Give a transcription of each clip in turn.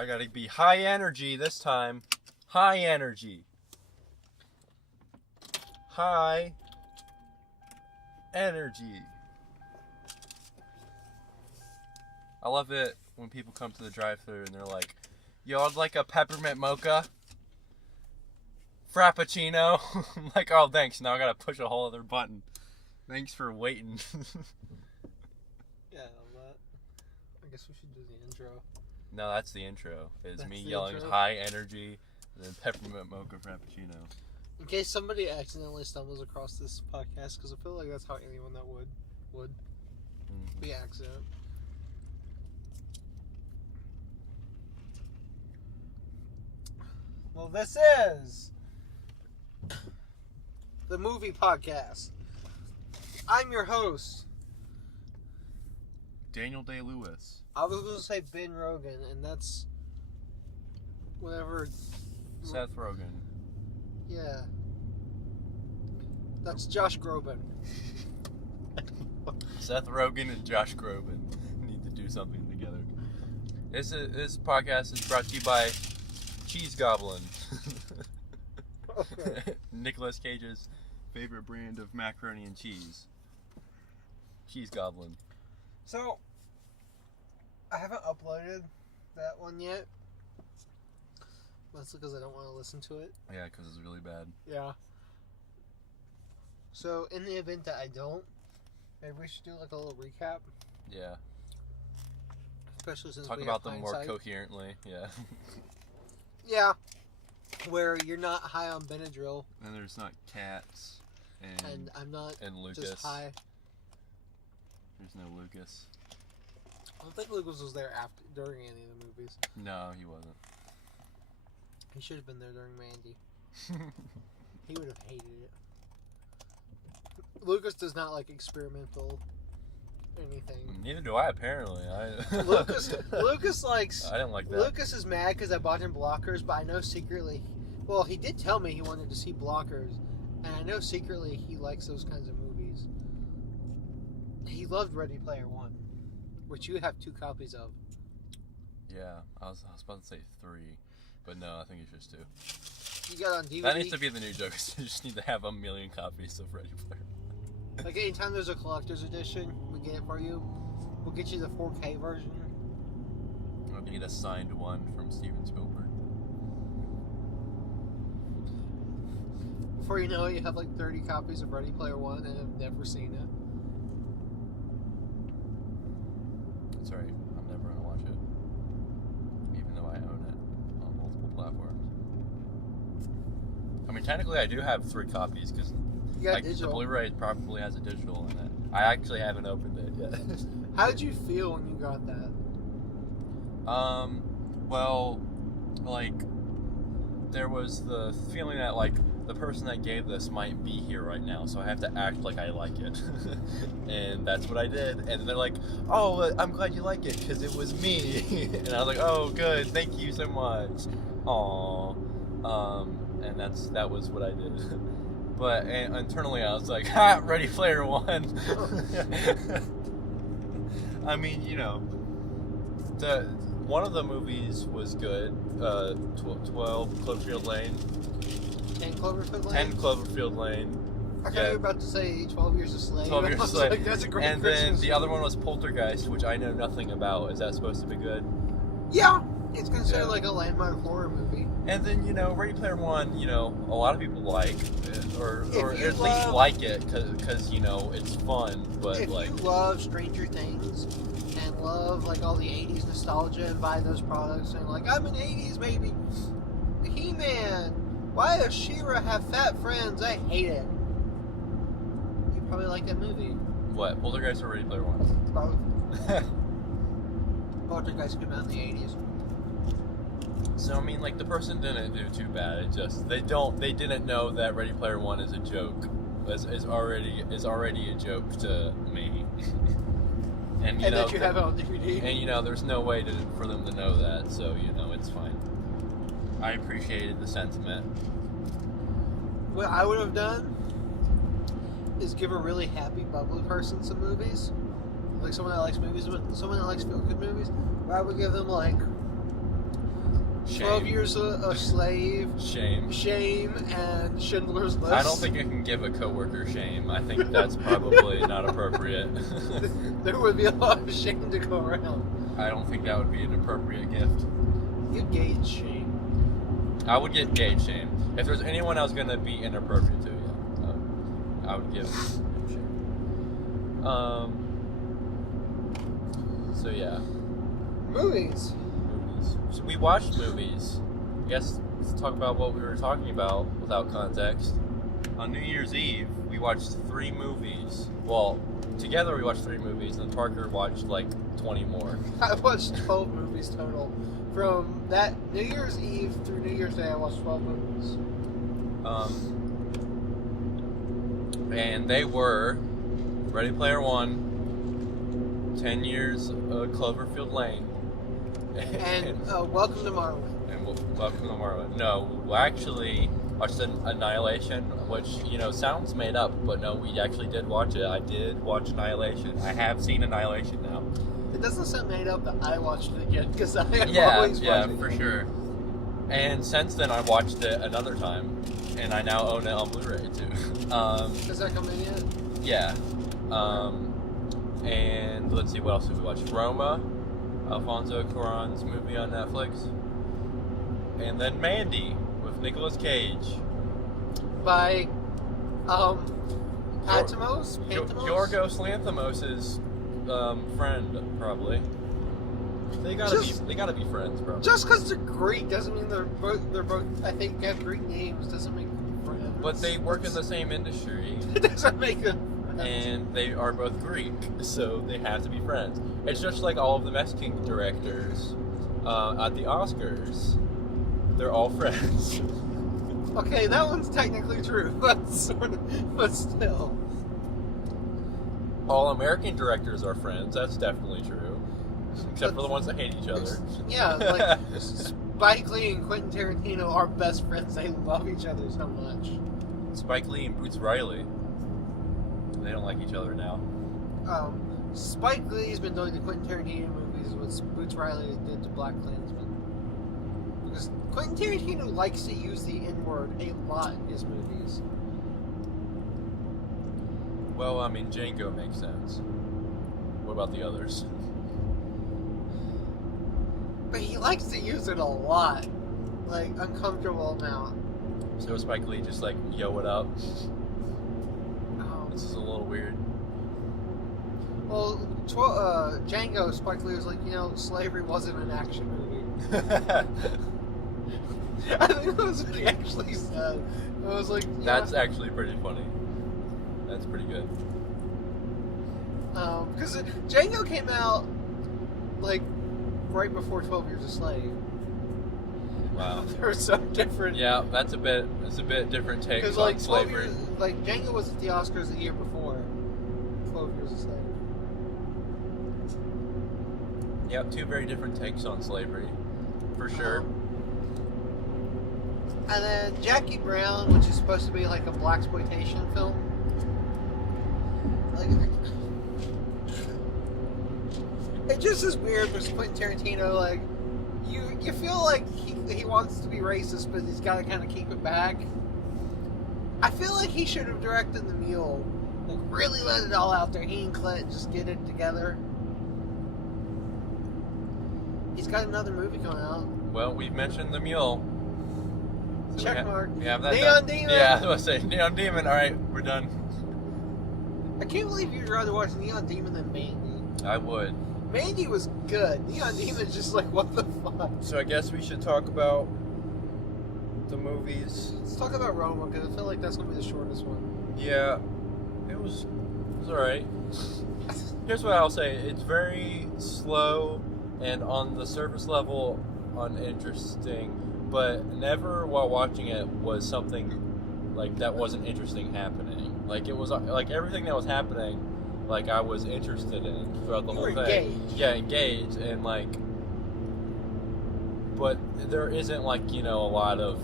I gotta be high energy this time. High energy. High energy. I love it when people come to the drive-thru and they're like, yo, I'd like a peppermint mocha. Frappuccino. I'm like, oh, thanks. Now I gotta push a whole other button. Thanks for waiting. Yeah, I guess we should do the intro. No, that's the intro. It's That's me the yelling intro? high energy and then peppermint mocha frappuccino. In case somebody accidentally stumbles across this podcast, because I feel like that's how anyone that would be accident. Well, this is the movie podcast. I'm your host. Daniel Day-Lewis. I was going to say Ben Rogan, and that's whatever. Seth Rogen. Yeah. That's Josh Groban. Seth Rogen and Josh Groban need to do something together. This podcast is brought to you by Cheese Goblin. Okay. Nicolas Cage's favorite brand of macaroni and cheese. Cheese Goblin. So, I haven't uploaded that one yet. Mostly because I don't want to listen to it. Yeah, because it's really bad. Yeah. So, in the event that I don't, maybe we should do like a little recap. Yeah. Especially since Talk we about have them more hindsight. coherently. Yeah. Yeah. Where you're not high on Benadryl, And there's not cats and I'm not and Lucas. just high. There's no Lucas. I don't think Lucas was there during any of the movies. No, he wasn't. He should have been there during Mandy. He would have hated it. Lucas does not like experimental anything. Neither do I, apparently. Lucas likes. I didn't like that. Lucas is mad because I bought him Blockers, but I know secretly. Well, he did tell me he wanted to see Blockers, and I know secretly he likes those kinds of movies. He loved Ready Player One, which you have 2 copies of. Yeah, I was about to say 3, but no, I think it's just 2. You got on DVD. That needs to be the new joke. You just need to have 1 million copies of Ready Player. Like anytime there's a collector's edition, we get it for you. We'll get you the 4K version. I'm gonna get a signed one from Steven Spielberg. Before you know it, you have like 30 copies of Ready Player One and have never seen it. It's alright. I'm never gonna watch it, even though I own it on multiple platforms. I mean, technically, I do have 3 copies because You got like, the digital. Blu-ray probably has a digital in it. I actually haven't opened it yet. How did you feel when you got that? Well, like, there was the feeling that, like, the person that gave this might be here right now, so I have to act like I like it. And that's what I did. And they're like, oh, I'm glad you like it, because it was me. And I was like, oh, good, thank you so much. Aww. And that was what I did. But internally I was like, ha, Ready Player One. I mean, you know, one of the movies was good. 12 Cloverfield Lane. 10 Cloverfield Lane? 10 Cloverfield Lane. I thought yeah. you were about to say 12 Years a Slave. 12 Years a I was Slave. like, that's a great And then Christmas the other movie. one was Poltergeist, which I know nothing about. Is that supposed to be good? Yeah, it's considered Yeah. like a landmark horror movie. And then, you know, Ready Player One, you know, a lot of people like, or If at you least love- like it, because, you know, it's fun, but, If like... you love Stranger Things and love like all the 80s nostalgia and buy those products and like, I'm an 80s baby. He-Man. Why does She-Ra have fat friends? I hate it. You probably like that movie. What, Poltergeist or Ready Player One? Both. Poltergeist came out in the 80s. So, I mean, like, the person didn't do too bad. It just, they didn't know that Ready Player One is a joke. Is already a joke to me. And, And that you have it on DVD. And, you know, there's no way for them to know that, so, you know, it's fine. I appreciated the sentiment. What I would have done is give a really happy, bubbly person some movies. Like someone that likes movies, someone that likes feel-good movies. Where I would give them like 12 Years a Slave, Shame. Shame, and Schindler's List. I don't think I can give a coworker shame. I think that's probably not appropriate. There would be a lot of shame to go around. I don't think that would be an appropriate gift. You gauge shame. I would get gauge shame. If there's anyone I was going to be inappropriate to, I would give shame. So yeah. Movies. So we watched movies. I guess let's talk about what we were talking about without context. On New Year's Eve, we watched 3 movies. Well, together we watched 3 movies, and Parker watched like 20 more. I watched 12 movies total. From that New Year's Eve through New Year's Day, I watched 12 movies. And they were Ready Player One, 10 Years Cloverfield Lane, And Welcome to Marwen. And Welcome to Marwen. No, we actually watched Annihilation, which, sounds made up, but no, we actually did watch it. I did watch Annihilation. I have seen Annihilation now. It doesn't sound made up that I watched it again, because I always watch it. For sure. And since then, I watched it another time, and I now own it on Blu-ray too. Does that come in yet? Yeah. And let's see, what else did we watch? Roma, Alfonso Cuarón's movie on Netflix, and then Mandy with Nicolas Cage. By Pantimos? Yorgos Lanthimos' friend, probably. They gotta be friends, probably. Just because they're Greek doesn't mean they're both. I think have Greek names doesn't make them friends. But they work in the same industry. It doesn't make them friends. And they are both Greek, so they have to be friends. It's just like all of the Mexican directors at the Oscars. They're all friends. Okay, that one's technically true, but still. All American directors are friends. That's definitely true. Except for the ones that hate each other. Yeah, like Spike Lee and Quentin Tarantino are best friends. They love each other so much. Spike Lee and Boots Riley. They don't like each other now. Spike Lee's been doing the Quentin Tarantino movies what Boots Riley did to Black Klansman. Because Quentin Tarantino likes to use the N-word a lot in his movies. Well, I mean, Django makes sense. What about the others? But he likes to use it a lot. Like, uncomfortable amount. So Spike Lee just like, yo, what up? This is a little weird. Well, Django, Spike Lee was like, slavery wasn't an action movie. I think that was what he actually said. I was like, That's actually pretty funny. That's pretty good. Because Django came out, like, right before 12 Years a Slave. Wow. They're so different. Yeah, it's a bit different take on like, slavery. Django was at the Oscars the year before 12 Years a Slave. Yep, 2 very different takes on slavery, for sure. And then Jackie Brown, which is supposed to be like a blaxploitation film. Like, it just is weird with Quentin Tarantino. Like, you feel like he wants to be racist, but he's got to kind of keep it back. I feel like he should have directed The Mule. Like, really let it all out there. He and Clint just get it together. He's got another movie coming out. Well, we've mentioned The Mule. So Check mark. We have that Neon done. Demon. Yeah, I was going to say, Neon Demon. All right, we're done. I can't believe you'd rather watch Neon Demon than Mandy. I would. Mandy was good. Neon Demon's just like, what the fuck? So I guess we should talk about the movies. Let's talk about Roma, because I feel like that's going to be the shortest one. Yeah, it was alright. Here's what I'll say. It's very slow and on the surface level uninteresting, but never while watching it was something like that wasn't interesting happening. Like, it was like everything that was happening, like, I was interested in throughout the whole thing. Engaged. Yeah, engaged, and like, but there isn't like, a lot of,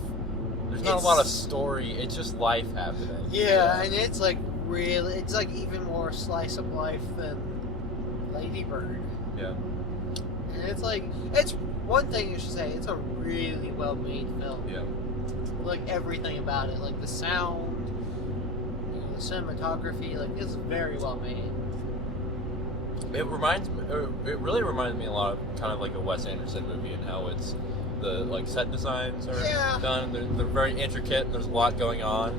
there's not a lot of story. It's just life happening. Yeah, and it's like really, it's like even more slice of life than Lady Bird. Yeah. And it's like, it's one thing you should say, it's a really well-made film. Yeah. Like, everything about it. Like, the sound, the cinematography, like, it's very well made. It really reminds me a lot of kind of like a Wes Anderson movie and how it's the like set designs are Yeah. done. They're very intricate. And there's a lot going on,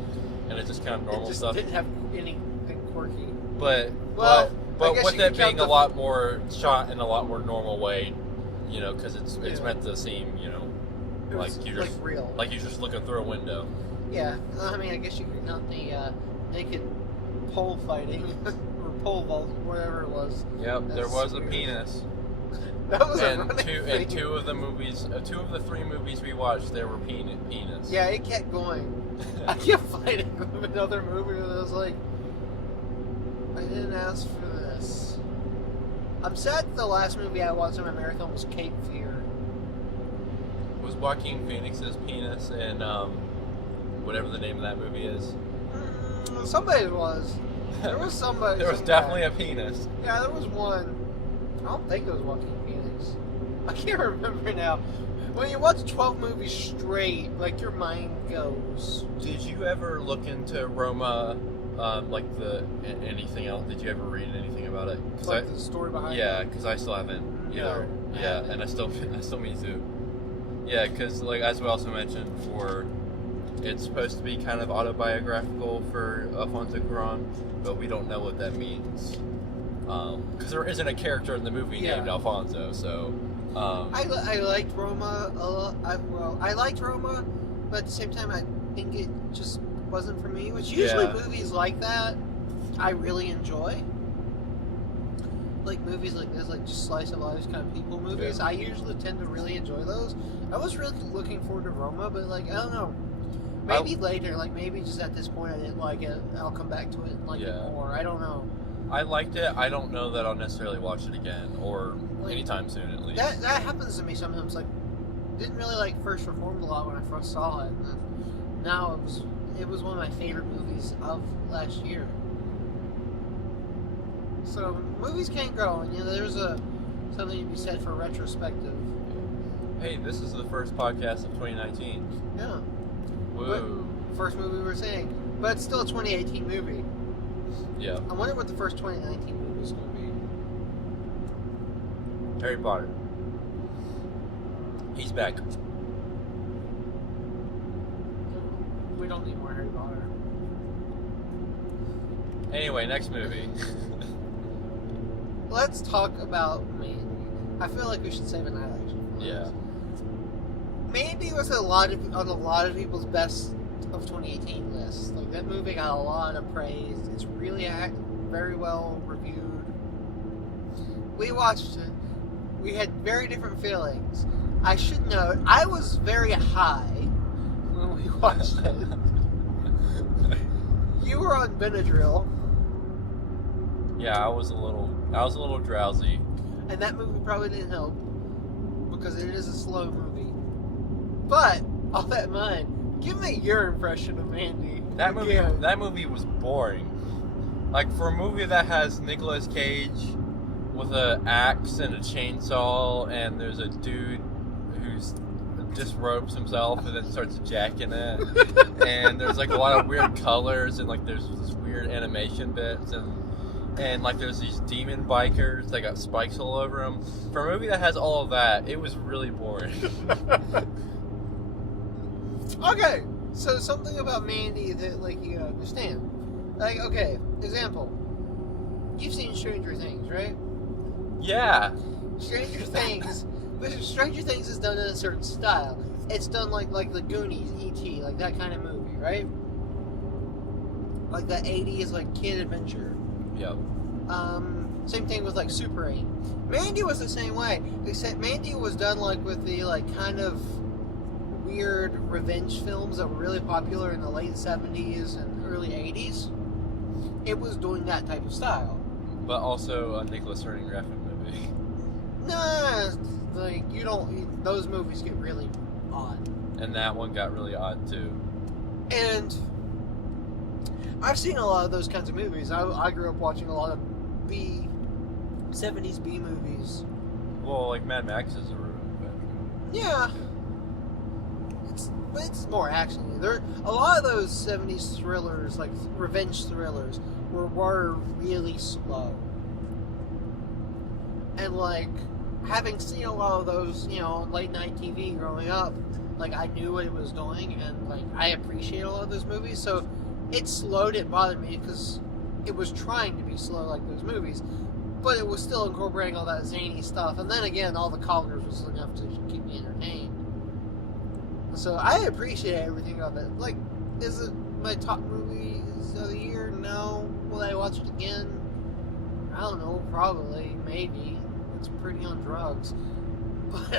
and it's just kind of normal It just stuff. didn't have anything quirky. But Well, I but guess with you it could count being a the- lot more shot in a lot more normal way, you know, because it's Yeah. meant to seem, you know, It like was, you like, just real. like you're just looking through a window. Yeah, I mean, I guess you could count the naked pole fighting or pole vault, whatever it was. Yep, there That's was a weird. penis. That was a And running thing. two of the movies, two of the three movies we watched, there were penis. Yeah, it kept going. I kept fighting with another movie, and I was like, I didn't ask for this. I'm sad the last movie I watched in my marathon was Cape Fear. Was Joaquin Phoenix's penis in whatever the name of that movie is? Somebody was. There was somebody. There was some definitely guy. a penis. Yeah, there was one. I don't think it was Joaquin Phoenix. I can't remember now. When you watch 12 movies straight, like, your mind goes. Did you ever look into Roma, like anything else? Did you ever read anything about it? 'Cause Like the story behind it. yeah, because I still haven't either. No, I Yeah, haven't. and I still need to. Yeah, because like as we also mentioned before, it's supposed to be kind of autobiographical for Alfonso Cuarón, but we don't know what that means. Because there isn't a character in the movie Yeah. named Alfonso, so. I liked Roma a lot. I liked Roma, but at the same time, I think it just wasn't for me. Which usually Yeah. movies like that, I really enjoy. Like movies like this, like just slice of life kind of people movies. Yeah. I usually tend to really enjoy those. I was really looking forward to Roma, but like I don't know. Maybe later, like maybe just at this point, I didn't like it. I'll come back to it and like Yeah. it more. I don't know. I liked it. I don't know that I'll necessarily watch it again, or Like, anytime soon at least. That happens to me sometimes. Like, didn't really like First Reformed a lot when I first saw it. And now it was one of my favorite movies of last year. So movies can grow, and you know there's something to be said for retrospective. Hey, this is the first podcast of 2019. Yeah, Woo. first movie we're saying, but it's still a 2018 movie. Yeah. I wonder what the first 2019 movie is going to be. Harry Potter. He's back. We don't need more Harry Potter. Anyway, next movie. Let's talk about Mandy. I feel like we should save Annihilation. For Yeah. last. Mandy was on a lot of people's best of 2018 lists. Like that movie got a lot of praise. It's really very well reviewed. We watched it. We had very different feelings. I should note I was very high when we watched it. You were on Benadryl, Yeah, I was a little drowsy. and that movie probably didn't help because it is a slow movie. But all that in mind, give me your impression of Mandy. That again. movie was boring. Like for a movie that has Nicolas Cage with an axe and a chainsaw, and there's a dude who's disrobes himself and then starts jacking it, and there's like a lot of weird colors and like there's this weird animation bits and like there's these demon bikers that got spikes all over them. For a movie that has all of that, it was really boring. Okay, so something about Mandy that like you understand. Like, okay, example. You've seen Stranger Things, right? Yeah. Stranger Things, but Stranger Things is done in a certain style. It's done like the Goonies, E.T., like that kind of movie, right? Like the 80s, like kid adventure. Yep. Same thing with like Super 8. Mandy was the same way, except Mandy was done like with the like kind of weird revenge films that were really popular in the late 70s and early 80s. It was doing that type of style. But also a Nicholas Winding Refn movie. Nah, like you don't. Those movies get really odd. And that one got really odd too. And I've seen a lot of those kinds of movies. I grew up watching a lot of 70s B movies. Well, like Mad Max is a revenge movie. Yeah. But it's more action. There, a lot of those 70s thrillers, like revenge thrillers, were really slow. And like, having seen a lot of those, on late night TV growing up, like I knew what it was doing, and like I appreciate a lot of those movies. So it slowed, it bothered me because it was trying to be slow like those movies, but it was still incorporating all that zany stuff. And then again, all the colors was enough to keep me entertained. So I appreciate everything of it. Like, is it my top movies of the year? No. Will I watch it again? I don't know. Probably. Maybe. It's pretty on drugs. But,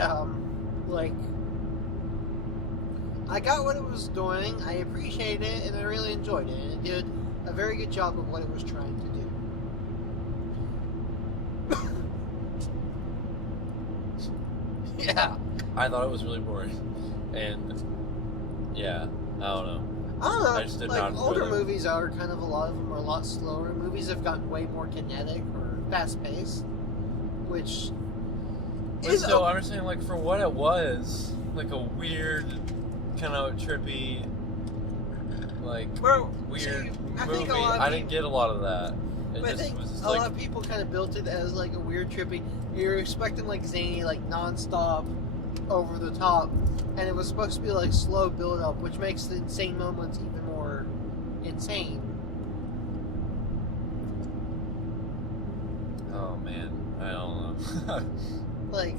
like, I got what it was doing. I appreciated it, and I really enjoyed it. And it did a very good job of what it was trying to do. Yeah. I thought it was really boring. And yeah, I don't know. I just did not enjoy older them. movies are kind of, a lot of them are a lot slower. Movies have gotten way more kinetic or fast paced, which But is still, I'm saying, like, for what it was, like a weird, kind of trippy, like, well, weird see, I movie. think a lot of I didn't get a lot of that. It But I just think was just a like, lot of people kind of built it as like a weird trippy. You're expecting like zany, like non-stop, over the top, and it was supposed to be like slow build up, which makes the insane moments even more insane. oh man, I don't know. Like,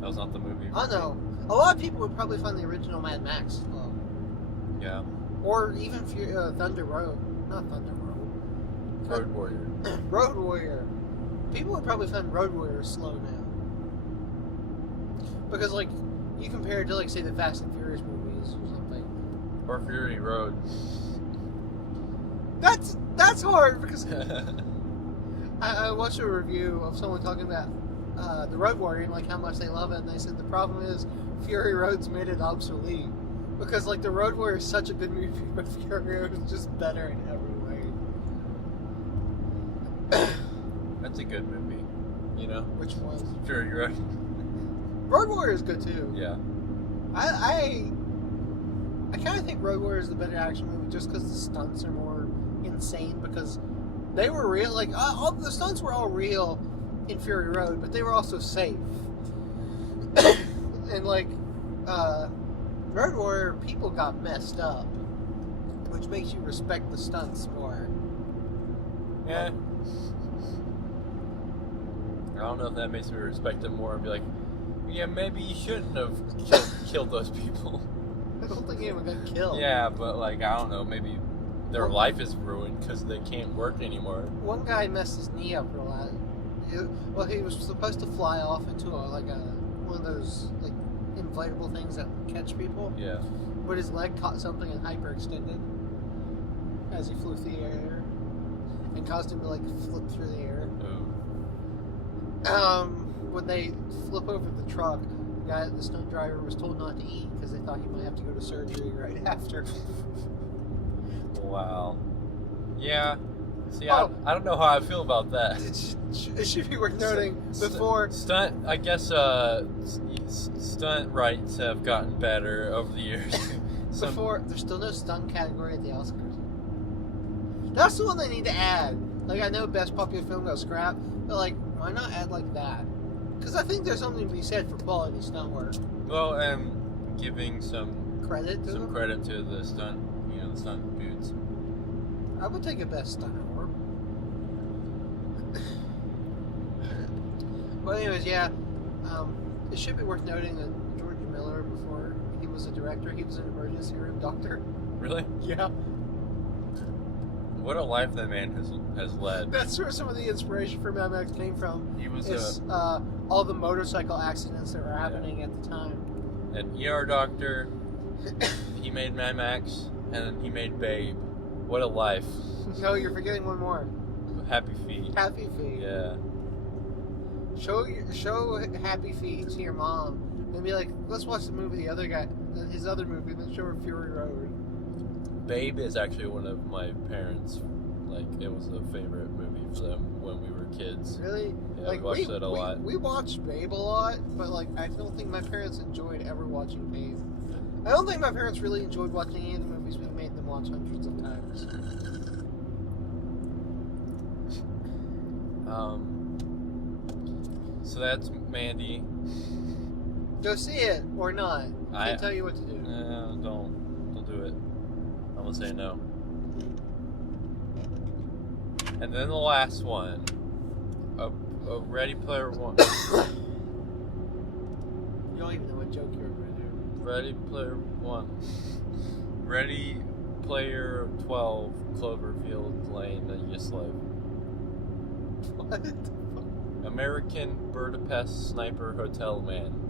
That was not the movie. I don't know. A lot of people would probably find the original Mad Max slow, Yeah. or even Thunder Road, not Thunder Road, Road Warrior. Road Warrior. People would probably find Road Warrior slow now. Because, like, you compare it to, like, say, the Fast and Furious movies or something. Or Fury Road. That's hard because I watched a review of someone talking about the Road Warrior and, like, how much they love it, and they said the problem is Fury Road's made it obsolete. Because, like, the Road Warrior is such a good movie, but Fury Road is just better in every way. That's a good movie. You know? Which one? Fury Road. Road Warrior is good, too. Yeah. I kind of think Road Warrior is the better action movie just because the stunts are more insane, because they were real. Like, all the stunts were all real in Fury Road, but they were also safe. And, like, Road Warrior, people got messed up, which makes you respect the stunts more. Yeah. I don't know if that makes me respect it more and be like, yeah, maybe you shouldn't have killed those people. I don't think anyone got killed. Yeah, but, like, I don't know, maybe their life is ruined because they can't work anymore. One guy messed his knee up real bad. He was supposed to fly off into one of those like inflatable things that catch people. Yeah. But his leg caught something and hyperextended as he flew through the air, and caused him to like flip through the air. Ooh. When they flip over the truck, the stunt driver was told not to eat because they thought he might have to go to surgery right after. Wow. Yeah. See, Oh. I don't know how I feel about that. It should be worth noting before. Stunt, I guess, stunt rights have gotten better over the years. Before, there's still no stunt category at the Oscars. That's the one they need to add. Like, I know Best Popular Film got scrapped, but like, why not add like that? Because I think there's something to be said for quality stunt work. Well, and giving some Credit to them. credit to the stunt, the stunt dudes. I would take a Best Stunt Award. Well, anyways, yeah. It should be worth noting that George Miller, before he was a director, he was an emergency room doctor. Really? Yeah. What a life that man has led. That's where some of the inspiration for Mad Max came from. He was Is all the motorcycle accidents that were happening at the time. an ER doctor. He made Mad Max, and then he made Babe. What a life. No, you're forgetting one more. Happy Feet. Happy Feet. Yeah. Show Happy Feet to your mom and be like, let's watch the movie his other movie, and then show her Fury Road. Babe is actually one of my parents, like, it was a favorite movie of them when we were kids. Really? Yeah, we watched that a lot. We watched Babe a lot, but like I don't think my parents enjoyed ever watching Babe. I don't think my parents really enjoyed watching any of the movies we made them watch hundreds of times. So that's Mandy. Go see it or not. I can't tell you what to do. Don't do it. I'm gonna say no. And then the last one, a Ready Player One. You don't even know what joke you're going to do. Ready Player One. Ready Player 12, Cloverfield Lane, Yuslev. What? American Budapest Sniper Hotel Man.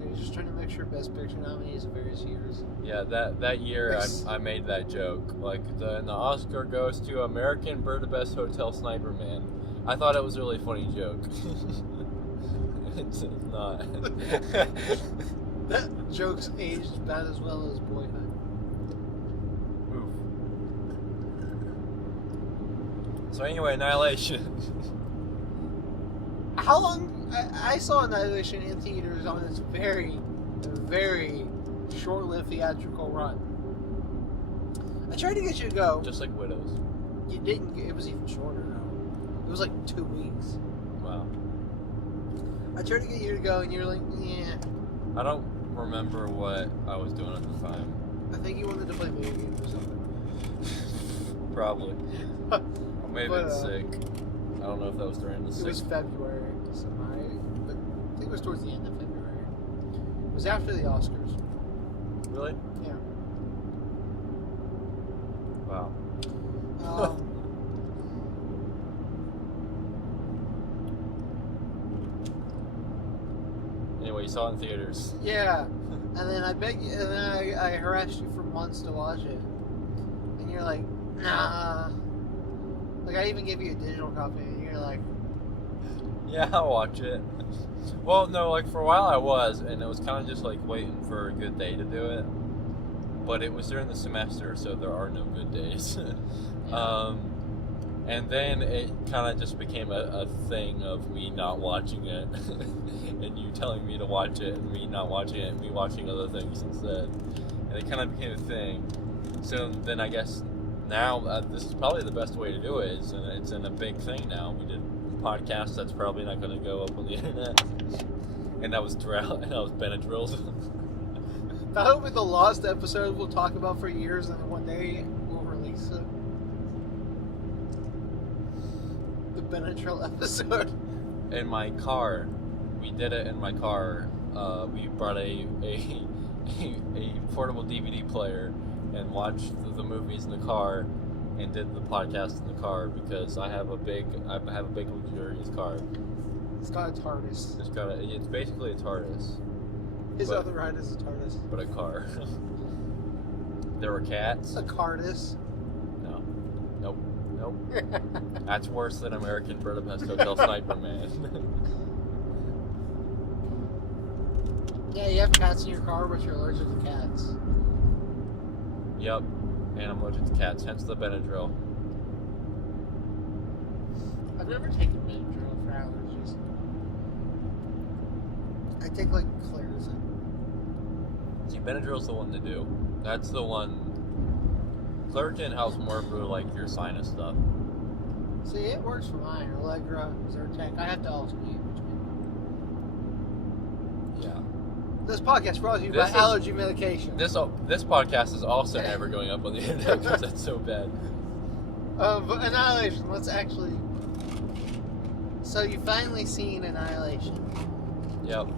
You're just trying to make sure Best Picture nominees of various years. Yeah, that year I made that joke. Like, the Oscar goes to American Budapest Hotel Sniper Man. I thought it was a really funny joke. It's not. That joke's aged about as well as Boyhood. Oof. So anyway, Annihilation. How long? I saw Annihilation in theaters on its very, very short-lived theatrical run. I tried to get you to go. Just like Widows. You didn't. It was even shorter though. It was like 2 weeks. Wow. I tried to get you to go, and you're like, yeah. I don't remember what I was doing at the time. I think you wanted to play video games or something. Probably. I may have been sick. I don't know if that was during the It was February, so but I think it was towards the end of February. It was after the Oscars. Really? Yeah. Wow. Anyway, you saw it in theaters. Yeah. And then I begged you, and then I harassed you for months to watch it. And you're like, nah. Like, I even gave you a digital copy, and you're like... Yeah, I'll watch it. Well, no, like, for a while I was, and it was kind of just, like, waiting for a good day to do it. But it was during the semester, so there are no good days. And then it kind of just became a thing of me not watching it, and you telling me to watch it, and me not watching it, and me watching other things instead. And it kind of became a thing. So then I guess now this is probably the best way to do it. It's in a big thing now. We did a podcast that's probably not going to go up on the internet. And that was Benadryl. I hope in the lost episode we'll talk about for years, and then one day we'll release it. The Benadryl episode. In my car, we did it in my car. We brought a portable DVD player and watched the movies in the car, and did the podcast in the car because I have a big luxurious car. It's got a TARDIS. It's basically a TARDIS. His other ride is a TARDIS. But a car. There were cats. A CARDIS. No. Nope. That's worse than American Budapest Hotel Sniper Man. Yeah, you have cats in your car, but you're allergic to cats. Yep. And I'm allergic to cats, hence the Benadryl. I've never taken Benadryl for allergies. I take like Claritin. See, Benadryl's the one to do. That's the one. Claritin helps more for like your sinus stuff. See, it works for mine. Allegra, Zyrtec. I have to alternate between. Yeah. This podcast brought to you by allergy medication. This podcast is also never going up on the internet because that's so bad. But Annihilation, let's actually... So you finally seen Annihilation. Yep.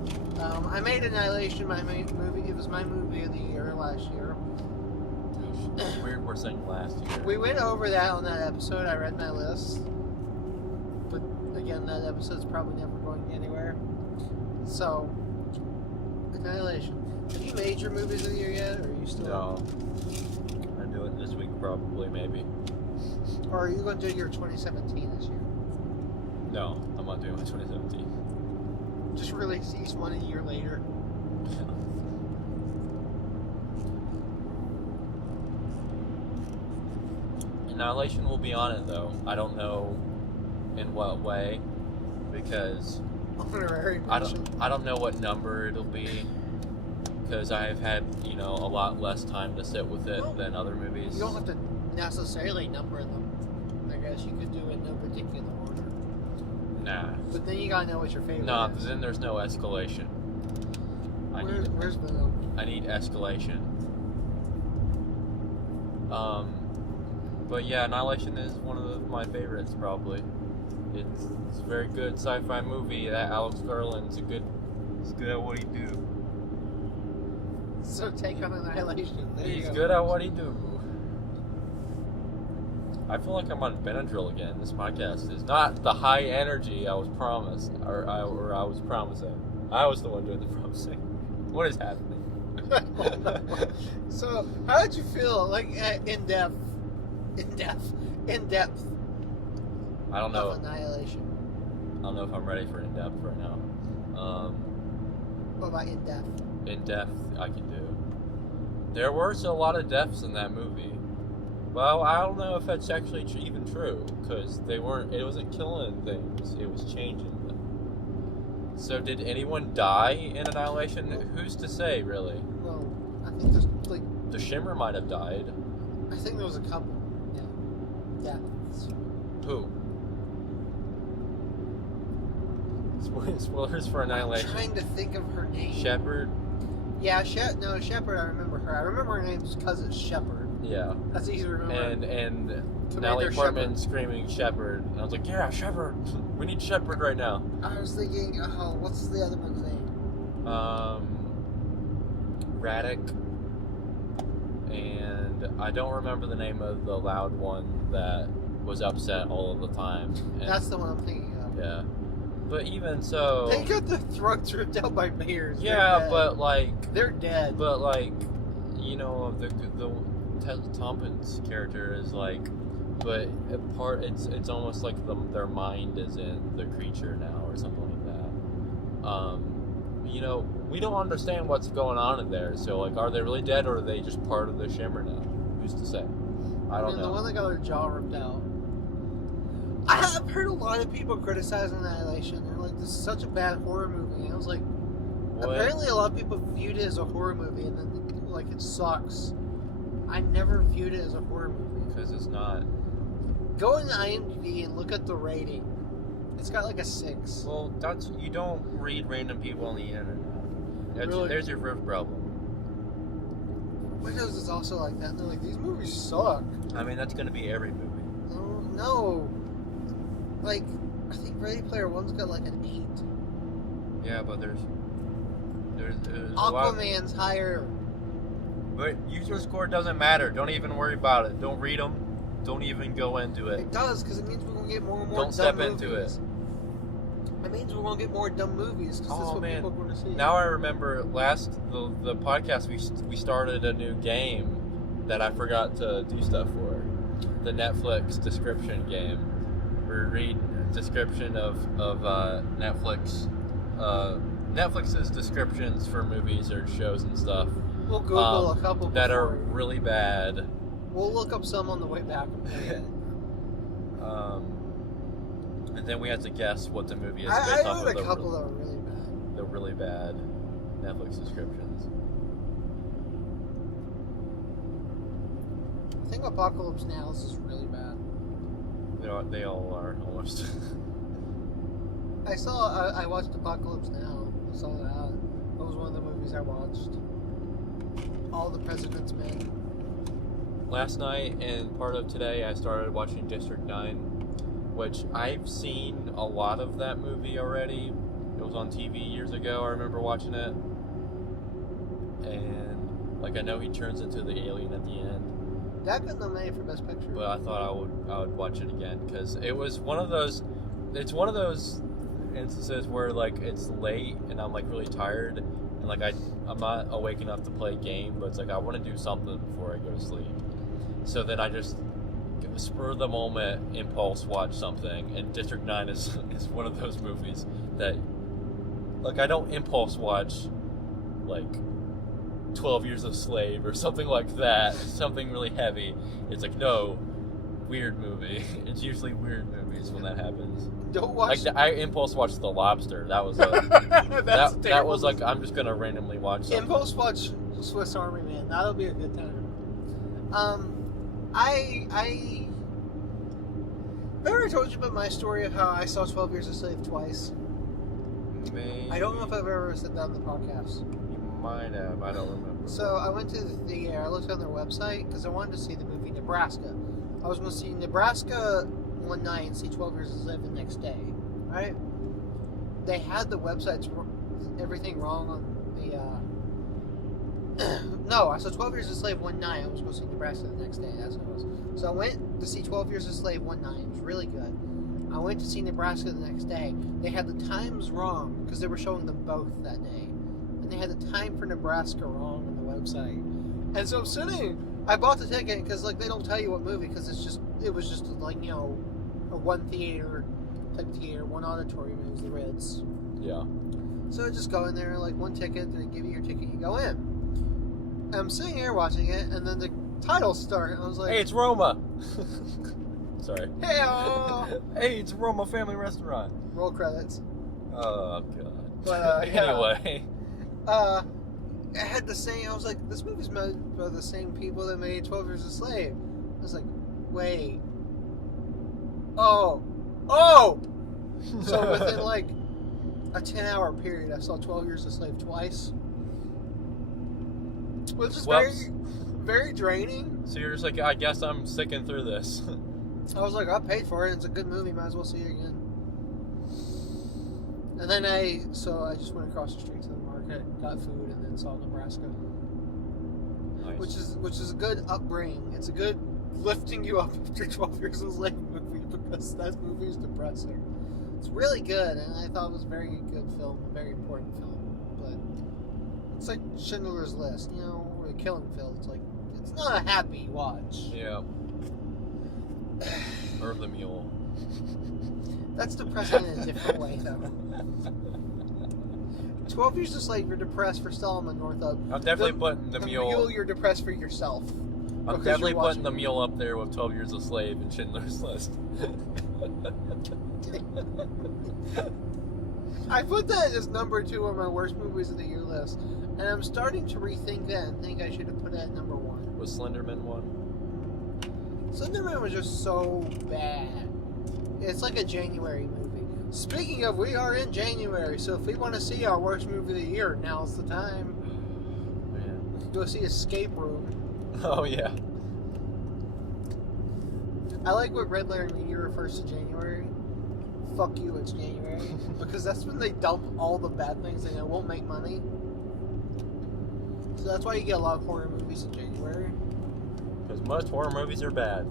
I made Annihilation my movie. It was my movie of the year last year. It's weird we're saying last year. We went over that on that episode. I read my list. But again, that episode's probably never going anywhere. So, Annihilation. Have you made your movies of the year yet? Or are you still... No. I'll do it this week probably, maybe. Or are you going to do your 2017 this year? No, I'm not doing my 2017. Just release each one a year later. Annihilation will be on it though. I don't know In what way? Because Honorary I mention. don't know what number it'll be. Because I've had, a lot less time to sit with it than other movies. You don't have to necessarily number them. I guess you could do it in no particular order. Nah. But then you gotta know what your favorite No, is. then there's no escalation. Where's Venom? I need escalation. But yeah, Annihilation is one of my favorites, probably. It's a very good sci-fi movie. That Alex Garland's he's good at what he do. So take on Annihilation. There you He's go. good at what he do. I feel like I'm on Benadryl again. This podcast is not the high energy I was promised, or I was promising. I was the one doing the promising. What is happening? So, how did you feel? Like in depth. I don't know. Of Annihilation. I don't know if I'm ready for in depth right now. What about in depth? In depth, I can do. There were a lot of deaths in that movie. Well, I don't know if that's actually even true, because it wasn't killing things, it was changing them. So did anyone die in Annihilation? Who's to say, really? Well, I think there's The Shimmer might have died. I think there was a couple. Yeah. Deaths. Who? Spoilers for Annihilation. I'm trying to think of her name. Shepard? Yeah, Shepard, I remember her. I remember her name because it's Shepard. Yeah. That's easy to remember. And Commander Natalie Portman Shepard. screaming Shepard. And I was like, yeah, Shepard! We need Shepard right now. I was thinking, what's the other one's name? Radek. And I don't remember the name of the loud one that was upset all of the time. And, That's the one I'm thinking of. yeah. But even so... They got their throats ripped out by bears. Yeah, but they're dead. the Tessa Thompson's character is but it's almost like their mind is in the creature now or something like that. We don't understand what's going on in there. So are they really dead or are they just part of the Shimmer now? Who's to say? I don't know. The one that got their jaw ripped out. I've heard a lot of people criticize Annihilation. They're like, this is such a bad horror movie. And I was like, What? apparently a lot of people viewed it as a horror movie and then it sucks. I never viewed it as a horror movie. Because it's not. Go into IMDb and look at the rating. It's got a 6. Well, you don't read random people on the internet. Really? There's your first problem. Windows is also like that. They're like, these movies suck. I mean, that's going to be every movie. No. I think Ready Player One's got an 8. Yeah, but there's a lot. Aquaman's higher. But user score doesn't matter. Don't even worry about it. Don't read them. Don't even go into it. It does, because it means we're going to get more and more Don't step into it. It means we're going to get more dumb movies, because that's what people are going to see. Now I remember the podcast we started a new game that I forgot to do stuff for. The Netflix description game. We read description of Netflix's descriptions for movies or shows and stuff. We'll Google a couple that are before. really bad. We'll look up some on the way back. And then we had to guess what the movie is I based off read of a couple that were really bad. the really bad Netflix descriptions. I think Apocalypse Now is really bad. They all are almost. I watched Apocalypse Now. I saw that. That was one of the movies I watched. All the President's Men. Last night and part of today, I started watching District 9, which I've seen a lot of that movie already. It was on TV years ago. I remember watching it, and I know he turns into the alien at the end. That got nominated for Best Picture. But I thought I would watch it again because it was one of those. It's one of those instances where it's late and I'm really tired and I'm not awake enough to play a game, but it's I want to do something before I go to sleep. So then I just spur of the moment impulse watch something, and District 9 is one of those movies that I don't impulse watch 12 Years a Slave or something like that, something really heavy. It's no, weird movie. It's usually weird movies when that happens. Don't watch. Like I impulse watched The Lobster. That was a, That's that terrible. was like I'm just gonna randomly watch something. Impulse watch Swiss Army Man. That'll be a good time. I ever told you about my story of how I saw 12 Years a Slave twice? Maybe. I don't know if I've ever said that on the podcast. You might have. I don't remember. So I went to I looked on their website because I wanted to see the movie Nebraska. I was going to see Nebraska one night and see 12 Years a Slave the next day. Right? They had the websites everything wrong on the. No, I saw 12 Years a Slave one night. I was going to see Nebraska the next day. That's what it was. So I went to see 12 Years a Slave one night. It was really good. I went to see Nebraska the next day. They had the times wrong because they were showing them both that day. And they had the time for Nebraska wrong on the website. And so I'm sitting. I bought the ticket because like they don't tell you what movie because it was just like a one theater type theater, one auditorium. It was the Ritz. Yeah. So I just go in there like one ticket. They give you your ticket. You go in. And I'm sitting here watching it, and then the titles start. And I was like, Hey, it's Roma. Sorry. Hey, Hey, it's Roma Family Restaurant. roll credits. Oh god. But yeah. Anyway. I had the same. I was like, this movie's made by the same people that made 12 Years a Slave. I was like, wait. Oh. So within like a 10-hour period, I saw 12 Years a Slave twice, which is very, very draining. So you're just like, I guess I'm sticking through this. I was like, I paid for it. It's a good movie. Might as well see it again. And then I just went across the street to the market, got food, and then saw Nebraska. Nice. Which is a good upbringing. It's a good lifting you up after 12 Years a Slave movie because that movie is depressing. It's really good, and I thought it was a very good film, a very important film. But it's like Schindler's List, or the Killing Field. It's like it's not a happy watch. Yeah. Or the Mule. That's depressing in a different way, though. 12 Years a Slave, you're depressed for Solomon Northup. I'm definitely putting the Mule. You're depressed for yourself. I'm because definitely you're putting the watching- Mule up there with 12 Years a Slave and Schindler's List. I put that as number 2 on my worst movies of the year list, and I'm starting to rethink that and think I should have put it at number 1. Was Slenderman one? Slenderman was just so bad. It's like a January movie. Speaking of, we are in January, so if we want to see our worst movie of the year, now's the time. Man. Go see Escape Room. Oh yeah. I like what Red Letter Media refers to January. Fuck you, it's January. Because that's when they dump all the bad things and it won't make money. So that's why you get a lot of horror movies in January. Because most horror movies are bad.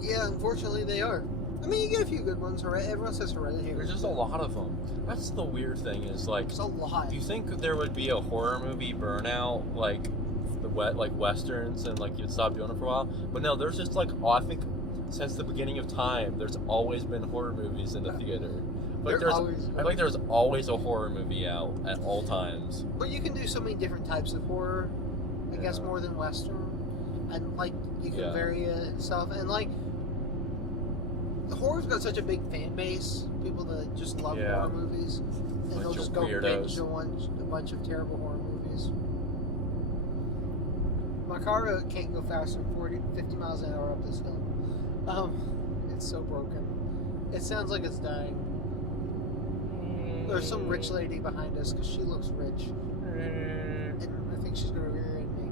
Yeah, unfortunately they are. I mean, you get a few good ones. Everyone says Hereditary. There's just a lot of them. That's the weird thing is like, There's a lot. do you think there would be a horror movie burnout like westerns and like you'd stop doing it for a while? But no, there's just like I think since the beginning of time, there's always been horror movies in the theater. Like I feel like there's always a horror movie out at all times. But you can do so many different types of horror. I guess Yeah. more than Western. And like you can Yeah. vary it and stuff. And like the horror's got such a big fan base. People that just love Yeah. horror movies. And Bunch they'll of just go weirdos. binge a bunch of terrible horror movies. My car can't go faster than 50 miles an hour up this hill. It's so broken. It sounds like it's dying. There's some rich lady behind us because she looks rich. And I think she's going to rear-end me.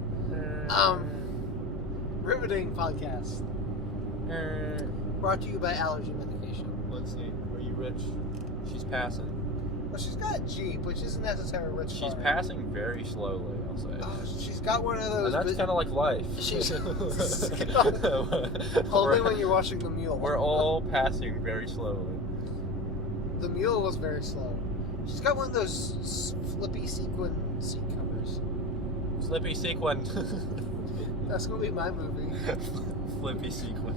Riveting podcast. Brought to you by allergy medication. Let's see. Are you rich? She's passing. Well, she's got a Jeep, which isn't necessarily a rich She's car. passing very slowly, I'll say. She's got one of those. And that's kind of like life. She's only when you're watching the mule. We're all passing very slowly. The mule was very slow. She's got one of those flippy sequin seat covers. Flippy sequin. That's gonna be my movie. Flippy sequin.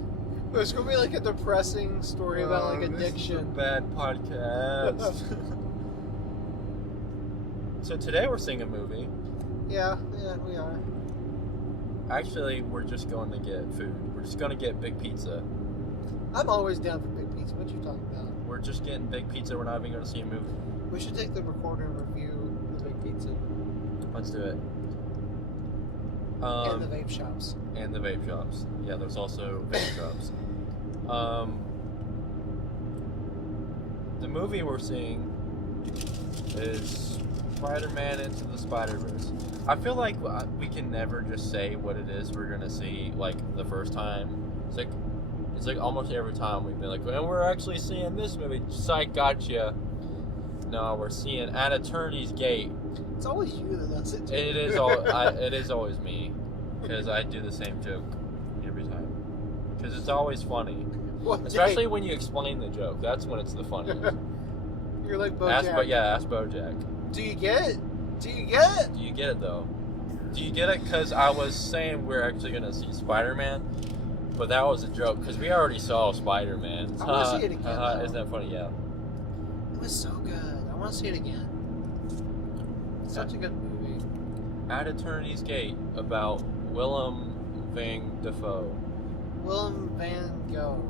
It's gonna be like a depressing story about like This is a addiction. bad podcast. So today we're seeing a movie. Yeah, we are. Actually, we're just going to get food. We're just going to get big pizza. I'm always down for big pizza. What you talking about? We're just getting big pizza. We're not even going to see a movie. We should take the recorder and review the big pizza. Let's do it. And the vape shops. And the vape shops. Yeah, there's also vape shops. The movie we're seeing is Spider-Man Into the Spider-Verse. I feel like we can never just say what it is we're gonna see like the first time. It's like almost every time we've been like, well, we're actually seeing this movie. Psych, gotcha. No, we're seeing At Eternity's Gate. It's always you that does it. It is it is always me, because I do the same joke every time. Because it's always funny, especially when you explain the joke. That's when it's the funniest. You're like BoJack. Ask BoJack. Do you get it? Do you get it? Do you get it though? Do you get it? Because I was saying we're actually gonna see Spider-Man, but that was a joke because we already saw Spider-Man. I want to see it again. Isn't that funny? Yeah. It was so good. I want to see it again. It's such a good movie. At Eternity's Gate about Willem Van Dafoe. Willem Van Gogh.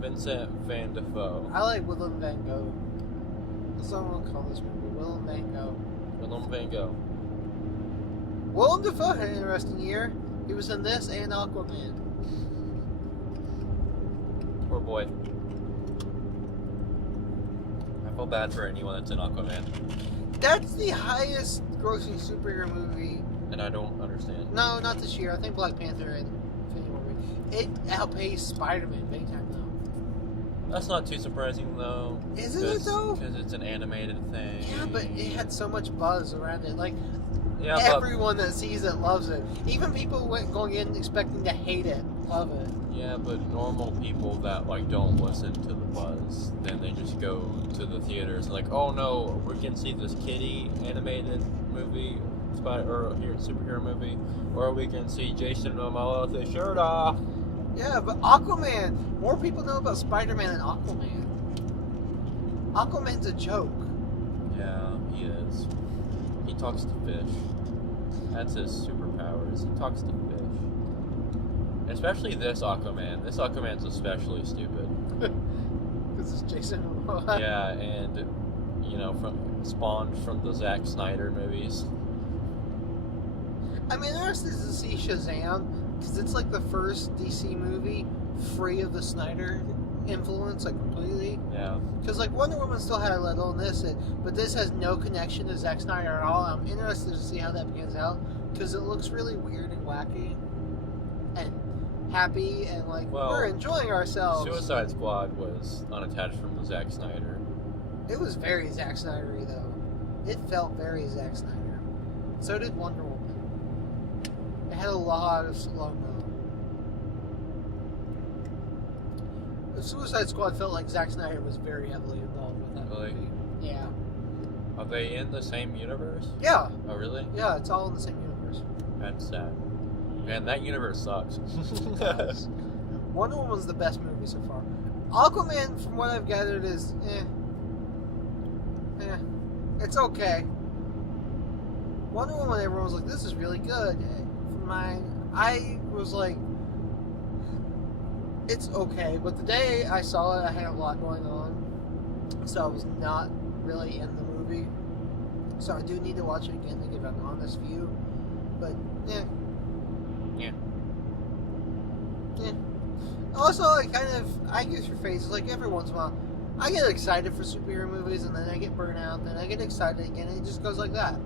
Vincent Van Dafoe. I like Willem Van Gogh. That's what I'm gonna call this movie. Willem Van Gogh. Willem Van Gogh. Willem Dafoe had an interesting year. He was in this and Aquaman. Poor boy. I feel bad for anyone that's in Aquaman. That's the highest grossing superhero movie. And I don't understand. No, not this year. I think Black Panther and Infinity War. It outpaced Spider-Man big time though. That's not too surprising though. Isn't it though? Because it's an animated thing. Yeah, but it had so much buzz around it. Like, yeah, everyone that sees it loves it. Even people going in expecting to hate it love it. Yeah, but normal people that like don't listen to the buzz, then they just go to the theaters and like, oh no, we can see this kitty animated movie, superhero movie, or we can see Jason Momoa with his shirt off. Yeah, but Aquaman. More people know about Spider-Man than Aquaman. Aquaman's a joke. Yeah, he is. He talks to fish. That's his superpowers. He talks to fish. Especially this Aquaman. This Aquaman's especially stupid. Because it's Jason Momoa. Yeah, and spawned from the Zack Snyder movies. I'm interested to see Shazam because it's like the first DC movie free of the Snyder influence, like completely. Yeah. Because like Wonder Woman still had a little in this, but this has no connection to Zack Snyder at all. I'm interested to see how that pans out because it looks really weird and wacky and happy and like we're enjoying ourselves. Suicide Squad was unattached from the Zack Snyder. It was very Zack Snyder-y though. It felt very Zack Snyder. So did Wonder Woman. It had a lot of slow-mo. The Suicide Squad felt like Zack Snyder was very heavily involved with that Really? movie. Yeah. Are they in the same universe? Yeah. Oh, really? Yeah, it's all in the same universe. That's sad. Man, that universe sucks. Wonder Woman's the best movie so far. Aquaman, from what I've gathered, is it's okay. Wonder Woman, everyone was like, this is really good. I was like, it's okay. But the day I saw it, I had a lot going on. So I was not really in the movie. So I do need to watch it again to give an honest view. But, yeah. Also, I get your phases, like every once in a while. I get excited for superhero movies, and then I get burnt out, then I get excited again, and it just goes like that.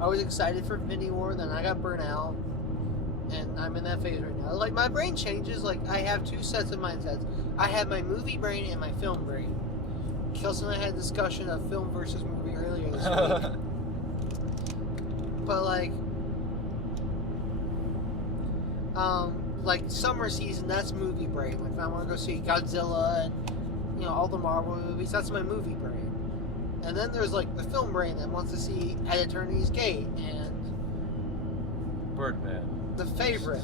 I was excited for Infinity War, then I got burnt out, and I'm in that phase right now. Like, my brain changes, like, I have two sets of mindsets. I have my movie brain and my film brain. Kelsey and I had a discussion of film versus movie earlier this week. But, like summer season, that's movie brain. Like if I want to go see Godzilla and all the Marvel movies, that's my movie brain. And then there's like the film brain that wants to see At Eternity's Gate and Birdman. The Favorite.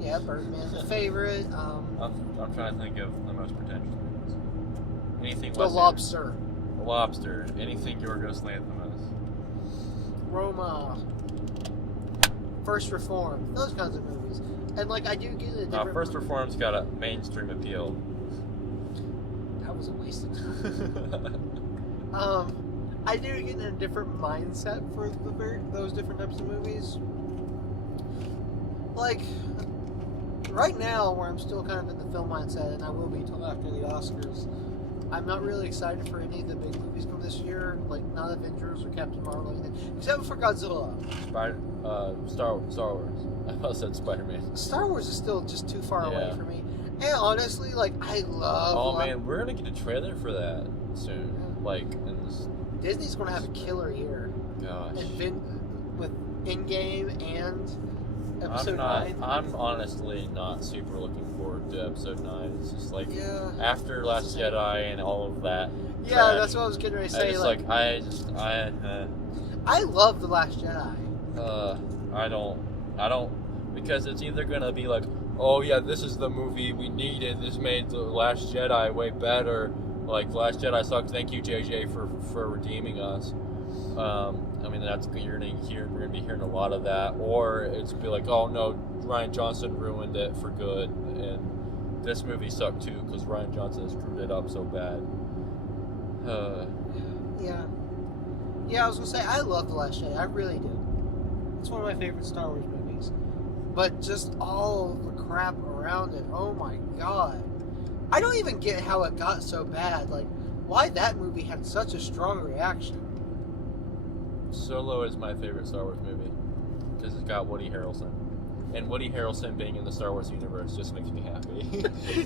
Yeah, Birdman, The Favorite. I'm trying to think of the most pretentious movies. Anything. The Lobster. The Lobster. Anything Yorgos Lanthimos. Roma. First Reform, those kinds of movies. And like I do get a different. First Reform's got a mainstream appeal. That was a waste of time. I do get in a different mindset for those different types of movies. Like, right now, where I'm still kind of in the film mindset, and I will be until after the Oscars, I'm not really excited for any of the big movies from this year, like not Avengers or Captain Marvel or anything, except for Godzilla. Star Wars. I almost said Spider-Man. Star Wars is still just too far away for me. And honestly, like, I love... Oh, man, we're going to get a trailer for that soon. Yeah. Like, in this... Disney's going to have a killer year. Gosh. With Endgame and Episode 9. I'm honestly not super looking forward to Episode 9. It's just like, yeah, after Last Jedi and all of that. Yeah, trash, that's what I was getting ready to say. I love The Last Jedi. I don't, because it's either gonna be like, oh yeah, this is the movie we needed, this made The Last Jedi way better, like, Last Jedi sucked, thank you JJ for redeeming us. I mean, we're gonna be hearing a lot of that, or it's gonna be like, oh no, Rian Johnson ruined it for good, and this movie sucked too, because Rian Johnson screwed it up so bad. Yeah, I was gonna say, I love The Last Jedi, I really do. It's one of my favorite Star Wars movies. But just all the crap around it, oh my god. I don't even get how it got so bad. Like, why that movie had such a strong reaction. Solo is my favorite Star Wars movie, because it's got Woody Harrelson. And Woody Harrelson being in the Star Wars universe just makes me happy.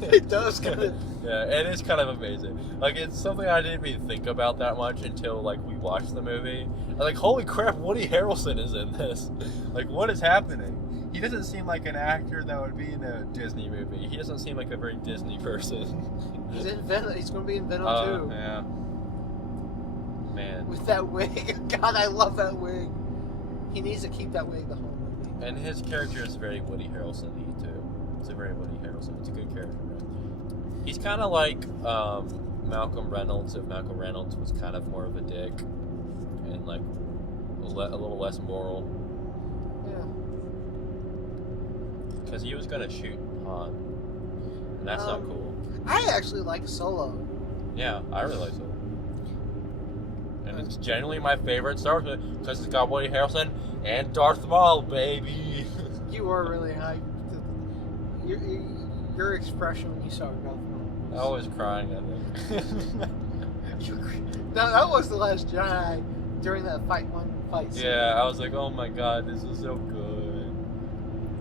It does kind of... Yeah, it is kind of amazing. Like, it's something I didn't even think about that much until, like, we watched the movie. I'm like, holy crap, Woody Harrelson is in this. Like, what is happening? He doesn't seem like an actor that would be in a Disney movie. He doesn't seem like a very Disney person. He's in Venom. He's going to be in Venom too. Yeah. Man. With that wig. God, I love that wig. He needs to keep that wig the whole movie. And his character is very Woody Harrelson-y, too. It's a very Woody Harrelson. It's a good character, right? He's kind of like Malcolm Reynolds, if Malcolm Reynolds was kind of more of a dick and, like, a little less moral. Yeah. Because he was going to shoot Han. And that's not cool. I actually like Solo. Yeah, I really like Solo. And it's genuinely my favorite Star Wars movie because it's got Woody Harrelson and Darth Maul, baby. You are really hyped. Your expression when you saw Darth Maul. I was crying, I think. No, that was The Last Jedi during that fight scene. Yeah, I was like, oh my god, this is so good.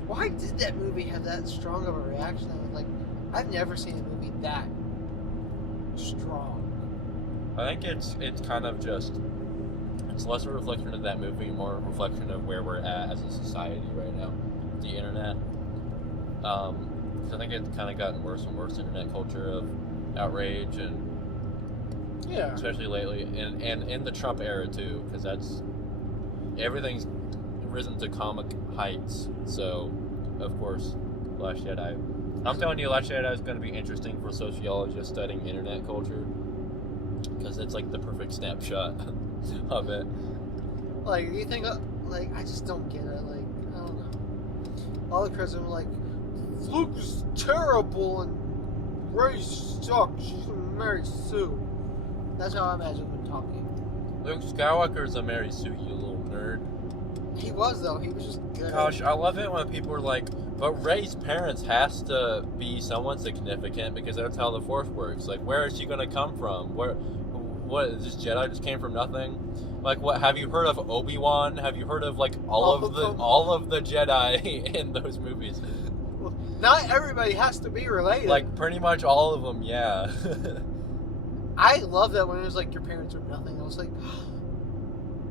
Why did that movie have that strong of a reaction? Like, I've never seen a movie that strong. I think it's kind of just, it's less a reflection of that movie, more a reflection of where we're at as a society right now. The internet. Because I think it's kind of gotten worse and worse, internet culture of outrage, and yeah, especially lately, and in the Trump era too, because everything's risen to comic heights. So, of course, Last Jedi. I'm telling you, Last Jedi is going to be interesting for sociologists studying internet culture. Because it's like the perfect snapshot of it. Like, you think, like, I just don't get it. Like, I don't know. All the critics are like, Luke's terrible and Rey sucks. She's gonna marry Sue. That's how I imagine them talking. Luke Skywalker's a Mary Sue, you little nerd. He was, though. He was just good. Gosh, I love it when people are like, but Rey's parents has to be somewhat significant because that's how the Force works. Like, where is she going to come from? What, this Jedi just came from nothing? Like, what, have you heard of Obi-Wan? Have you heard of, like, all of the Jedi in those movies? Well, not everybody has to be related. Like, pretty much all of them, yeah. I love that when it was like, your parents are nothing. I was like,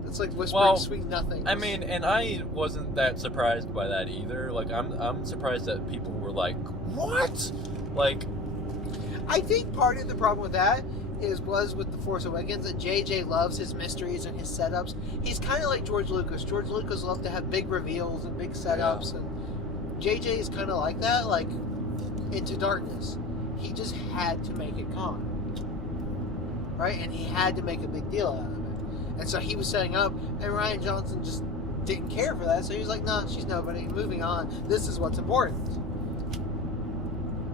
it's like whispering sweet nothing. I mean, and I wasn't that surprised by that either. Like, I'm surprised that people were like, what? Like, I think part of the problem with that was with The Force Awakens that JJ loves his mysteries and his setups. He's kind of like George Lucas. George Lucas loved to have big reveals and big setups, and JJ is kind of like that, like Into Darkness. He just had to make it come. Right? And he had to make a big deal out of it. And so he was setting up, and Rian Johnson just didn't care for that, so he was like, "No, she's nobody. Moving on. This is what's important."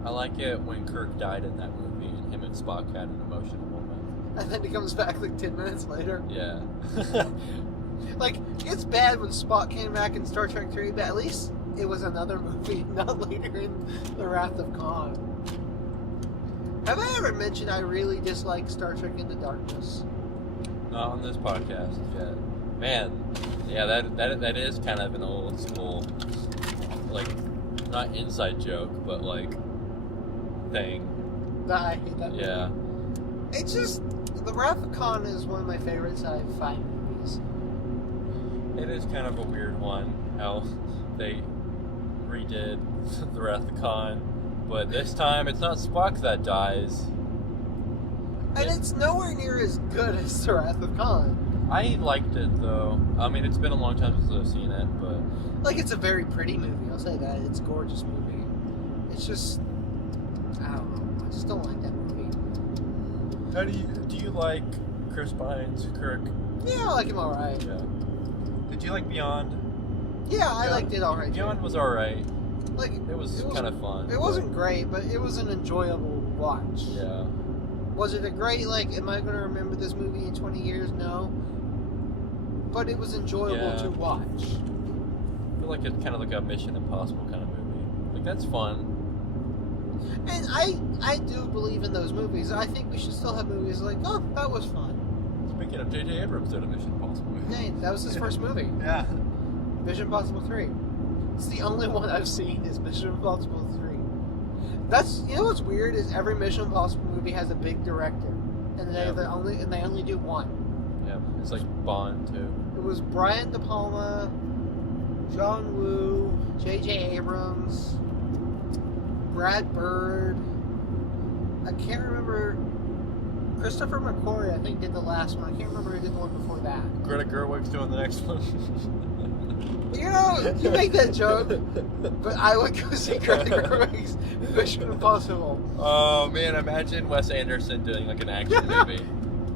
I like it when Kirk died in that movie and him and Spock had an emotional moment. And then he comes back like 10 minutes later. Yeah. Like, it's bad when Spock came back in Star Trek 3, but at least it was another movie, not later in The Wrath of Khan. Have I ever mentioned I really dislike Star Trek Into Darkness? Not on this podcast yet. Man, yeah, that is kind of an old school, like, not inside joke, but like, thing. I hate that movie. Yeah. It's just, The Wrath of Khan is one of my favorite sci-fi movies. It is kind of a weird one, how they redid The Wrath of Khan, but this time it's not Spock that dies. And it's nowhere near as good as The Wrath of Khan. I liked it, though. I mean, it's been a long time since I've seen it, but... Like, it's a very pretty movie, I'll say that. It's a gorgeous movie. It's just, I don't know, I just don't like that movie. How do you like Chris Pine's Kirk? Yeah, I like him alright. Yeah. Did you like Beyond? Yeah, I liked it alright. Beyond was alright. Like, It was kind of fun. It wasn't great, but it was an enjoyable watch. Yeah. Was it a great, like, am I going to remember this movie in 20 years? No. But it was enjoyable to watch. I feel like it's kind of like a Mission Impossible kind of movie. Like, that's fun. And I do believe in those movies. I think we should still have movies like, oh, that was fun. Speaking of J.J. Abrams did a Mission Impossible movie. Hey, that was his first movie. Yeah. Mission Impossible 3. It's the only one I've seen is Mission Impossible 3. That's, you know what's weird is every Mission Impossible movie has a big director. And they only do one. Yeah, it's like Bond too. It was Brian De Palma, John Woo, J.J. Abrams, Brad Bird. I can't remember. Christopher McQuarrie, I think, did the last one. I can't remember who did the one before that. Greta Gerwig's doing the next one. You know, you make that joke, but I would go see Greta Gerwig's Mission Impossible. Oh man, imagine Wes Anderson doing like an action movie.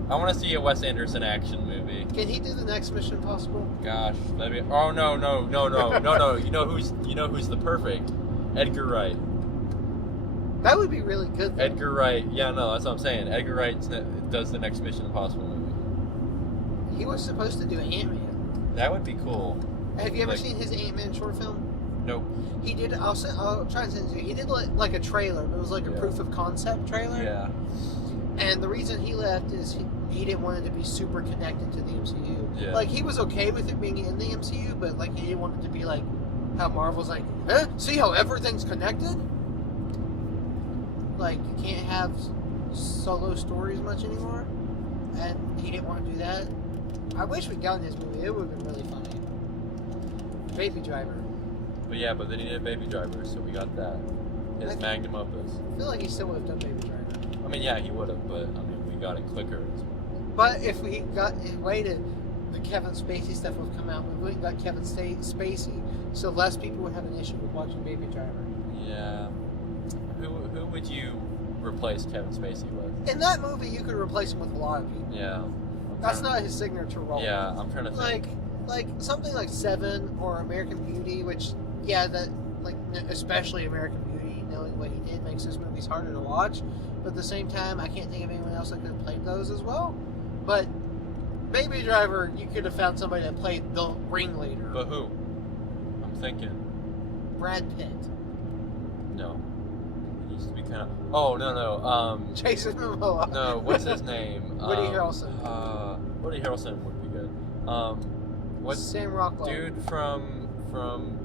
I want to see a Wes Anderson action movie. Can he do the next Mission Impossible? Gosh, that'd be. Oh no. You know who's the perfect? Edgar Wright. That would be really good, though. Edgar Wright. Yeah, no, that's what I'm saying. Edgar Wright does the next Mission Impossible movie. He was supposed to do Ant-Man. That would be cool. Have you ever seen his Ant-Man short film? Nope. He did. I'll try and send it to you. He did like a trailer, but it was like a proof of concept trailer. Yeah. And the reason he left is he didn't want it to be super connected to the MCU. Yeah. Like, he was okay with it being in the MCU, but like he didn't want it to be like how Marvel's like, huh? See how everything's connected? Like, you can't have solo stories much anymore. And he didn't want to do that. I wish we'd gotten his movie. It would have been really funny. Baby Driver. But they needed Baby Driver, so we got that. His magnum opus. I feel like he still would have done Baby Driver. I mean, yeah, he would have, but I mean, we got it quicker. But if we waited, the Kevin Spacey stuff would have come out. We wouldn't got Kevin Spacey, so less people would have an issue with watching Baby Driver. Yeah. Who would you replace Kevin Spacey with? In that movie, you could replace him with a lot of people. Yeah. That's not his signature role. Yeah, I'm trying to think. Like something like Seven or American Beauty, which, yeah, that, like, especially American Beauty, knowing what he did makes his movies harder to watch. But at the same time, I can't think of anyone else that could have played those as well. But Baby Driver, you could have found somebody that played the ringleader. But who? I'm thinking. Brad Pitt. No. It used to be kind of. Oh no. Jason Momoa. No, what's his name? Woody Harrelson. Woody Harrelson would be good. What's Sam Rockwell? Dude from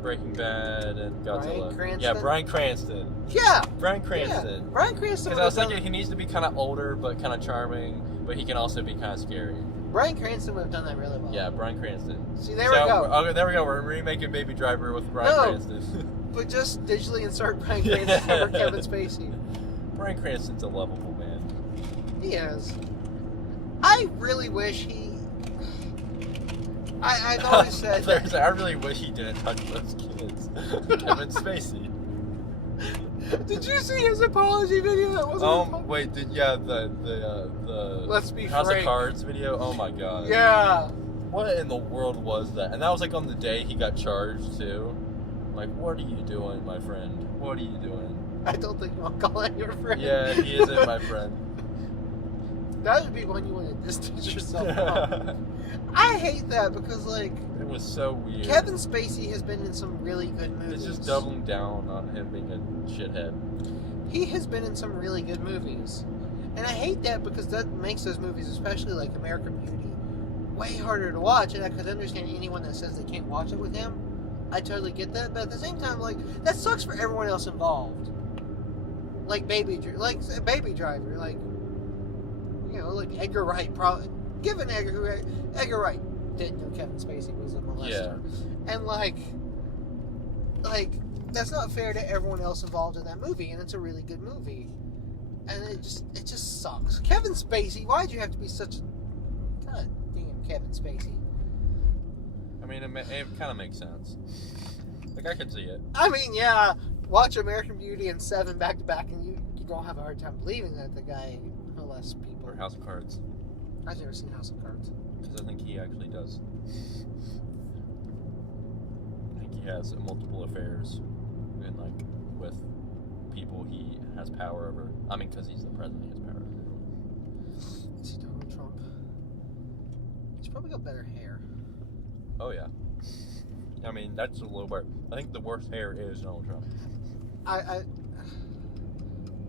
Breaking Bad and Godzilla? Bryan Cranston? Yeah, Bryan Cranston. Yeah. Bryan Cranston. Yeah. Bryan Cranston. Because I was thinking he needs to be kind of older but kind of charming, but he can also be kind of scary. Bryan Cranston would have done that really well. Yeah, Bryan Cranston. See, there we go. Okay, there we go. We're remaking Baby Driver with Bryan Cranston. But just digitally insert Bryan Cranston over Kevin Spacey. Bryan Cranston's a lovable man. He is. I really wish he... I've always said... I really wish he didn't touch those kids. Kevin Spacey. Did you see his apology video? That wasn't the Let's Be House Frank of Cards video. Oh my god. Yeah. what in the world was that? And that was like on the day he got charged too. Like, what are you doing, my friend? What are you doing? I don't think you want to call that your friend. Yeah, he isn't my friend. That would be one you want to distance yourself from. I hate that because, like... It was so weird. Kevin Spacey has been in some really good movies. It's just doubling down on him being a shithead. He has been in some really good movies. And I hate that because that makes those movies, especially like American Beauty, way harder to watch. And I could understand anyone that says they can't watch it with him. I totally get that. But at the same time, like, that sucks for everyone else involved. Like Baby Driver. Like, you know, like Edgar Wright. Probably, given Edgar Wright didn't know Kevin Spacey was a molester. Yeah. And like, that's not fair to everyone else involved in that movie. And it's a really good movie. And it just sucks. Kevin Spacey, why'd you have to be such a... God damn Kevin Spacey. I mean, it kind of makes sense. Like, I could see it. I mean, yeah, watch American Beauty and Seven back to back and you don't have a hard time believing that the guy molests people. Or House of Cards. I've never seen House of Cards. Because I think he actually does. I think he has multiple affairs and, like, with people he has power over. I mean, because he's the president, he has power over. Is he Donald Trump? He's probably got better hair. Oh, yeah. I mean, that's a little bit... I think the worst hair is Donald Trump.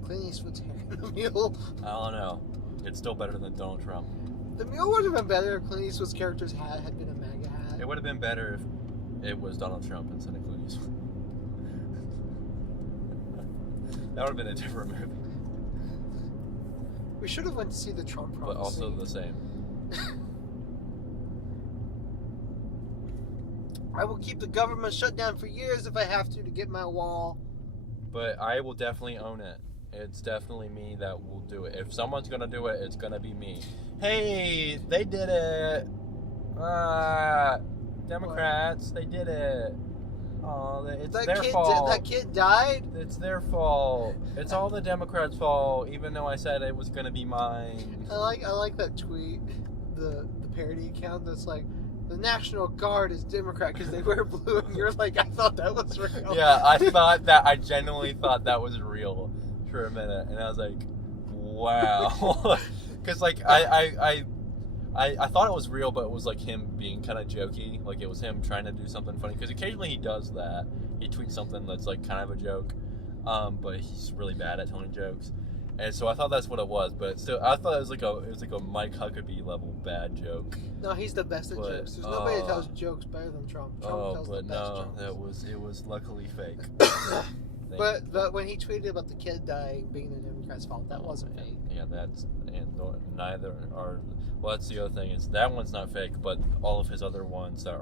Clint Eastwood's hair in The Mule. I don't know. It's still better than Donald Trump. The Mule would have been better if Clint Eastwood's character's hat had been a MAGA hat. It would have been better if it was Donald Trump instead of Clint Eastwood. That would have been a different movie. We should have went to see the Trump Prophecy. But also the same. I will keep the government shut down for years if I have to get my wall. But I will definitely own it. It's definitely me that will do it. If someone's going to do it, it's going to be me. Hey, they did it. Democrats, they did it. Oh, it's their fault. That kid died? It's their fault. It's all the Democrats' fault, even though I said it was going to be mine. I like that tweet, the parody account that's like, the National Guard is Democrat because they wear blue, and you're like, I thought that was real. Yeah, I genuinely thought that was real for a minute, and I was like, wow. Because, like, I thought it was real, but it was, like, him being kind of jokey. Like, it was him trying to do something funny. Because occasionally he does that. He tweets something that's, like, kind of a joke. But he's really bad at telling jokes. And so I thought that's what it was. But still, I thought it was like a Mike Huckabee level bad joke. No, he's the best at jokes. There's nobody that tells jokes better than Trump. Trump tells the best jokes. It was luckily fake. But when he tweeted about the kid dying being the Democrats' fault, that wasn't fake. Yeah, neither are. Well, that's the other thing is that one's not fake, but all of his other ones that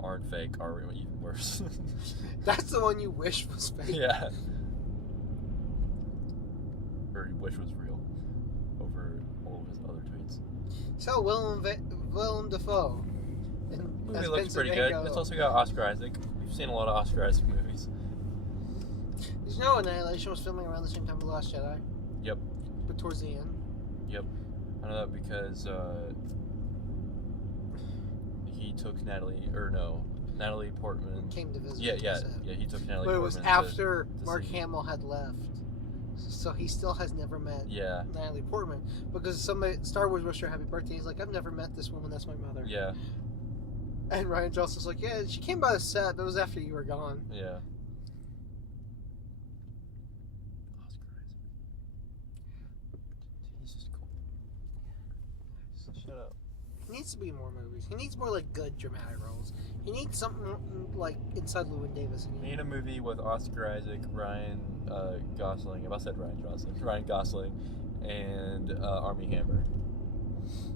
aren't fake are even worse. That's the one you wish was fake. Yeah. Or you wish was real over all of his other tweets. So Willem Dafoe. The movie looks pretty good. It's also got Oscar Isaac. We've seen a lot of Oscar Isaac movies. Did you know Annihilation was filming around the same time as The Last Jedi? Yep. But towards the end? Yep. I know that because he took Natalie Portman came to visit. Yeah, he took Natalie Portman. But it was after Mark Hamill had left. So he still has never met Natalie Portman. Because Star Wars wished her happy birthday. He's like, I've never met this woman, that's my mother. Yeah. And Rian Johnson's like, yeah, she came by the set, but it was after you were gone. Yeah. Shut up. He needs to be in more movies. He needs more, like, good dramatic roles. He needs something, like, inside Llewyn Davis. We need a movie with Oscar Isaac, Ryan Gosling, if I said Ryan Gosling, and Armie Hammer.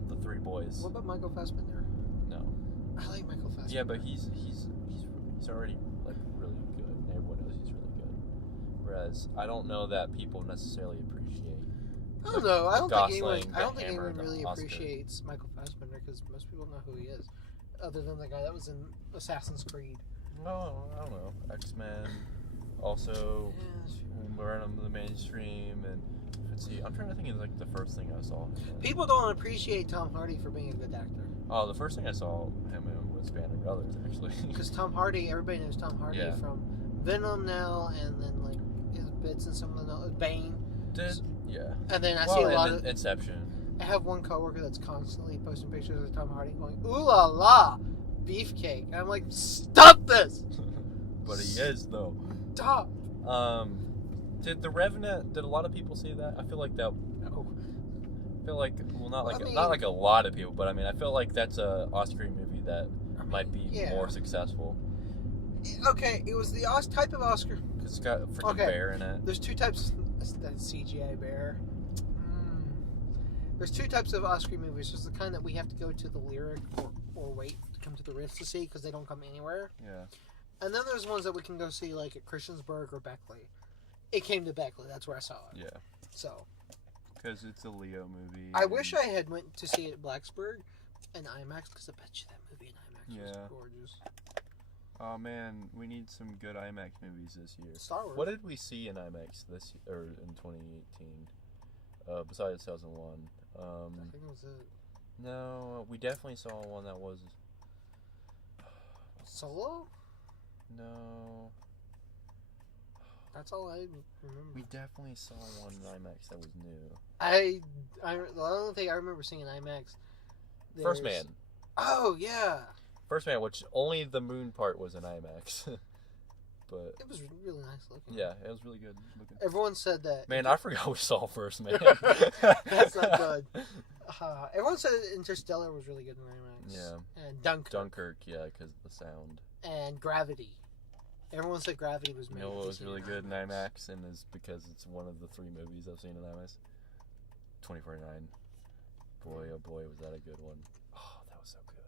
The three boys. What about Michael Fassbender? No. I like Michael Fassbender. Yeah, but he's already, like, really good. Everyone knows he's really good. Whereas, I don't know that people necessarily appreciate. I don't know. I don't think Gosling, anyone really Oscar. appreciates Michael Fassbender because most people know who he is, other than the guy that was in Assassin's Creed. No, I don't know. X-Men, also Yeah, learn on the mainstream. And let's see, I'm trying to think of like the first thing I saw. people don't appreciate Tom Hardy for being a good actor. Oh, the first thing I saw him in was Band of Brothers, actually. Because Tom Hardy, everybody knows Tom Hardy Yeah. from Venom now, and then like his bits in some of the Bane. Yeah. And then I see a lot of. Inception. I have one coworker that's constantly posting pictures of Tom Hardy going, "Ooh la la, beefcake." And I'm like, stop this! But he is though. Stop. Did The Revenant? Did a lot of people see that? I feel like that. No. I feel like not mean- like a lot of people, but I mean I feel like that's a Oscar movie that might be Yeah. more successful Okay, it was the type of Oscar. because it's got a freaking Okay. bear in it. There's two types. That's CGI bear. There's two types of Oscar movies. There's the kind that we have to go to the lyric or wait to come to the Ritz to see because they don't come anywhere. Yeah. And then there's ones that we can go see like at Christiansburg or Beckley. It came to Beckley. That's where I saw it. Yeah. So Because it's a Leo movie. I wish I had went to see it at Blacksburg and IMAX because I bet you that movie in IMAX was Yeah. gorgeous. Oh man, we need some good IMAX movies this year. Star Wars. What did we see in IMAX this or in 2018? Besides 2001. I think that was it. No, we definitely saw one that was. Solo? No, That's all I remember. we definitely saw one in IMAX that was new. The only thing I remember seeing in IMAX. First there's- Man. Oh yeah, First Man, which only the moon part was in IMAX. But it was really nice looking. yeah, it was really good looking. Everyone said that. Man, I forgot we saw First Man. That's not good. Everyone said Interstellar was really good in IMAX. Yeah. And Dunkirk. Dunkirk, yeah, because of the sound. And Gravity. Everyone said Gravity was You made. know to what be was seen really good in IMAX, and is because it's one of the 3 movies I've seen in IMAX. 2049. Boy, oh boy, was that a good one. Oh, that was so good.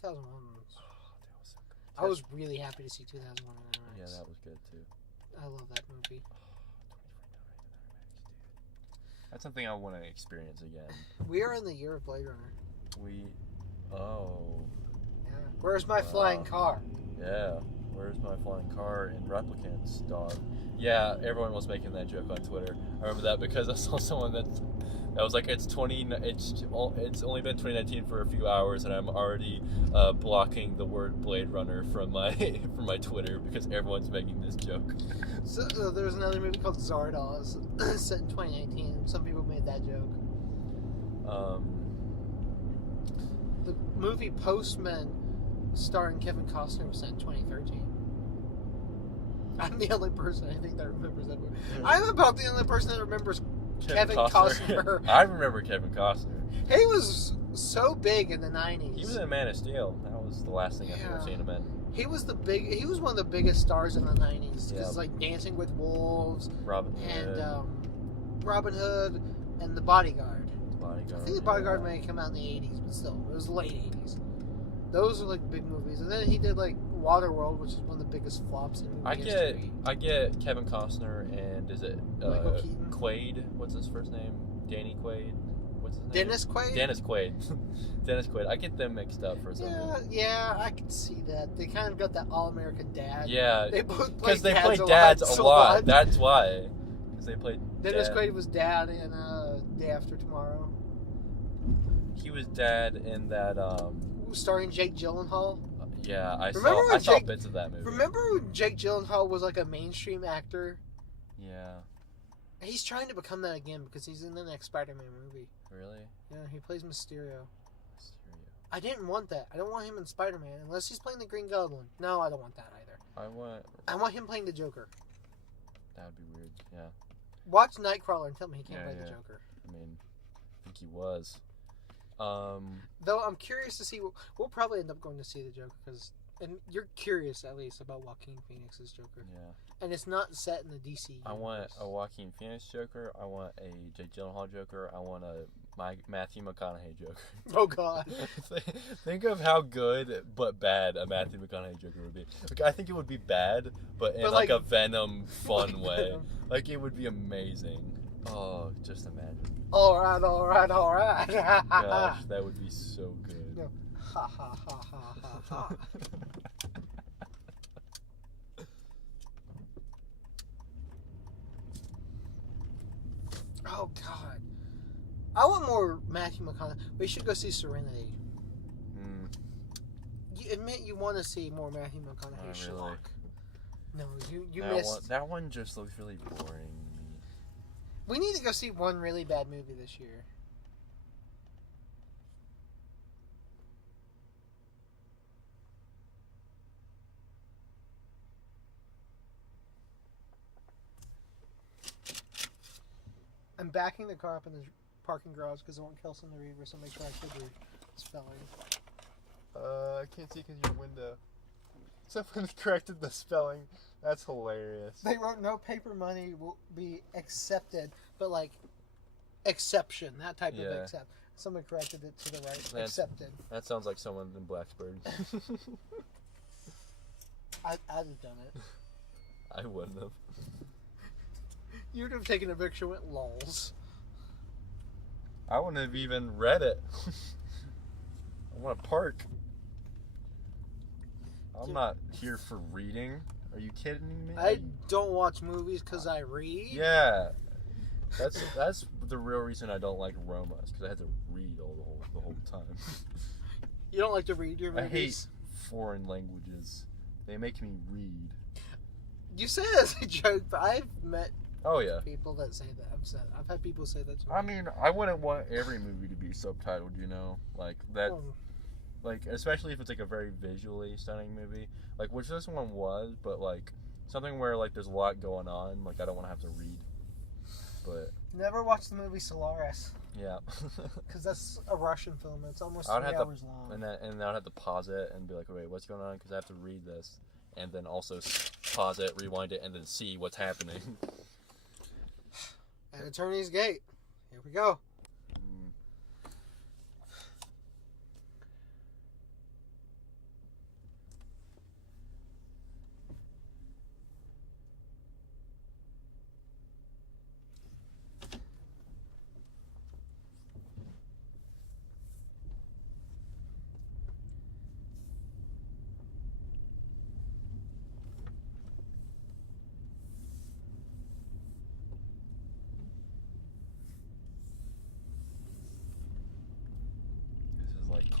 2001 was. Oh, that was so good. I was really happy to see 2001 in IMAX. Yeah, that was good too. I love that movie. Oh, 2049 in IMAX, dude. That's something I want to experience again. We are in the year of Blade Runner. Oh, Yeah. Where's my flying car? yeah. Where's my flying car in Replicants, dog? Yeah, everyone was making that joke on Twitter. I remember that because I saw someone that was like, it's only been 2019 for a few hours, and I'm already blocking the word Blade Runner from my from my Twitter because everyone's making this joke. So, there's another movie called Zardoz set in 2019. Some people made that joke. The movie Postman, starring Kevin Costner, was set in 2013. I'm the only person I think that remembers that movie. I'm about the only person that remembers Kevin Costner. I remember Kevin Costner. He was so big in the 90s. He was in Man of Steel. That was the last thing I've ever Yeah. seen him in. He was one of the biggest stars in the 90s. Because Yeah. like Dancing with Wolves Robin Hood. and Robin Hood and The Bodyguard. Bodyguard. I think The Bodyguard may have come out in the 80s, but still, it was late 80s. Those are like big movies. And then he did like Waterworld, which is one of the biggest flops in movie history. I get Kevin Costner and is it Michael Keaton. Quaid? What's his first name? Danny Quaid? What's his name? Dennis Quaid? Dennis Quaid. Dennis Quaid. I get them mixed up for some reason. Yeah, I can see that. They kind of got that all-American dad. Yeah, They both because they play play dads a lot. lot. That's why. Because they played. Dennis dad. Quaid was dad in Day After Tomorrow, He was dad in that. starring Jake Gyllenhaal. Yeah, I Remember when saw Jake- bits of that movie. Remember when Jake Gyllenhaal was like a mainstream actor? Yeah. He's trying to become that again because he's in the next Spider-Man movie. Really? Yeah, he plays Mysterio. Mysterio. I didn't want that. I don't want him in Spider-Man unless he's playing the Green Goblin. No, I don't want that either. I want him playing the Joker. That would be weird. Yeah. Watch Nightcrawler and tell me he can't Yeah, play yeah. the Joker. I mean, I think he was. Though I'm curious to see. We'll probably end up going to see the Joker because, and you're curious at least about Joaquin Phoenix's Joker, Yeah. and it's not set in the DC. I want universe. a Joaquin Phoenix Joker. I want a Jake Gyllenhaal Joker. I want a Matthew McConaughey Joker. Oh God. Think of how good but bad a Matthew McConaughey Joker would be. Like, I think it would be bad, but in But, like like- a Venom fun Like way. Venom. Like it would be amazing. Oh, just imagine. All right. Gosh, that would be so good. No. Ha ha ha ha ha ha. I want more Matthew McConaughey. We should go see Serenity. You admit you want to see more Matthew McConaughey. Not schlock. really. No, you That missed. that one just looks really boring to me. We need to go see one really bad movie this year. I'm backing the car up in the parking garage because I want Kelson to read, so make sure I should read spelling. I can't see because your window. Someone corrected the spelling. That's hilarious. They wrote no paper money will be accepted, but like exception, that type of accept. Someone corrected it to the right. Accepted. That sounds like someone in Blacksburg. I'd have done it. I wouldn't have. You'd have taken a picture with lols. I wouldn't have even read it. I want to park. I'm not here for reading. Are you kidding me? I don't watch movies because I read. Yeah, that's the real reason I don't like Romas, because I had to read the whole time. You don't like to read your movies? I hate foreign languages. They make me read. You say it as a joke, but I've met people that say that. I've had people say that to me. I mean, I wouldn't want every movie to be subtitled, you know? Like, that... Like, especially if it's, like, a very visually stunning movie. Like, which this one was, but, like, something where, like, there's a lot going on. Like, I don't want to have to read. But... Never watched the movie Solaris. Yeah. Because that's a Russian film. It's almost 3 hours long. And then I'd have to pause it and be like, wait, what's going on? Because I have to read this. And then also pause it, rewind it, and then see what's happening. At Attorney's Gate. Here we go.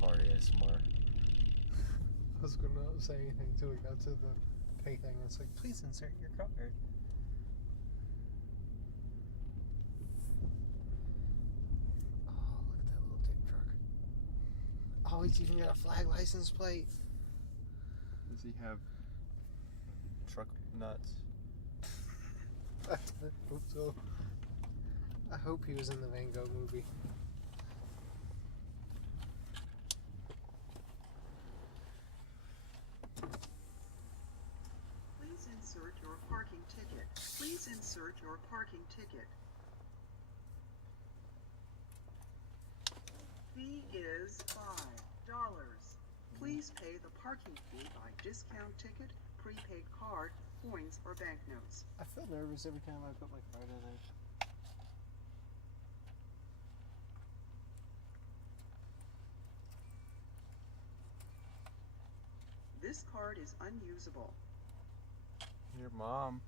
Car ASMR. I was going to say anything until we got to the pay thing. It's like, please insert your card. Oh, look at that little tick truck. Oh, he's even got a flag license plate. Does he have truck nuts? I hope so. I hope he was in the Van Gogh movie. Please insert your parking ticket. Fee is $5. Please pay the parking fee by discount ticket, prepaid card, coins, or banknotes. I feel nervous every time I put my card in there. This card is unusable. Your mom.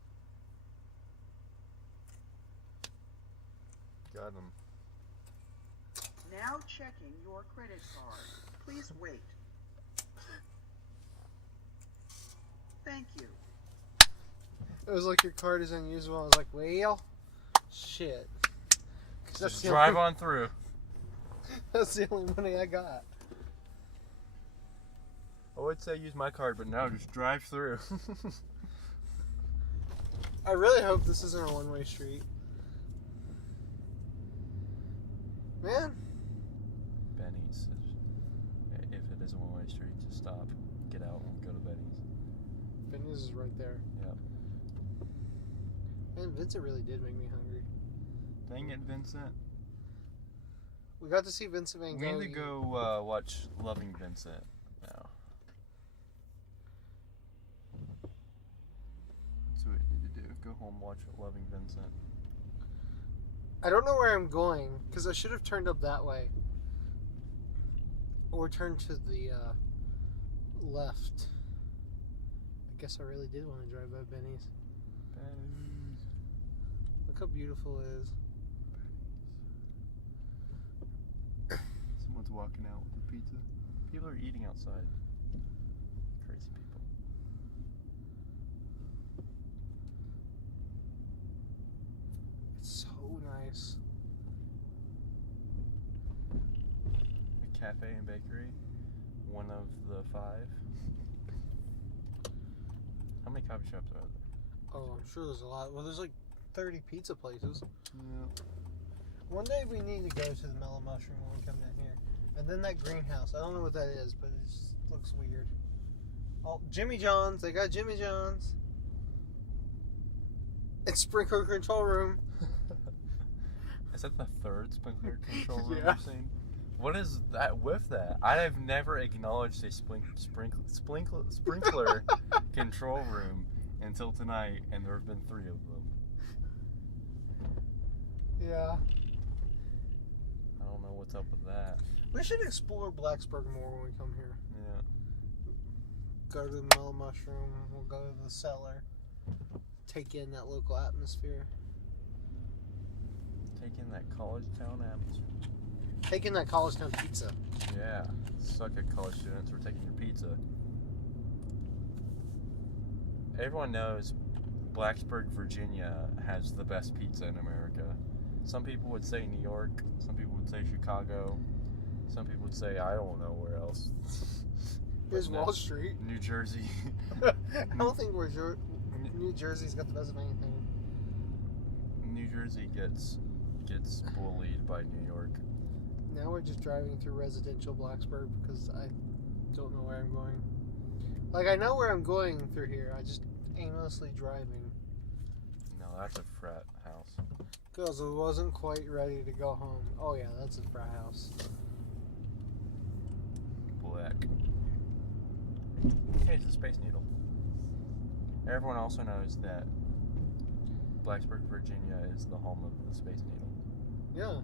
Got him. Now checking your credit card. Please wait. Thank you. It was like your card is unusable. I was like, well, shit. Just drive on through. That's the only money I got. I would say use my card, but no, just drive through. I really hope this isn't a one-way street. Man. Benny's. If it is a one-way street, just stop, get out, and go to Benny's. Benny's is right there. Yeah. Man, Vincent really did make me hungry. Dang it, Vincent. We got to see Vincent Van Gogh. We need to go watch Loving Vincent now. That's what we need to do. Go home, watch Loving Vincent. I don't know where I'm going, because I should have turned up that way. Or turned to the left. I guess I really did want to drive by Benny's. Benny's. Look how beautiful it is. Someone's walking out with a pizza. People are eating outside. Crazy people. It's so nice. A cafe and bakery. One of the 5. How many coffee shops are there? Oh, I'm sure there's a lot. Well, there's like 30 pizza places. Yeah. One day we need to go to the Mellow Mushroom when we come down here. And then that greenhouse. I don't know what that is, but it just looks weird. Oh, Jimmy John's. They got Jimmy John's. It's sprinkler control room. Is that the 3rd sprinkler control room Yeah. you've seen? What is that with that? I have never acknowledged a sprinkler control room until tonight, and there have been 3 of them. Yeah. I don't know what's up with that. We should explore Blacksburg more when we come here. Yeah. Go to the Mellow Mushroom. We'll go to the cellar. Take in that local atmosphere. Take in that college town atmosphere. Take in that college town pizza. Yeah. Suck at college students for taking your pizza. Everyone knows Blacksburg, Virginia has the best pizza in America. Some people would say New York. Some people would say Chicago. Some people would say I don't know where else. Here's But no, Wall Street. New Jersey. I don't think New Jersey's got the best of anything. New Jersey gets bullied by New York. Now we're just driving through residential Blacksburg because I don't know where I'm going. Like, I know where I'm going through here. I just aimlessly driving. No, that's a frat house. Because I wasn't quite ready to go home. Oh yeah, that's a frat house. Black. Hey, it's a Space Needle. Everyone also knows that Blacksburg, Virginia is the home of the Space Needle. Yeah,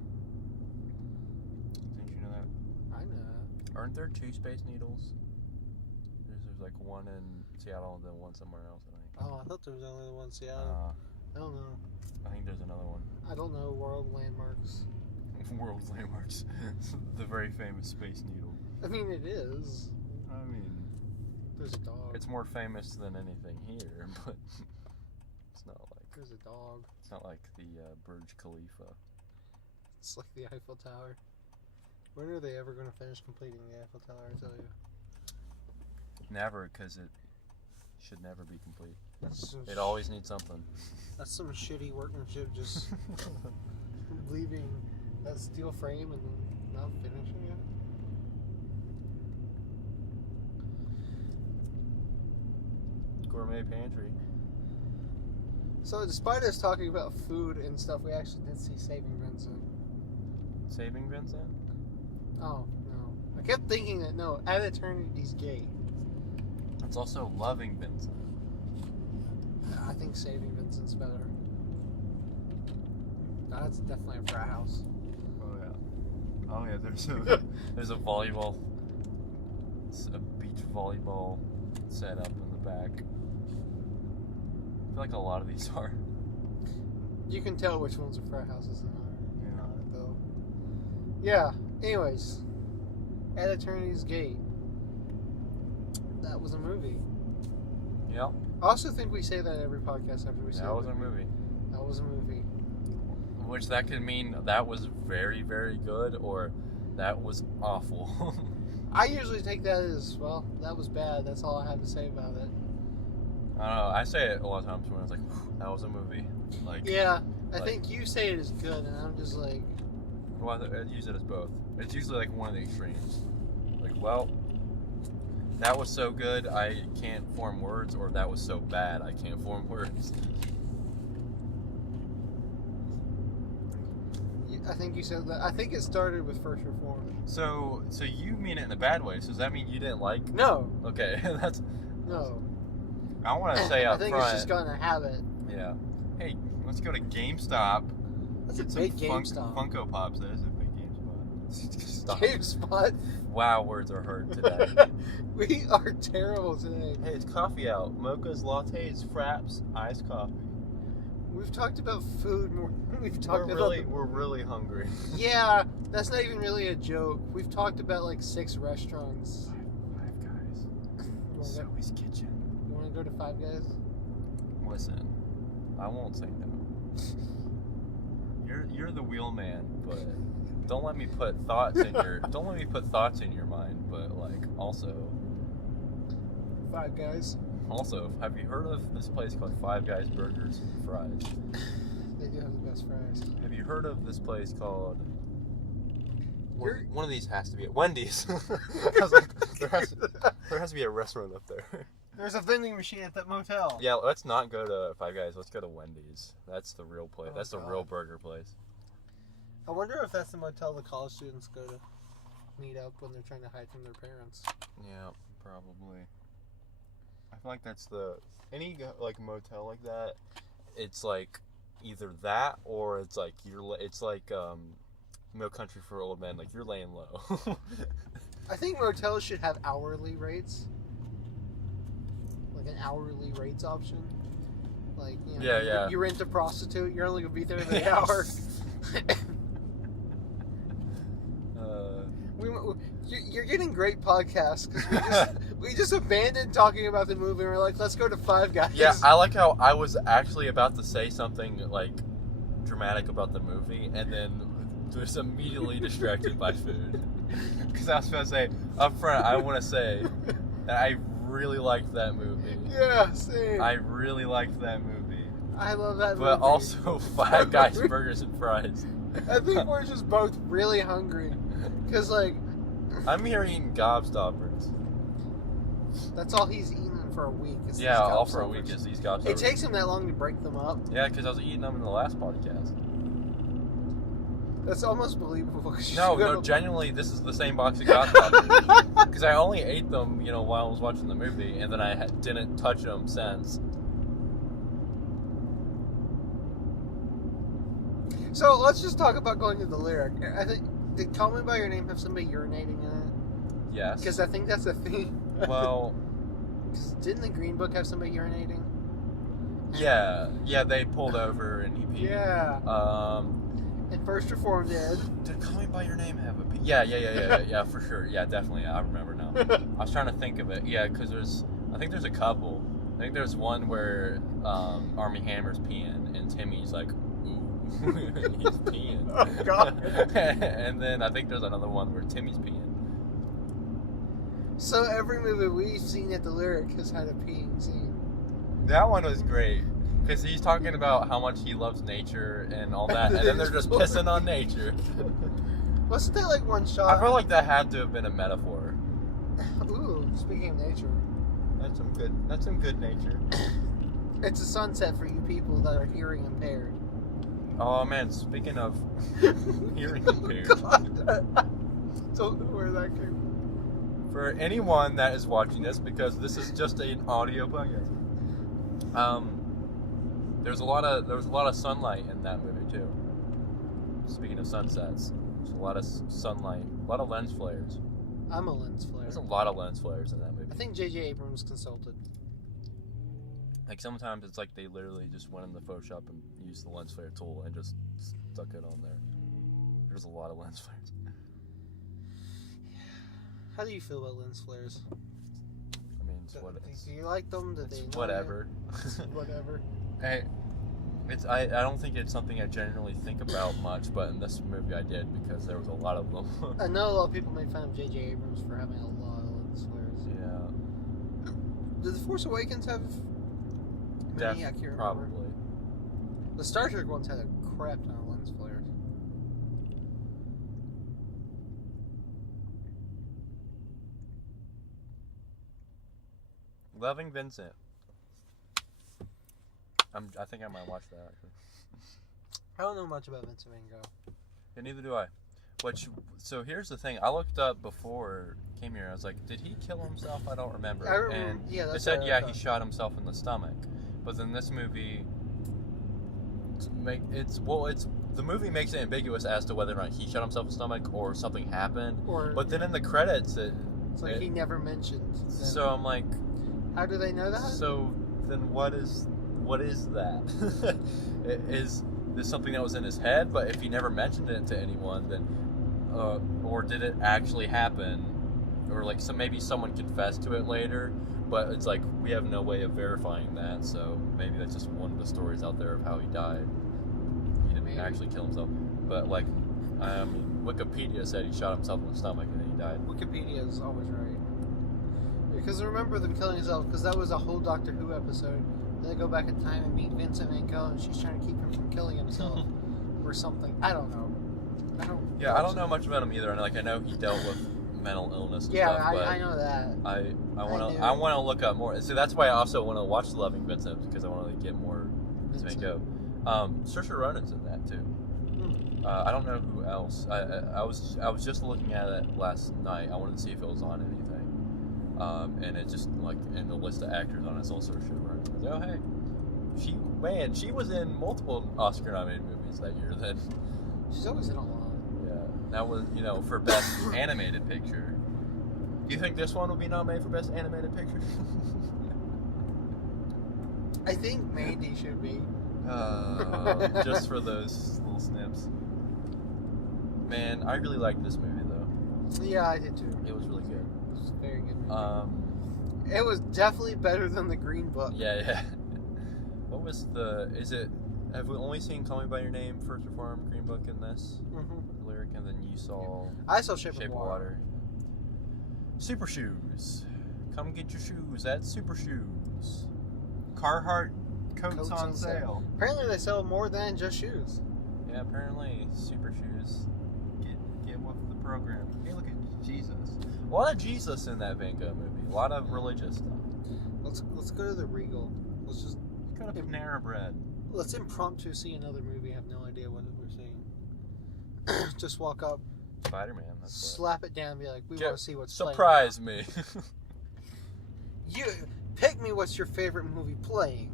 Didn't you know that? I know that. Aren't there 2 Space Needles? There's like one in Seattle and then one somewhere else, I think. Oh, I thought there was only one in Seattle. I don't know. I think there's another one. I don't know world landmarks. World landmarks. The very famous Space Needle. I mean, it is. I mean, There's a dog. it's more famous than anything here, but it's not like There's a dog. it's not like the Burj Khalifa. It's like the Eiffel Tower. When are they ever going to finish completing the Eiffel Tower, I tell you? Never, because it should never be complete. That's some It always needs something. That's some shitty workmanship, just leaving that steel frame and not finishing it. Gourmet pantry. So, despite us talking about food and stuff, we actually did see Saving Vincent. Saving Vincent? Oh, no. I kept thinking that, no, At Eternity's Gate. It's also Loving Vincent. I think Saving Vincent's better. That's definitely a frat house. Oh yeah. Oh yeah. There's a volleyball, a beach volleyball set up in the back. I feel like a lot of these are. You can tell which ones are frat houses and Yeah. not, though. Yeah, anyways. At Eternity's Gate. That was a movie. Yep. I also think we say that every podcast after we say That was a movie. That was a movie. Which that could mean that was very, very good, or that was awful. I usually take that as, well, that was bad. That's all I have to say about it. I don't know. I say it a lot of times when I was like, that was a movie. Like, Yeah, I like- think you say it as good, and I'm just like, well, I use it as both. It's usually like one of the extremes. Like, well, that was so good I can't form words, or that was so bad I can't form words. I think you said that. I think it started with First Reformed. So you mean it in a bad way? So does that mean you didn't like? No, Okay, that's. no. I want to say I up think front. it's just gotten a habit. Yeah. Hey, let's go to GameStop. That's a Get big some GameStop. Funko Pops. That is a big GameSpot. Stop. GameSpot. Wow, words are hard today. We are terrible today. Hey, it's coffee out. Mochas, lattes, fraps, iced coffee. We've talked about food more than we've talked We're really hungry. Yeah, that's not even really a joke. We've talked about like 6 restaurants. Five Guys. You wanna go- Zoe's Kitchen. You want to go to Five Guys? Listen, I won't say no. You're the wheelman, but don't let me put thoughts in your mind. But like also, Five Guys. have you heard of this place called Five Guys Burgers and Fries? They do have the best fries. Have you heard of this place called? You're- One of these has to be at Wendy's. I was like, there has to be a restaurant up there. There's a vending machine at that motel. Yeah, let's not go to Five Guys. Let's go to Wendy's. That's the real place. Oh, That's the God. real burger place. I wonder if that's the motel the college students go to meet up when they're trying to hide from their parents. Yeah, probably. I feel like that's any like motel like that. It's like either that or it's like No Country for Old Men. Like you're laying low. I think motels should have hourly rates. Like an hourly rates option. Like, you know, Yeah. You rent a prostitute, you're only going to be there in an hour. You're getting great podcasts because we just abandoned talking about the movie and we're like, let's go to Five Guys. Yeah, I like how I was actually about to say something like dramatic about the movie and then was immediately distracted by food. Because I was about to say, up front, I want to say that I really liked that movie. Yeah, same. I really liked that movie. I love that movie. But also Five Guys Burgers and Fries. I think we're just both really hungry. Because, like, I'm here eating gobstoppers. that's all he's eaten for a week. Is Yeah, these all for a gobstoppers. week is these gobstoppers. It takes him that long to break them up. Yeah, because I was eating them in the last podcast. That's almost believable. No, genuinely, this is the same box of gobstoppers. Because I only ate them, while I was watching the movie, and then I didn't touch them since. So let's just talk about going to the lyric. I think, did Call Me By Your Name have somebody urinating in it? Yes. Because I think that's a theme. Well, 'Cause didn't the Green Book have somebody urinating? yeah, they pulled over and he peed. Yeah. And First Reformed did. Did Call Me By Your Name have a pee? Yeah, for sure. Yeah, definitely. I remember now. I was trying to think of it. Yeah, because I think there's a couple. I think there's one where Armie Hammer's peeing and Timmy's like, ooh, he's peeing. Oh, God. And then I think there's another one where Timmy's peeing. So every movie we've seen at the lyric has had a peeing scene. That one was great. Because he's talking about how much he loves nature and all that, and then they're just pissing on nature. Wasn't that like one shot? I feel like that had to have been a metaphor. Ooh, speaking of nature. That's some good nature. It's a sunset for you people that are hearing impaired. Oh man, speaking of hearing impaired. God, I don't know where that came from. For anyone that is watching this, because this is just an audio podcast, there was a lot of sunlight in that movie too. Speaking of sunsets, there's a lot of sunlight, a lot of lens flares. I'm a lens flare. There's a lot of lens flares in that movie. I think J.J. Abrams consulted. Like sometimes it's like they literally just went in the Photoshop and used the lens flare tool and just stuck it on there. There's a lot of lens flares. How do you feel about lens flares? I mean, it's what it's. Do you like them? Do they It's annoy whatever. you? Whatever. Hey, I don't think it's something I generally think about much, but in this movie I did because there was a lot of them. I know a lot of people make fun of J.J. Abrams for having a lot of lens flares. Yeah, Did The Force Awakens have many? I can't remember. probably. The Star Trek ones had a crap ton of lens flares. Loving Vincent. I think I might watch that actually. I don't know much about Vincent Van Gogh. Yeah, neither do I. So here's the thing. I looked up before I came here. I was like, did he kill himself? I don't remember. I remember. And Yeah, they that's said, what I yeah, thought. he shot himself in the stomach. But then this movie, the movie makes it ambiguous as to whether or not he shot himself in the stomach or something happened. Or But then in the credits, it's like he never mentioned. Them. so I'm like, How do they know that? so then what is what is that? Is this something that was in his head? But if he never mentioned it to anyone, then, or did it actually happen? Or like, maybe someone confessed to it later, but it's like we have no way of verifying that. So maybe that's just one of the stories out there of how he died. He didn't actually kill himself, but like, Wikipedia said he shot himself in the stomach and then he died. Wikipedia is always right. Because I remember them killing themselves, because that was a whole Doctor Who episode. They go back in time and meet Vincent Van Gogh, and she's trying to keep him from killing himself or something. I don't know. I don't know much about him either, and like I know he dealt with mental illness. And yeah, stuff, but I know that. I want to look up more. So that's why I also want to watch The Loving Vincent, because I want to get more Van Gogh. Saoirse Ronan's in that too. I don't know who else. I was just looking at it last night. I wanted to see if it was on anything. And it just, like, in the list of actors on it, it's also Saoirse Ronan. I was like, oh, hey. She was in multiple Oscar-nominated movies that year then. She's always in a lot. Yeah. That was, for Best Animated Picture. Do you think this one will be nominated for Best Animated Picture? I think Mandy should be. Just for those little snips. Man, I really liked this movie, though. Yeah, I did too. It was really good. It was a very good movie. It was definitely better than the Green Book. Yeah. What was have we only seen Call Me By Your Name, First Reformed, Green Book, in this lyric, and then you saw... I saw Shape of Water. Super Shoes. Come get your shoes at Super Shoes. Carhartt coats on sale. Apparently they sell more than just shoes. Yeah, apparently Super Shoes. Get with the program. Hey, look at Jesus. A lot of Jesus in that Van Gogh movie. A lot of religious stuff. Let's go to the Regal. Let's just go to Panera Bread. Let's impromptu see another movie. I have no idea what we're seeing. Just walk up. Spider-Man. Slap it down and be like, we want to see what's surprise playing. Surprise me. You pick me what's your favorite movie playing.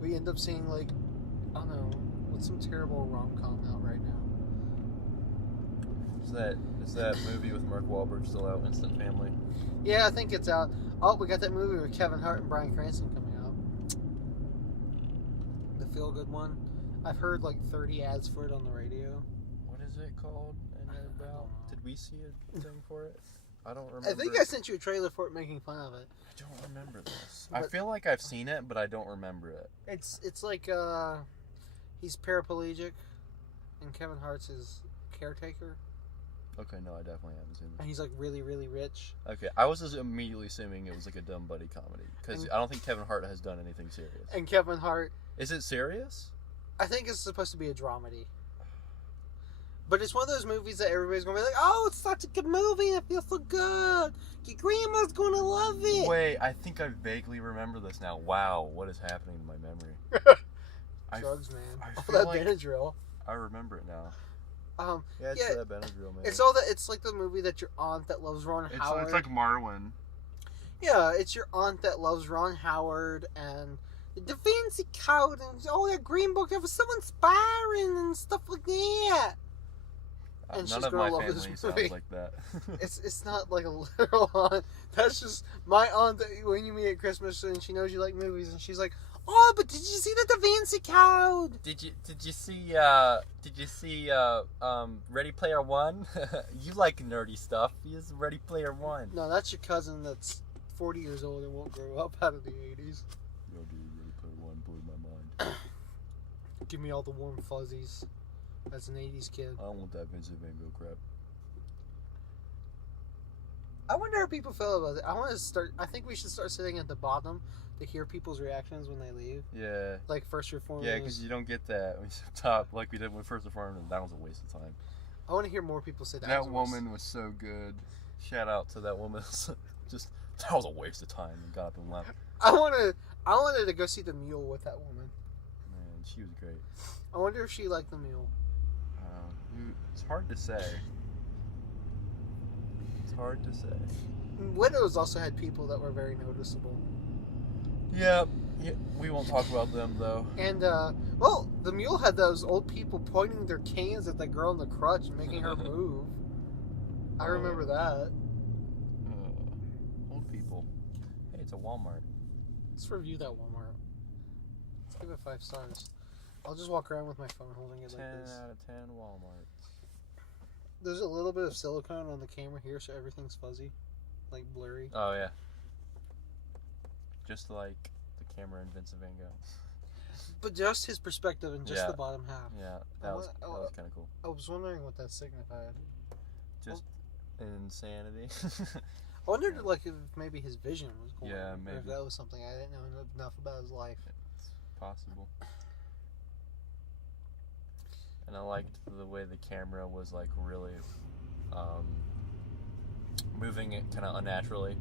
We end up seeing, like, I don't know, what's some terrible rom-com out right now? Is that movie with Mark Wahlberg still out, Instant Family? Yeah, I think it's out. Oh, we got that movie with Kevin Hart and Bryan Cranston coming out. The feel-good one. I've heard like 30 ads for it on the radio. What is it called and about? Did we see a thing for it? I don't remember. I think I sent you a trailer for it making fun of it. I don't remember this. I feel like I've seen it, but I don't remember it. It's like he's paraplegic and Kevin Hart's his caretaker. Okay, no, I definitely haven't seen it. And he's like really, really rich. Okay, I was just immediately assuming it was like a dumb buddy comedy because I don't think Kevin Hart has done anything serious. And Kevin Hart... Is it serious? I think it's supposed to be a dramedy. But it's one of those movies that everybody's going to be like, oh, it's such a good movie, it feels so good. Your grandma's going to love it. Wait, I think I vaguely remember this now. Wow, what is happening to my memory? Drugs, man. I All that Benadryl. I remember it now. Yeah, it's that Benadryl, man. It's like the movie that your aunt that loves Ron Howard. It's like Marwen. Yeah, it's your aunt that loves Ron Howard and the Da Vinci Code and that Green Book. That was so inspiring and stuff like that. And none of my family sounds like that. It's not like a literal aunt. That's just my aunt that when you meet at Christmas and she knows you like movies and she's like, oh, but did you see the Da Vinci Code? Did you see Ready Player One? You like nerdy stuff. He's Ready Player One. No, that's your cousin that's 40 years old and won't grow up out of the 80s. Yo, dude, Ready Player One blew my mind. Give me all the warm fuzzies. As an 80s kid. I don't want that Vincent Van Gogh crap. I wonder how people feel about it. I think we should start sitting at the bottom to hear people's reactions when they leave. Yeah. Like First Reformed. Yeah, because you don't get that when you sit top like we did with First Reformed, and that was a waste of time. I want to hear more people say that. That woman was so good. Shout out to that woman. Just, that was a waste of time. And got up and left. I wanted to go see The Mule with that woman. Man, she was great. I wonder if she liked The Mule. It's hard to say. It's hard to say. Widows also had people that were very noticeable. Yeah, we won't talk about them though. And well, The Mule had those old people pointing their canes at the girl in the crutch and making her move. I remember that. Old people. Hey, it's a Walmart. Let's review that Walmart. Let's give it 5 stars. I'll just walk around with my phone holding it 10 like this. out of 10 Walmart. There's a little bit of silicone on the camera here, so everything's fuzzy, like blurry. Oh, yeah. Just like the camera in Vincent Van Gogh. But just his perspective and just Yeah. the bottom half. Yeah, that was kind of cool. I was wondering what that signified. Just insanity. I wondered, like, if maybe his vision was going. Yeah, Or if maybe. that was something I didn't know enough about his life. It's possible. And I liked the way the camera was like really moving it kind of unnaturally.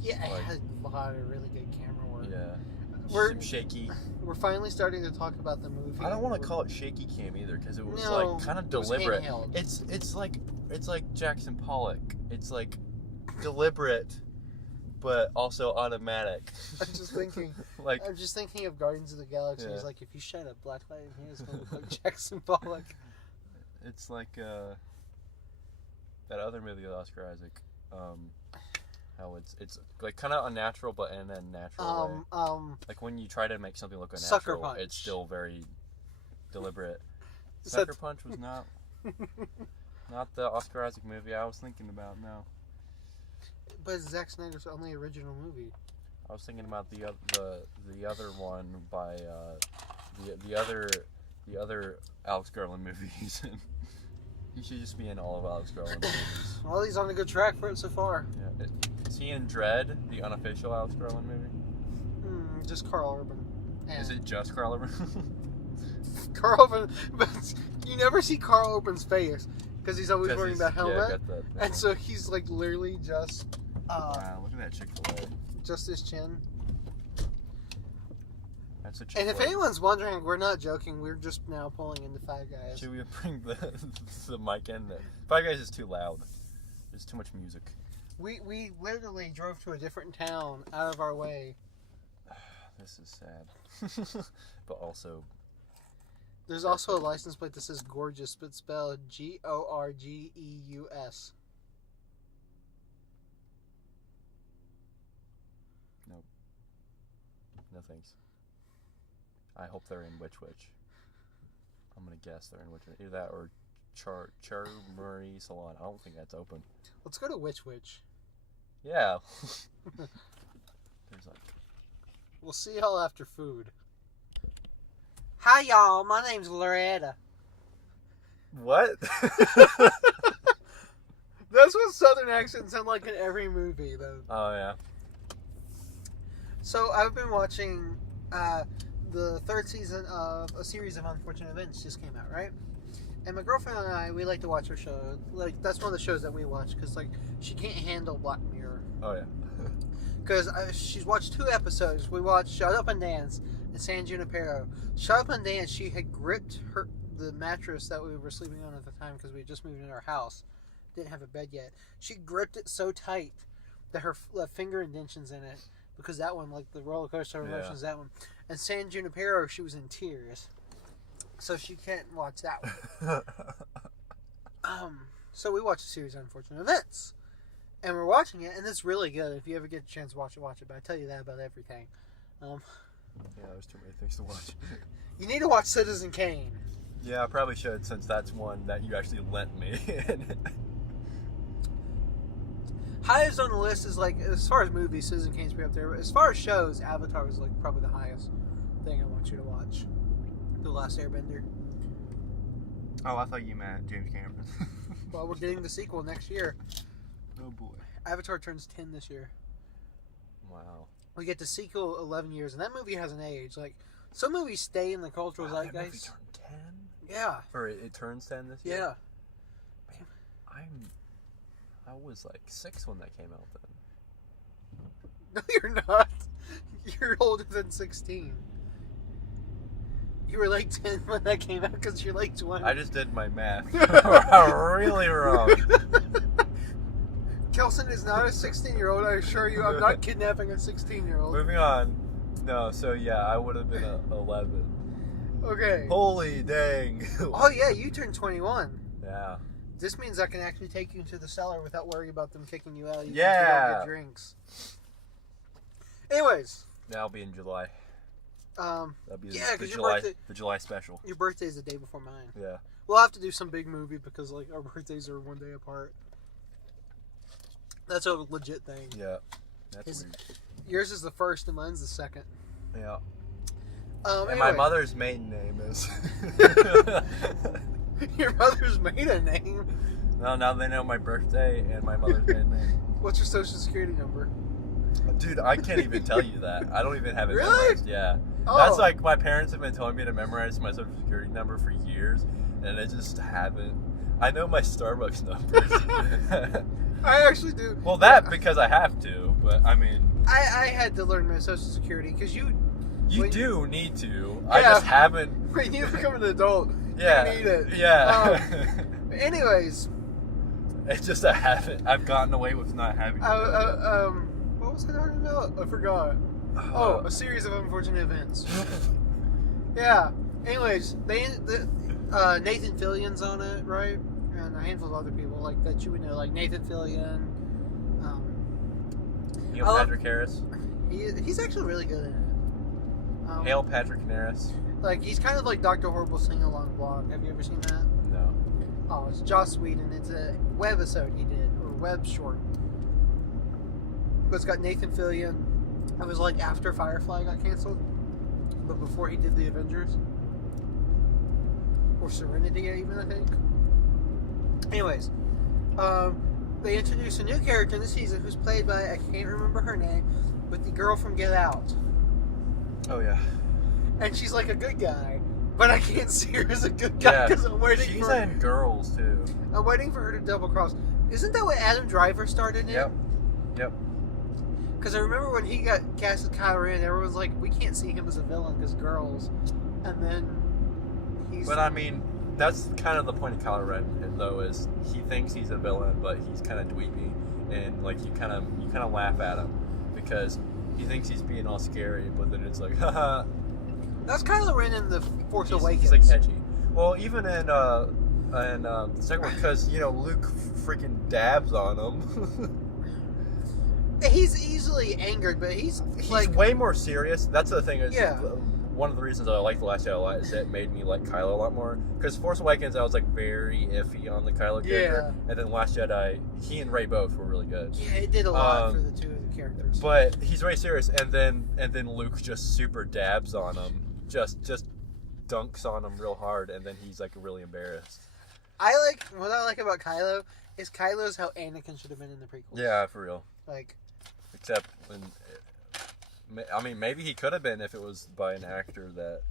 Yeah, it Like- had a lot of really good camera work. Yeah. We're- Some shaky. We're finally starting to talk about the movie. I don't want to call it shaky cam either because it was No, like kind of it was deliberate. handheld. It's like Jackson Pollock. It's like deliberate, but also automatic. I'm just thinking. like I'm just thinking of Guardians of the Galaxy. Yeah. It's like if you shine a black light in here, it's going to look like Jackson Pollock. it's like that other movie with Oscar Isaac. How it's like kind of unnatural, but in a natural way. Like when you try to make something look Sucker unnatural, Punch. it's still very deliberate. Is Sucker that- Punch was not the Oscar Isaac movie I was thinking about. No, But it's Zack Snyder's only original movie. I was thinking about the other one by the other Alex Garland movies. He should just be in all of Alex Garland movies. Well, he's on a good track for it so far. Yeah. Is he in Dread, the unofficial Alex Garland movie? Just Carl Urban. Is it just Carl Urban? Carl Urban? But you never see Carl Urban's face because he's always wearing that helmet. Yeah, got that And so he's like literally just wow, look at that Chick-fil-A. just his chin. That's a And Chick-fil-A. if anyone's wondering, we're not joking. We're just now pulling into Five Guys. Should we bring the mic in? Five Guys is too loud. There's too much music. We literally drove to a different town out of our way. This is sad. But also, There's also a license plate that says gorgeous, but spelled Gorgeus. no thanks. I hope they're in Witch Witch. I'm gonna guess they're in Witch Witch. Either that or Charmurray Salon. I don't think that's open. Let's go to Witch Witch. Yeah. There's like... We'll see y'all after food. Hi y'all, my name's Loretta. What? That's what Southern accents sound like in every movie, though. Oh, yeah. So I've been watching the 3rd season of A Series of Unfortunate Events just came out, right? And my girlfriend and I, we like to watch her show. Like, that's one of the shows that we watch because, like, she can't handle Black Mirror. Oh, yeah. Because she's watched 2 episodes. We watched Shut Up and Dance and San Junipero. Shut Up and Dance, she had gripped the mattress that we were sleeping on at the time because we had just moved into our house. Didn't have a bed yet. She gripped it so tight that her finger indentions in it. Because that one, like the roller coaster of emotions, that one. And San Junipero, she was in tears. So she can't watch that one. So we watched A Series of Unfortunate Events. And we're watching it, and it's really good. If you ever get a chance to watch it, watch it. But I tell you that about everything. Yeah, there's too many things to watch. You need to watch Citizen Kane. Yeah, I probably should, since that's one that you actually lent me. Highest on the list is, like, as far as movies, Citizen Kane's pretty up there. But as far as shows, Avatar is, like, probably the highest thing I want you to watch. The Last Airbender. Oh, I thought you meant James Cameron. Well, we're getting the sequel next year. Oh, boy. Avatar turns 10 this year. Wow. We get the sequel 11 years, and that movie hasn't aged. Like, some movies stay in the cultural Wow, that movie zeitgeist. turned 10? Yeah. Or it turns 10 this year? Yeah. I was like 6 when that came out then. No, you're not. You're older than 16. You were like 10 when that came out because you're like 20. I just did my math really wrong. Kelson is not a 16-year-old, I assure you. I'm not kidnapping a 16-year-old. Moving on. No, so yeah, I would have been 11. Okay. Holy dang. Oh, yeah, you turned 21. Yeah. This means I can actually take you to the cellar without worrying about them kicking you out. You Yeah. don't get drinks. Anyways. That'll be in July. That'd be Yeah, the 'cause your July, birthday- the July special. Your birthday's the day before mine. Yeah. We'll have to do some big movie because like our birthdays are one day apart. That's a legit thing. Yeah. That's His- weird. Yours is the first and mine's the second. Yeah. Anyway, And my mother's maiden name is. Your mother's maiden name. No, now they know my birthday and my mother's maiden name. What's your social security number? Dude, I can't even tell you that. I don't even have it Really? memorized. Yeah. Oh. That's like my parents have been telling me to memorize my social security number for years, and I just haven't. I know my Starbucks numbers. I actually do. Well, that because I have to, but I mean, I had to learn my social security because you you Wait. do need to. I Yeah. just haven't. when you become an adult, Yeah. you need it. Yeah. Anyways, It's just I haven't. I've gotten away with not having. To do it. what was I talking about? I forgot. Oh, a series of unfortunate events. Yeah. Anyways, Nathan Fillion's on it, right? And a handful of other people like that you would know, like Nathan Fillion. Neil Patrick Harris. He's actually really good at it. Hail Patrick Harris. Like he's kind of like Dr. Horrible sing along blog. Have you ever seen that? No. Oh, it's Joss Whedon. It's a webisode he did, or web short. But it's got Nathan Fillion. It was like after Firefly got canceled, but before he did the Avengers. Or Serenity, even, I think. Anyways, they introduced a new character in the season who's played by, I can't remember her name, but the girl from Get Out. Oh yeah. And she's like a good guy, but I can't see her as a good guy because I'm waiting She's for in Girls too. I'm waiting for her to double cross. Isn't that what Adam Driver started in? Yep. Yep. Because I remember when he got cast as Kylo Ren, everyone was like, we can't see him as a villain because girls. And then he's... But I mean, that's kind of the point of Kylo Ren, though, is he thinks he's a villain, but he's kind of dweeby, and like you kind of laugh at him because he thinks he's being all scary, but then it's like, haha. That's Kylo Ren in The Force Awakens. He's like edgy. Well, even in the second one, because Luke freaking dabs on him. He's easily angered, but he's like... way more serious. That's the thing. Is Yeah. One of the reasons I like The Last Jedi a lot is that it made me like Kylo a lot more. Because Force Awakens, I was like very iffy on the Kylo character, and then Last Jedi, he and Rey both were really good. Yeah, it did a lot for the two of the characters. But he's very serious, and then Luke just super dabs on him, just dunks on him real hard, and then he's like really embarrassed. What I like about Kylo is Kylo's how Anakin should have been in the prequels. Yeah, for real. Like, Except when, I mean, maybe he could have been if it was by an actor that,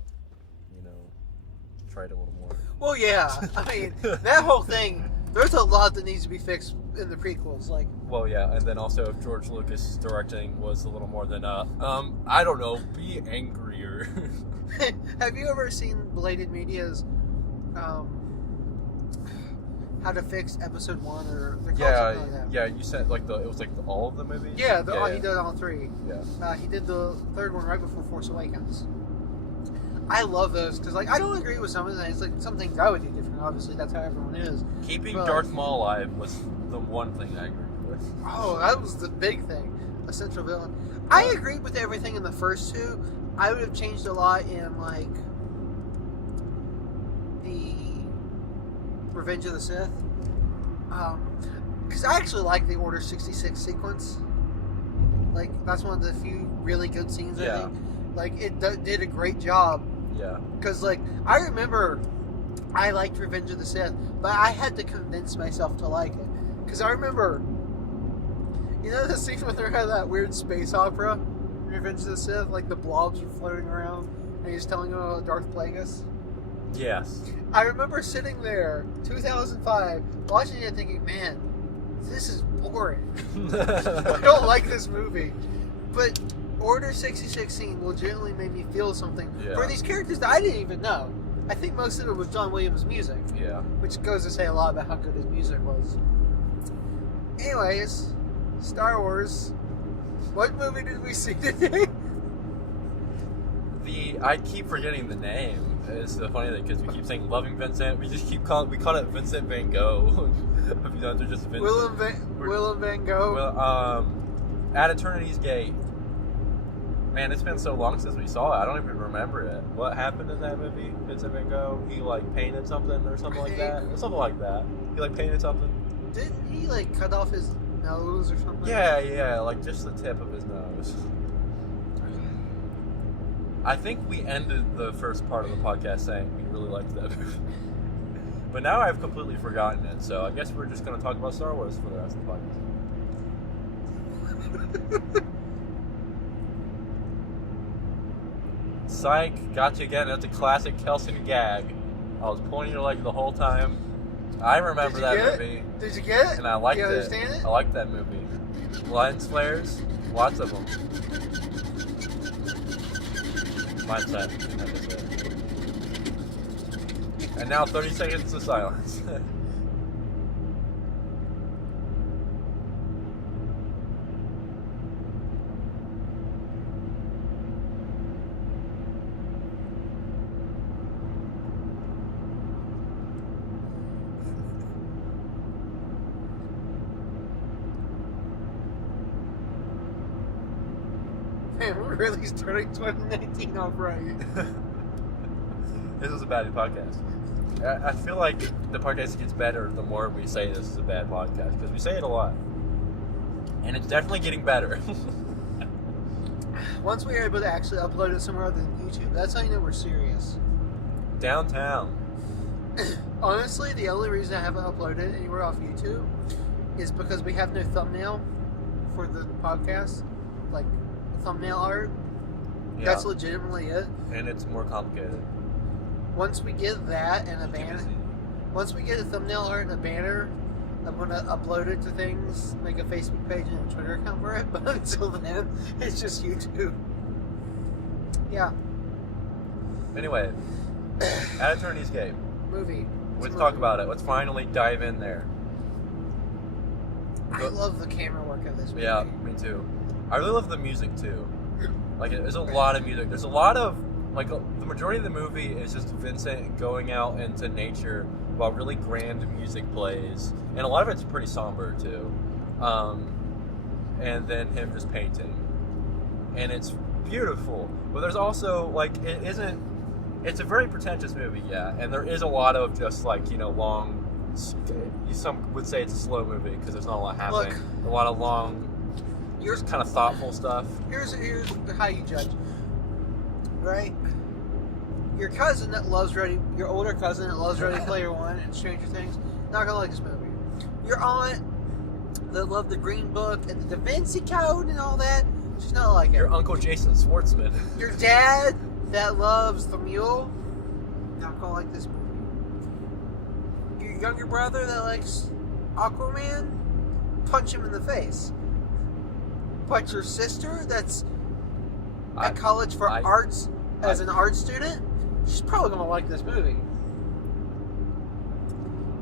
tried a little more. well, yeah. I mean, that whole thing. There's a lot that needs to be fixed in the prequels. Like, Well, yeah, and then also if George Lucas directing was a little more than, I don't know, be angrier. have you ever seen Belated Media's how to fix episode 1 or they're called something like that? Yeah, you said like it was like all of the movies? Yeah, he did all 3. Yeah. He did the third one right before Force Awakens. I love those because, like, I don't agree with some of them. It's like some things I would do different. Obviously, that's how everyone is. Keeping But- Darth Maul alive was the one thing I agreed with. Oh, that was the big thing. A central villain. I agreed with everything in the first 2. I would have changed a lot in, like, the Revenge of the Sith. Because I actually like the Order 66 sequence. Like, that's one of the few really good scenes, I think. Like, it did a great job. Yeah. Because, like, I remember I liked Revenge of the Sith, but I had to convince myself to like it. Because I remember, the scene when they're at that weird space opera, Revenge of the Sith, like the blobs are floating around, and he's telling them about Darth Plagueis? Yes. I remember sitting there, 2005, watching it thinking, man, this is boring. I don't like this movie. But Order 66 scene legitimately made me feel something for these characters that I didn't even know. I think most of it was John Williams' music. Yeah. Which goes to say a lot about how good his music was. Anyways, Star Wars. What movie did we see today? I keep forgetting the name. It's the funny thing because we keep saying Loving Vincent. We just keep calling it Vincent Van Gogh. A few times they're just Vincent. Willem Van Gogh. Well, At Eternity's Gate. Man, it's been so long since we saw it. I don't even remember it. What happened in that movie? Vincent Van Gogh? He like painted something or something like that. Something like that. He like painted something. Didn't he like cut off his nose or something? Yeah, like just the tip of his nose. I think we ended the first part of the podcast saying we really liked that movie. But now I've completely forgotten it, so I guess we're just going to talk about Star Wars for the rest of the podcast. Psych, got you again. That's a classic Kelson gag. I was pointing your leg the whole time. I remember that movie. Did you get it? And I liked you it. understand it? I liked that movie. Lens flares, lots of them. Mindset. Like I said. And now 30 seconds of silence. Man, we're really starting 2019 off right. This is a bad podcast. I feel like the podcast gets better the more we say this is a bad podcast, because we say it a lot. And it's definitely getting better. Once we are able to actually upload it somewhere other than YouTube, that's how you know we're serious. Downtown. Honestly, the only reason I haven't uploaded anywhere off YouTube is because we have no thumbnail for the podcast. Like, thumbnail art. Yeah. That's legitimately it. And it's more complicated. Once we get that and a banner, once we get a thumbnail art and a banner, I'm going to upload it to things, make a Facebook page and a Twitter account for it, but until then, it's just YouTube. Yeah. Anyway, At Attorney's Game. Movie. Let's talk about it. Let's finally dive in there. I love the camera work of this movie. Yeah, me too. I really love the music too. Like, there's a lot of music. There's a lot of, like, the majority of the movie is just Vincent going out into nature while really grand music plays. And a lot of it's pretty somber too. And then him just painting. And it's beautiful. But there's also, like, it's a very pretentious movie, yeah. And there is a lot of just, like, you know, long, some would say it's a slow movie because there's not a lot happening. Look, a lot of long, just kind of thoughtful stuff. Here's how you judge, right? Your cousin that loves your older cousin that loves Ready Player One and Stranger Things, not gonna like this movie. Your aunt that loved the Green Book and the Da Vinci Code and all that, she's not like it. Your Uncle Jason Schwartzman. Your dad that loves The Mule, not gonna like this movie. Your younger brother that likes Aquaman, punch him in the face. But your sister that's at college for arts as an art student, she's probably gonna like this movie.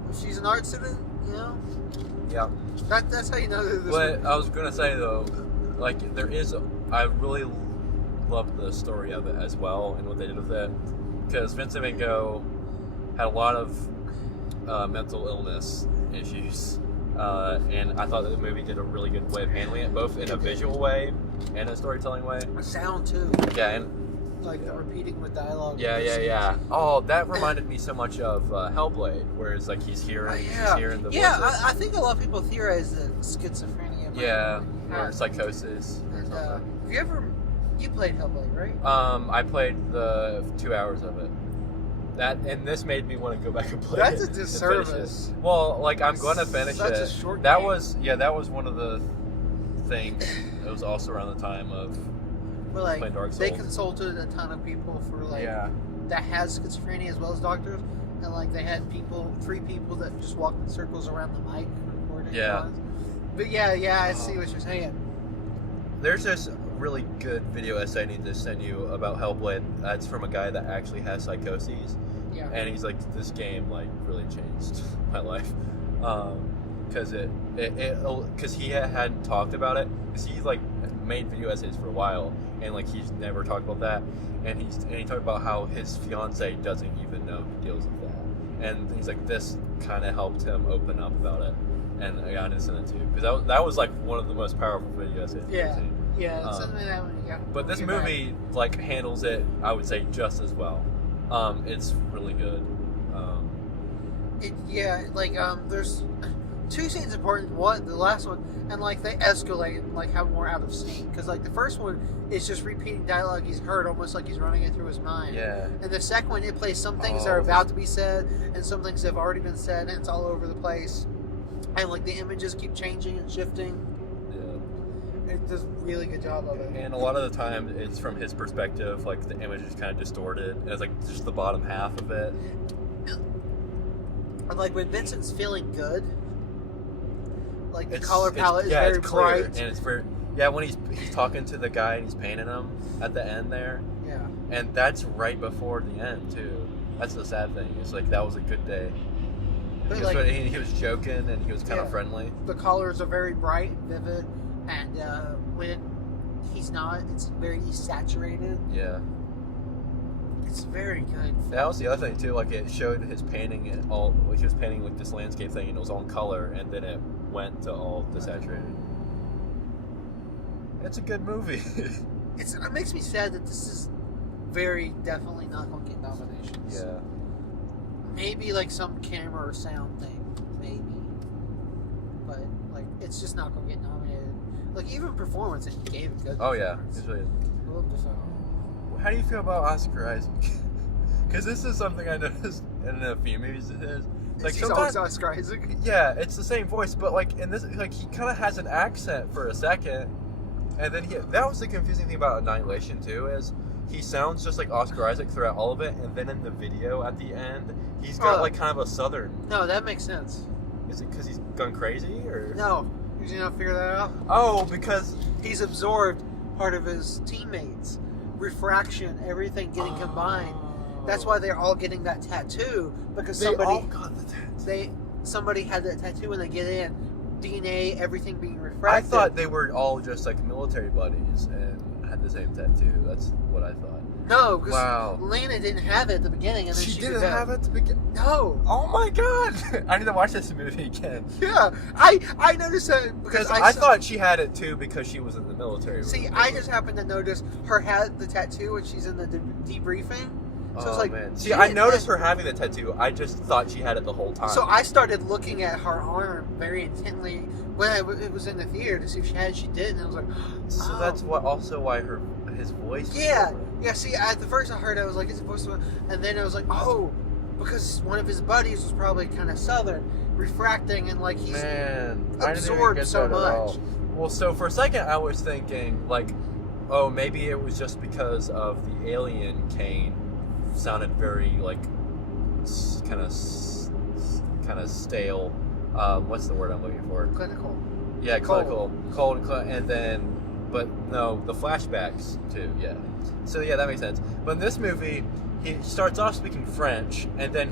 If she's an art student, you know. Yeah. That's how you know that this But movie. I was gonna say though, like, I really loved the story of it as well and what they did with it, because Vincent Van Gogh had a lot of mental illness issues. And I thought that the movie did a really good way of handling it, both in a visual way and a storytelling way. A sound too. Yeah, and Like the repeating with dialogue. yeah. Oh, that reminded me so much of Hellblade, where it's like he's hearing the voices. I think a lot of people theorize that schizophrenia. Yeah, might or have. psychosis. Or And, something. you played Hellblade, right? I played the 2 hours of it. And this made me want to go back and play That's it. a to disservice. finish it. Well, like, I'm going to finish Such it. a short that game. was one of the things. It was also around the time of But like playing Dark they Souls. consulted a ton of people for like Yeah. that has schizophrenia as well as doctors, and like they had 3 people that just walked in circles around the mic recording. Yeah. guys. But yeah, I see what you're saying. There's this really good video essay I need to send you about Hellblade. That's from a guy that actually has psychoses. Yeah. And he's like, this game like really changed my life, because because he hadn't talked about it, because he like made video essays for a while, and like he's never talked about that, and he talked about how his fiance doesn't even know he deals with that, and he's like, this kind of helped him open up about it, and I got to send it to you because that was like one of the most powerful video essays I've ever Yeah. seen. Yeah, it's something that when you got. But this when you movie like handles it, I would say, just as well. It's really good. There's two scenes important. One, the last one, and like they escalate and like have more out of scene because like the first one is just repeating dialogue he's heard, almost like he's running it through his mind. Yeah. And the second one, it plays some things that are about to be said, and some things that have already been said, and it's all over the place. And like the images keep changing and shifting. Yeah. It does a really good job of it. And a lot of the time, it's from his perspective. Like the image is kind of distorted. And it's like just the bottom half of it. And like when Vincent's feeling good, like the It's- color it's- palette is yeah, very it's clear, bright. and it's very when he's talking to the guy and he's painting him at the end there, Yeah. and that's right before the end too. That's the sad thing. It's like that was a good day. But, He was, like- he was joking and he was kind Yeah. of friendly. The colors are very bright, vivid, and when he's not, it's very saturated. Yeah. It's very good. That was the other thing too. Like it showed his painting and all. Like he was painting like this landscape thing, and it was all in color, and then it went to all desaturated. It's a good movie. It makes me sad that this is very definitely not going to get nominations. Yeah. Maybe like some camera or sound thing, maybe. But like, it's just not going to get nominated. Like even performance, it gave a good. Oh yeah. performance. It's really. Willem Dafoe. How do you feel about Oscar Isaac? Because this is something I noticed in a few movies of his. Like He's sometimes, always Oscar Isaac. yeah, it's the same voice, but like in this, like he kind of has an accent for a second, and then that was the confusing thing about Annihilation too, is he sounds just like Oscar Isaac throughout all of it, and then in the video at the end, he's got like kind of a southern. No, that makes sense. Is it because he's gone crazy or? No, you not figure that out. Oh, because He's absorbed part of his teammates, refraction, everything getting combined. That's why they're all getting that tattoo because they somebody all got the tattoo. somebody had that tattoo when they get in. DNA, everything being I refracted. thought they were all just like military buddies and had the same tattoo. That's what I thought. No, because Wow. Lena didn't have it at the beginning, and then She she didn't did have it to begin. No. Oh my god! I need to watch this movie again. Yeah, I noticed that Because because I thought she had it too because she was in the military. See, I just happened to notice her had the tattoo when she's in the debriefing. So it's like, man. See, she I didn't noticed have- her having the tattoo. I just thought she had it the whole time. So I started looking at her arm very intently when it was in the theater to see if she had it. She did, and I was like, So oh. that's what also why his voice. was Yeah, different. yeah. See, at the first I heard, it, I was like, "Is it supposed to?" And then I was like, "Oh, because one of his buddies was probably kind of southern, refracting, and like he's Man, I didn't even absorbed get so that at all. much." Well, so for a second I was thinking like, oh, maybe it was just because of the alien Kane sounded very like kind of stale. What's the word I'm looking for? clinical. Yeah, Cold. cold, and then, but no, the flashbacks too. Yeah, so yeah, that makes sense. But in this movie, he starts off speaking French, and then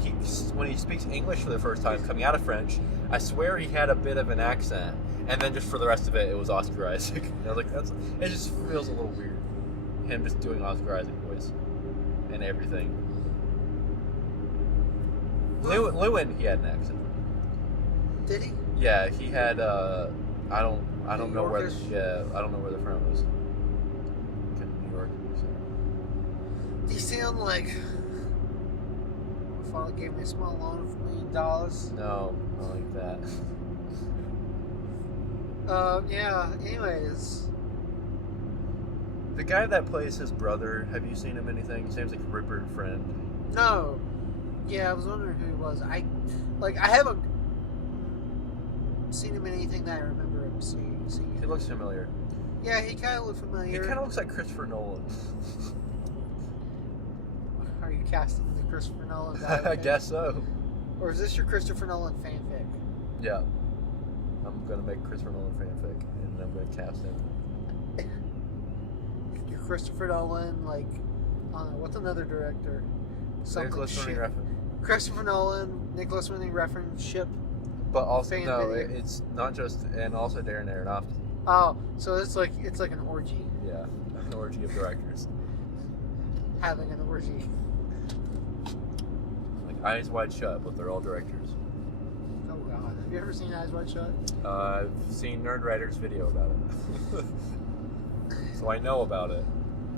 when he speaks English for the first time, coming out of French, I swear he had a bit of an accent, and then just for the rest of it, it was Oscar Isaac. And I was like, it just feels a little weird, him just doing Oscar Isaac voice and everything. Lewin, he had an accent. Did he? Yeah, he had. I don't know where. Yorkish? I don't know where they're from. It was New York. Do you sound like my father gave me a small loan of $1 million? No, not like that. Yeah. Anyways, The guy that plays his brother. Have you seen him in anything? He seems like Rupert Friend. no. Yeah, I was wondering who he was. I haven't seen him in anything that I remember him seeing. He looks familiar. Yeah, he kind of looked familiar. He kind of looks like Christopher Nolan. Are you casting the Christopher Nolan? I guess so. Or is this your Christopher Nolan fanfic? Yeah. I'm gonna make Christopher Nolan fanfic, and I'm gonna cast him. Your Christopher Nolan, like, I don't know, what's another director? Nicholas Winding Refn. Christopher Nolan, Nicholas Winding Refn ship. But also Fan no, video. it's not just, and also Darren Aronofsky. Oh, so it's like an orgy, Yeah, an orgy of directors. having an orgy. Like Eyes Wide Shut, but they're all directors. Oh God, have you ever seen Eyes Wide Shut? I've seen Nerd Writer's video about it. so I know about it.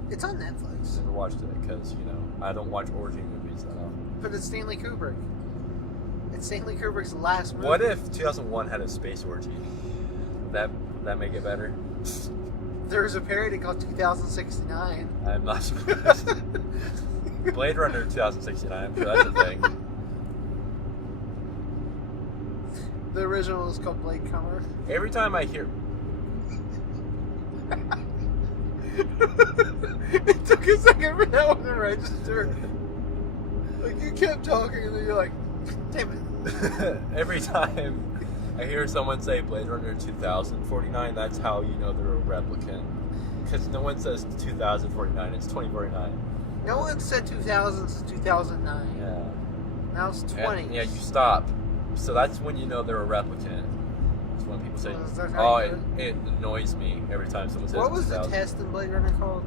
It's on Netflix. Never watched it because, you know, I don't watch orgy movies that often. But it's Stanley Kubrick. It's Stanley Kubrick's last movie. What if 2001 had a space orgy? Would that make it better? There's a parody called 2069. I'm not surprised. Blade Runner 2069, I'm sure that's a thing. The original is called Blade Comer. Every time I hear... It took a second for that one to register. Like, you kept talking and then you're like, damn it. Every time I hear someone say Blade Runner 2049, that's how you know they're a replicant. Because no one says 2049, it's 2049. No one said 2000 since 2009. Yeah. Now it's 20. And, yeah, you stop. So that's when you know they're a replicant. It's when people say, Well, is that how oh, you it annoys me every time someone says What was the 2000. test in Blade Runner called?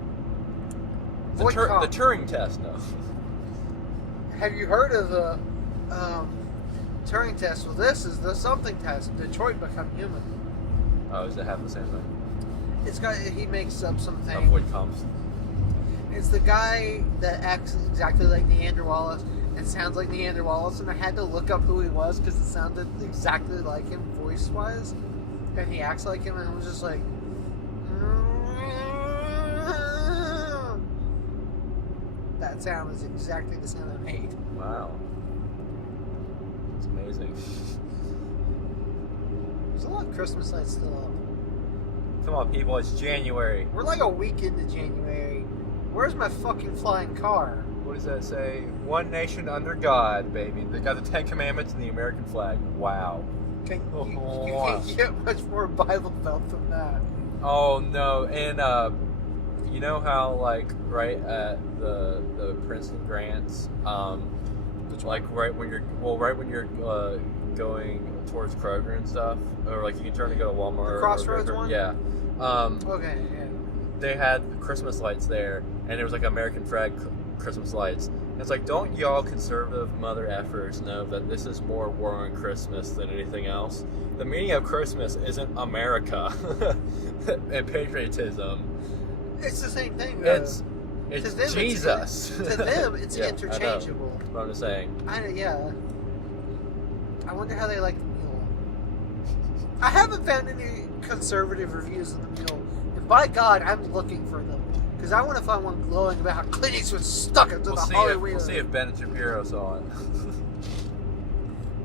The Voight Kampf. the Turing test, no. Have you heard of the Turing test? Well, this is the something test. Detroit Become Human. Oh, does it have the same thing? It's got. He makes up Oh, something. Voight Kampf. It's the guy that acts exactly like Neander Wallace and sounds like Neander Wallace, and I had to look up who he was because it sounded exactly like him voice-wise, and he acts like him, and I was just like, that sound is exactly the sound I made. Wow. It's amazing. There's a lot of Christmas lights still up. Come on, people, it's January. We're like a week into January. Where's my fucking flying car? What does that say? One nation under God, baby. They got the Ten Commandments and the American flag. Wow. You can't get much more Bible Belt than that. Oh no, and you know how like right at the Princeton grants, like right when you're going towards Kroger and stuff, or like you can turn to go to Walmart. The Crossroads or one? Yeah. Okay, yeah. They had Christmas lights there, and there was like American flag Christmas lights. And it's like, don't y'all conservative mother effers know that this is more war on Christmas than anything else? The meaning of Christmas isn't America and patriotism. It's the same thing, though. It's To them, Jesus. To them, it's Yeah, interchangeable. I know. What I'm just saying. Yeah. I wonder how they like the mule. I haven't found any conservative reviews of the mule. And by God, I'm looking for them. Because I want to find one glowing about how Clint Eastwood stuck it to the Hollywood. We'll see if Ben Shapiro saw it.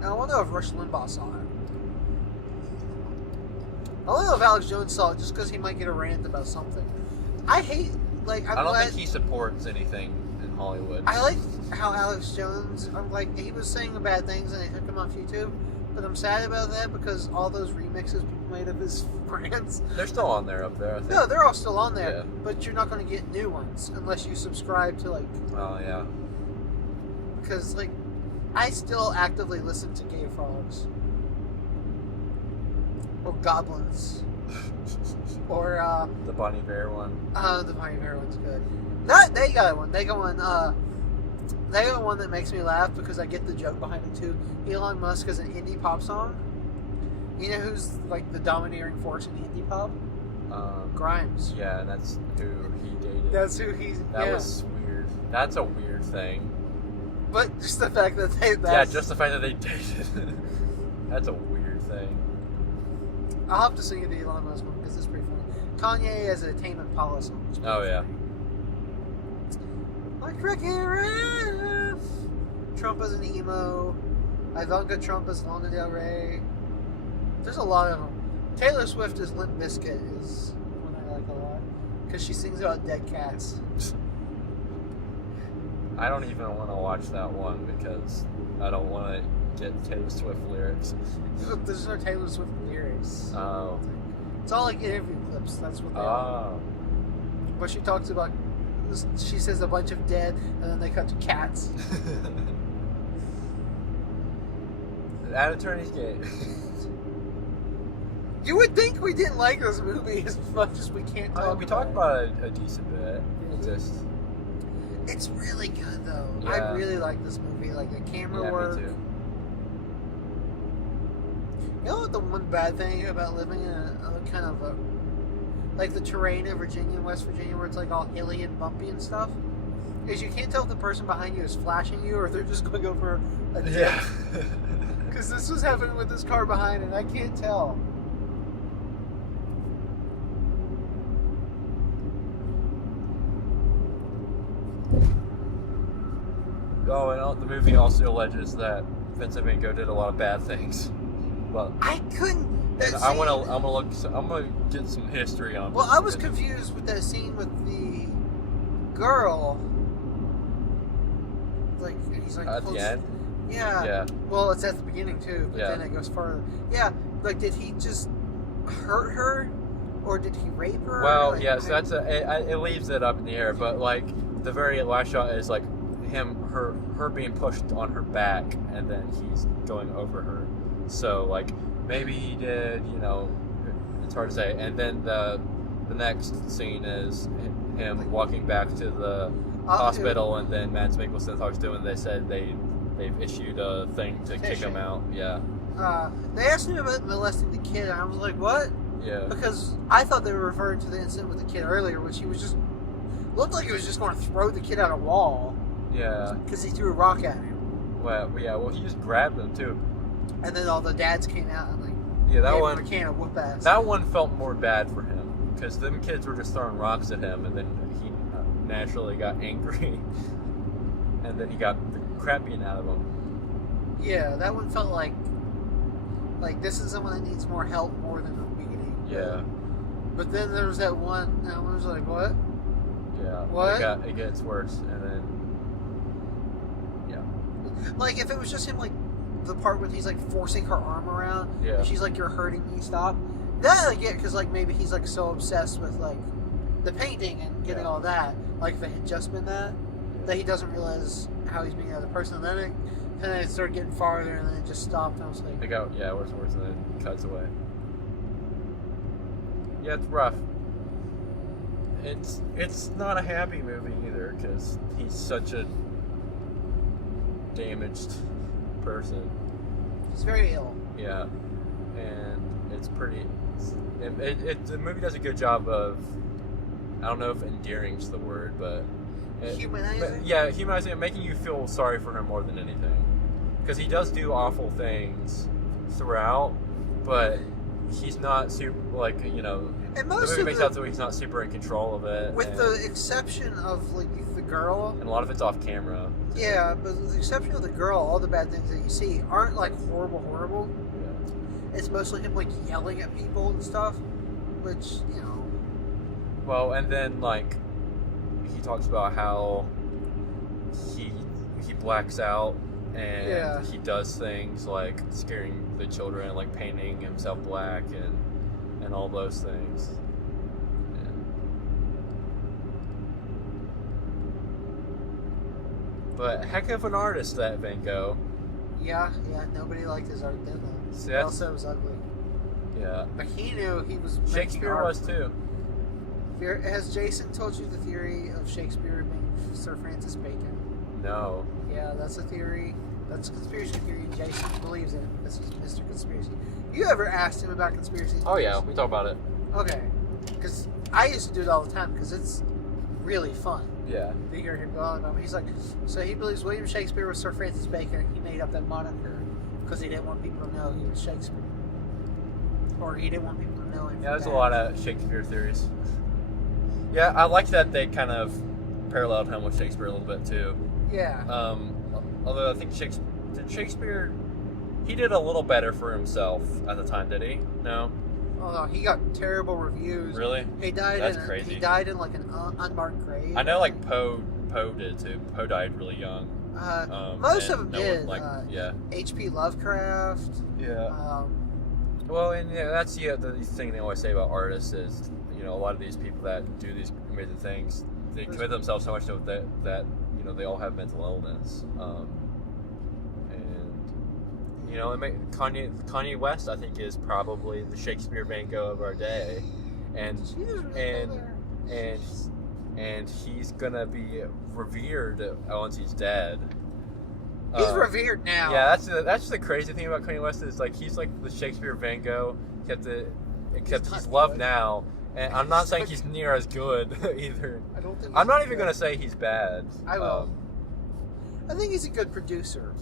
Now, I wonder if Rush Limbaugh saw it. I don't know if Alex Jones saw it just because he might get a rant about something. I hate, like, I don't think he supports anything in Hollywood. I like how Alex Jones, he was saying bad things and they took him off YouTube, but I'm sad about that because all those remixes people made of his brands. They're still on there up there, I think. No, they're all still on there, Yeah. but you're not going to get new ones unless you subscribe to, like, Oh, yeah. because, like, I still actively listen to Gay Frogs. Or Goblins. Or, The Bonnie Bear one. the Bonnie Bear one's good. They got one. They got one that makes me laugh because I get the joke behind it too. Elon Musk is an indie pop song. You know who's like the domineering force in indie pop? Grimes. Yeah, and that's who he dated. That's who he's. That yeah. was weird. That's a weird thing. But just the fact that they. Yeah, just the fact that they dated. That's a weird thing. I'll have to sing you the Elon Musk one because it's pretty funny. Kanye has an Attainment policy. Oh, yeah. Like Ricky Riff. Trump as an emo. Ivanka Trump as Lana Del Rey. There's a lot of them. Taylor Swift as Limp Bizkit is one I like a lot because she sings about dead cats. I don't even want to watch that one because I don't want to get Taylor Swift lyrics. There's no Taylor Swift lyrics. Oh. It's all like interview clips. That's what they are. Oh. But she talks about. She says a bunch of dead, and then they cut to cats. That attorney's gay. You would think we didn't like this movie as much as we can't talk. We talked about it a decent bit. It just. It's really good though. Yeah. I really like this movie. Like the camera work. Me too. You know what the one bad thing about living in a kind of a like the terrain in Virginia and West Virginia, where it's like all hilly and bumpy and stuff, is you can't tell if the person behind you is flashing you or if they're just going over a dip. Yeah. Because this was happening with this car behind, and I can't tell. Oh, and the movie also alleges that Vincent Van Gogh did a lot of bad things. Well, I couldn't. and I'm gonna get some history on. Well, I was Vincent. confused with that scene with the girl. Like he's like At the end. Yeah. Yeah. Well, it's at the beginning too, but Yeah. then it goes further. Yeah. Like, did he just hurt her, or did he rape her? Well, Like, yeah. So it leaves it up in the air, but like the very last shot is like her being pushed on her back, and then he's going over her. So like maybe he did, you know, it's hard to say. And then the next scene is him walking back to the hospital, and then Mads Mikkelsen talks to him, and they said they've issued a thing to kick him out. Yeah. They asked him about molesting the kid, and I was like, what? Yeah. Because I thought they were referring to the incident with the kid earlier, which he was just looked like he was just going to throw the kid out a wall Yeah. because he threw a rock at him. Well, yeah. Well, he just grabbed him too. And then all the dads came out and like Yeah, that gave one. him a can of whoop ass. That one felt more bad for him because them kids were just throwing rocks at him, and then he naturally got angry, and then he got the crap beaten out of him. Yeah, that one felt like this is someone that needs more help more than the beginning. Yeah. But then there was that one. That one was like, what? Yeah. What? It gets worse, and then Like if it was just him, like the part when he's like forcing her arm around. Yeah. And she's like, "You're hurting me, stop." That I get because like maybe he's like so obsessed with like the painting and getting Yeah. all that. Like if it had just been that he doesn't realize how he's being the other person. And then it started getting farther, and then it just stopped. And I was like, it got worse and worse, and then it cuts away. Yeah, it's rough. It's not a happy movie either because he's such a damaged person. he's very ill. Yeah, and it's pretty. The movie does a good job of. I don't know if endearing's the word, but Humanizing? yeah, humanizing and making you feel sorry for him more than anything, because he does do awful things throughout, but he's not super And the most movie of makes the, out that he's not super in control of it, with and, the exception of like the girl. and a lot of it's off camera. Yeah, but with the exception of the girl, all the bad things that you see aren't like horrible. Yeah. It's mostly him like yelling at people and stuff, which Well, and then like he talks about how he blacks out and Yeah. he does things like scaring the children, like painting himself black and all those things. But heck of an artist, that Van Gogh. yeah, nobody liked his art then though. See, They that's- also it was ugly. Yeah. But he knew he was making Shakespeare art. was too. Has Jason told you the theory of Shakespeare being Sir Francis Bacon? No. Yeah, that's a theory. That's a conspiracy theory. Jason believes in it. This is Mr. Conspiracy. You ever asked him about conspiracy theories? Oh yeah, we talk about it. Okay. Because I used to do it all the time because it's really fun Yeah. to hear him go on about it. He's like, so he believes William Shakespeare was Sir Francis Bacon and he made up that moniker because he didn't want people to know he was Shakespeare. Or he didn't want people to know him. Yeah, there's a lot of Shakespeare theories. Yeah, I like that they kind of paralleled him with Shakespeare a little bit too. Yeah. Although I think Shakespeare, he did a little better for himself at the time, did he? No? Although he got terrible reviews. Really? He died. That's in crazy. He died in like an unmarked grave. I know, like Poe did too. Poe died really young. Most of and them no one did. liked- yeah. H.P. Lovecraft. Yeah. Well, and yeah, that's the thing they always say about artists is, a lot of these people that do these amazing things, they commit themselves so much to it that they all have mental illness. Kanye West, I think, is probably the Shakespeare Van Gogh of our day, and he's gonna be revered once he's dead. He's revered now. Yeah, that's the crazy thing about Kanye West is like he's like the Shakespeare Van Gogh, except he's loved now, And I'm not saying he's near as good either. I don't think. I'm not even gonna say he's bad. I will. I think he's a good producer,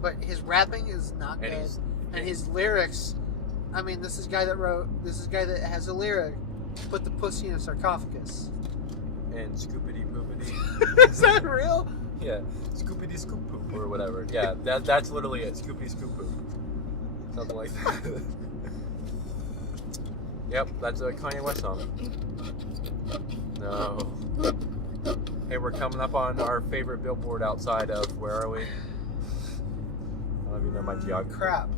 but his rapping is not And good, he's- and his lyrics. I mean, this is a guy that wrote. This is a guy that has a lyric. Put the pussy in a sarcophagus. And scoopity poopity. Is that real? Yeah, scoopity scoop poop or whatever. Yeah, that's literally it. Scoopity scoop poop. Something like that. Yep, that's a Kanye West song. No. Hey, we're coming up on our favorite billboard outside of, where are we? I don't even know my geography. Crap.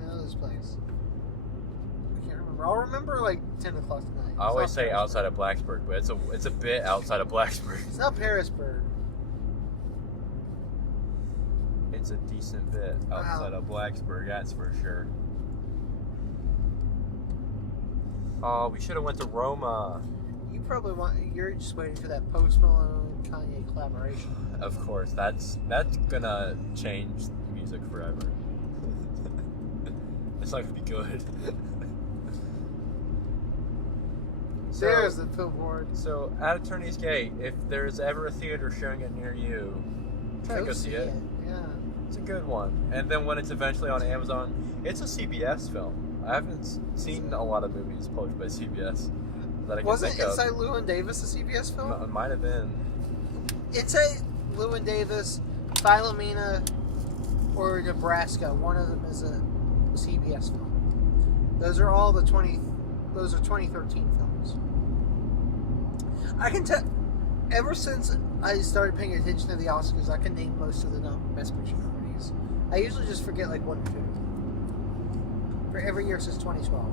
I know this place. I can't remember. I'll remember like 10 o'clock tonight. I always It's not say outside of Blacksburg, but it's a bit outside of Blacksburg. It's not Parisburg. It's a decent bit outside of Blacksburg, that's for sure. Oh, we should have went to Roma. You probably want. You're just waiting for that Post Malone Kanye collaboration. Of course, that's gonna change music forever. It's not gonna be good. There's the billboard. So, at Attorney's Gate, if there's ever a theater showing it near you, try to go see it. Yeah. It's a good one. And then when it's eventually on Amazon, it's a CBS film. I haven't seen a lot of movies published by CBS that I can Wasn't think of. Inside Llewyn Davis a CBS film? It might have been. Inside Llewyn Davis, Philomena, or Nebraska. One of them is a CBS film. Those are all Those are 2013 films. I can tell. Ever since I started paying attention to the Oscars, I can name most of the Best Picture nominees. I usually just forget like one or two. For every year since 2012.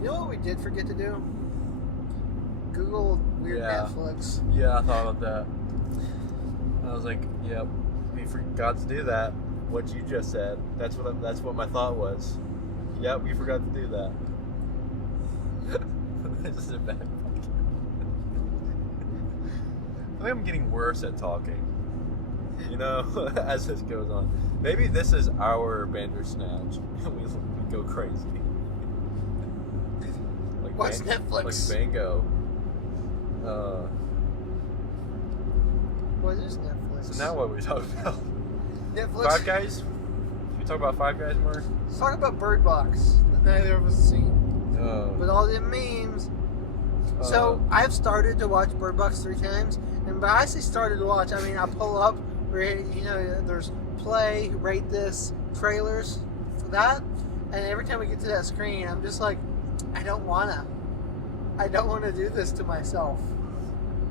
You know what we did forget to do? Google weird Yeah. Netflix. Yeah, I thought about that. I was like, yep, we forgot to do that. What you just said. That's what my thought was. Yep, we forgot to do that. This is a bad podcast. I think I'm getting worse at talking. You know, as this goes on. Maybe this is our Bandersnatch. we go crazy. Like What's Netflix? Like Bango. What is Netflix? So now what are we talking about? Netflix. Five Guys? Should we talk about Five Guys more? Let's talk about Bird Box that neither of us have seen. With all the memes. So I've started to watch Bird Box 3 times, and by I say started to watch, I mean I pull up where there's play, rate this, trailers for that, and every time we get to that screen, I'm just like, I don't wanna do this to myself.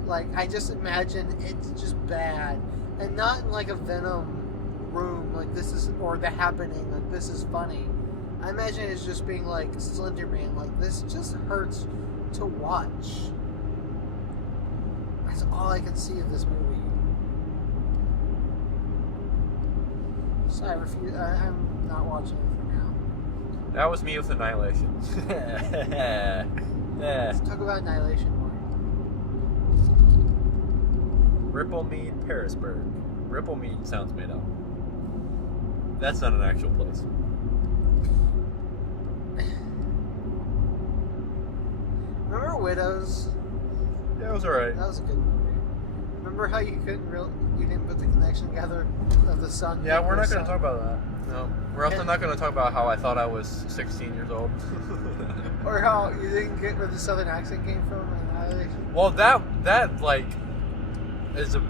Like I just imagine it's just bad, and not in like a Venom room, like this is or The Happening, like this is funny. I imagine it's just being like Slender Man, like this just hurts to watch. That's all I can see of this movie. So I refuse. I'm not watching it for now. That was me with Annihilation. Yeah. Let's talk about Annihilation more. Ripplemead, Parisburg. Ripplemead sounds made up. That's not an actual place. Remember Widows? Yeah, it was alright. That was a good movie. Remember how you didn't put the connection together of the sun? Yeah, we're not going going to talk about that. No. We're also not going to talk about how I thought I was 16 years old. Or how you didn't get where the southern accent came from in Annihilation. Well, that like is a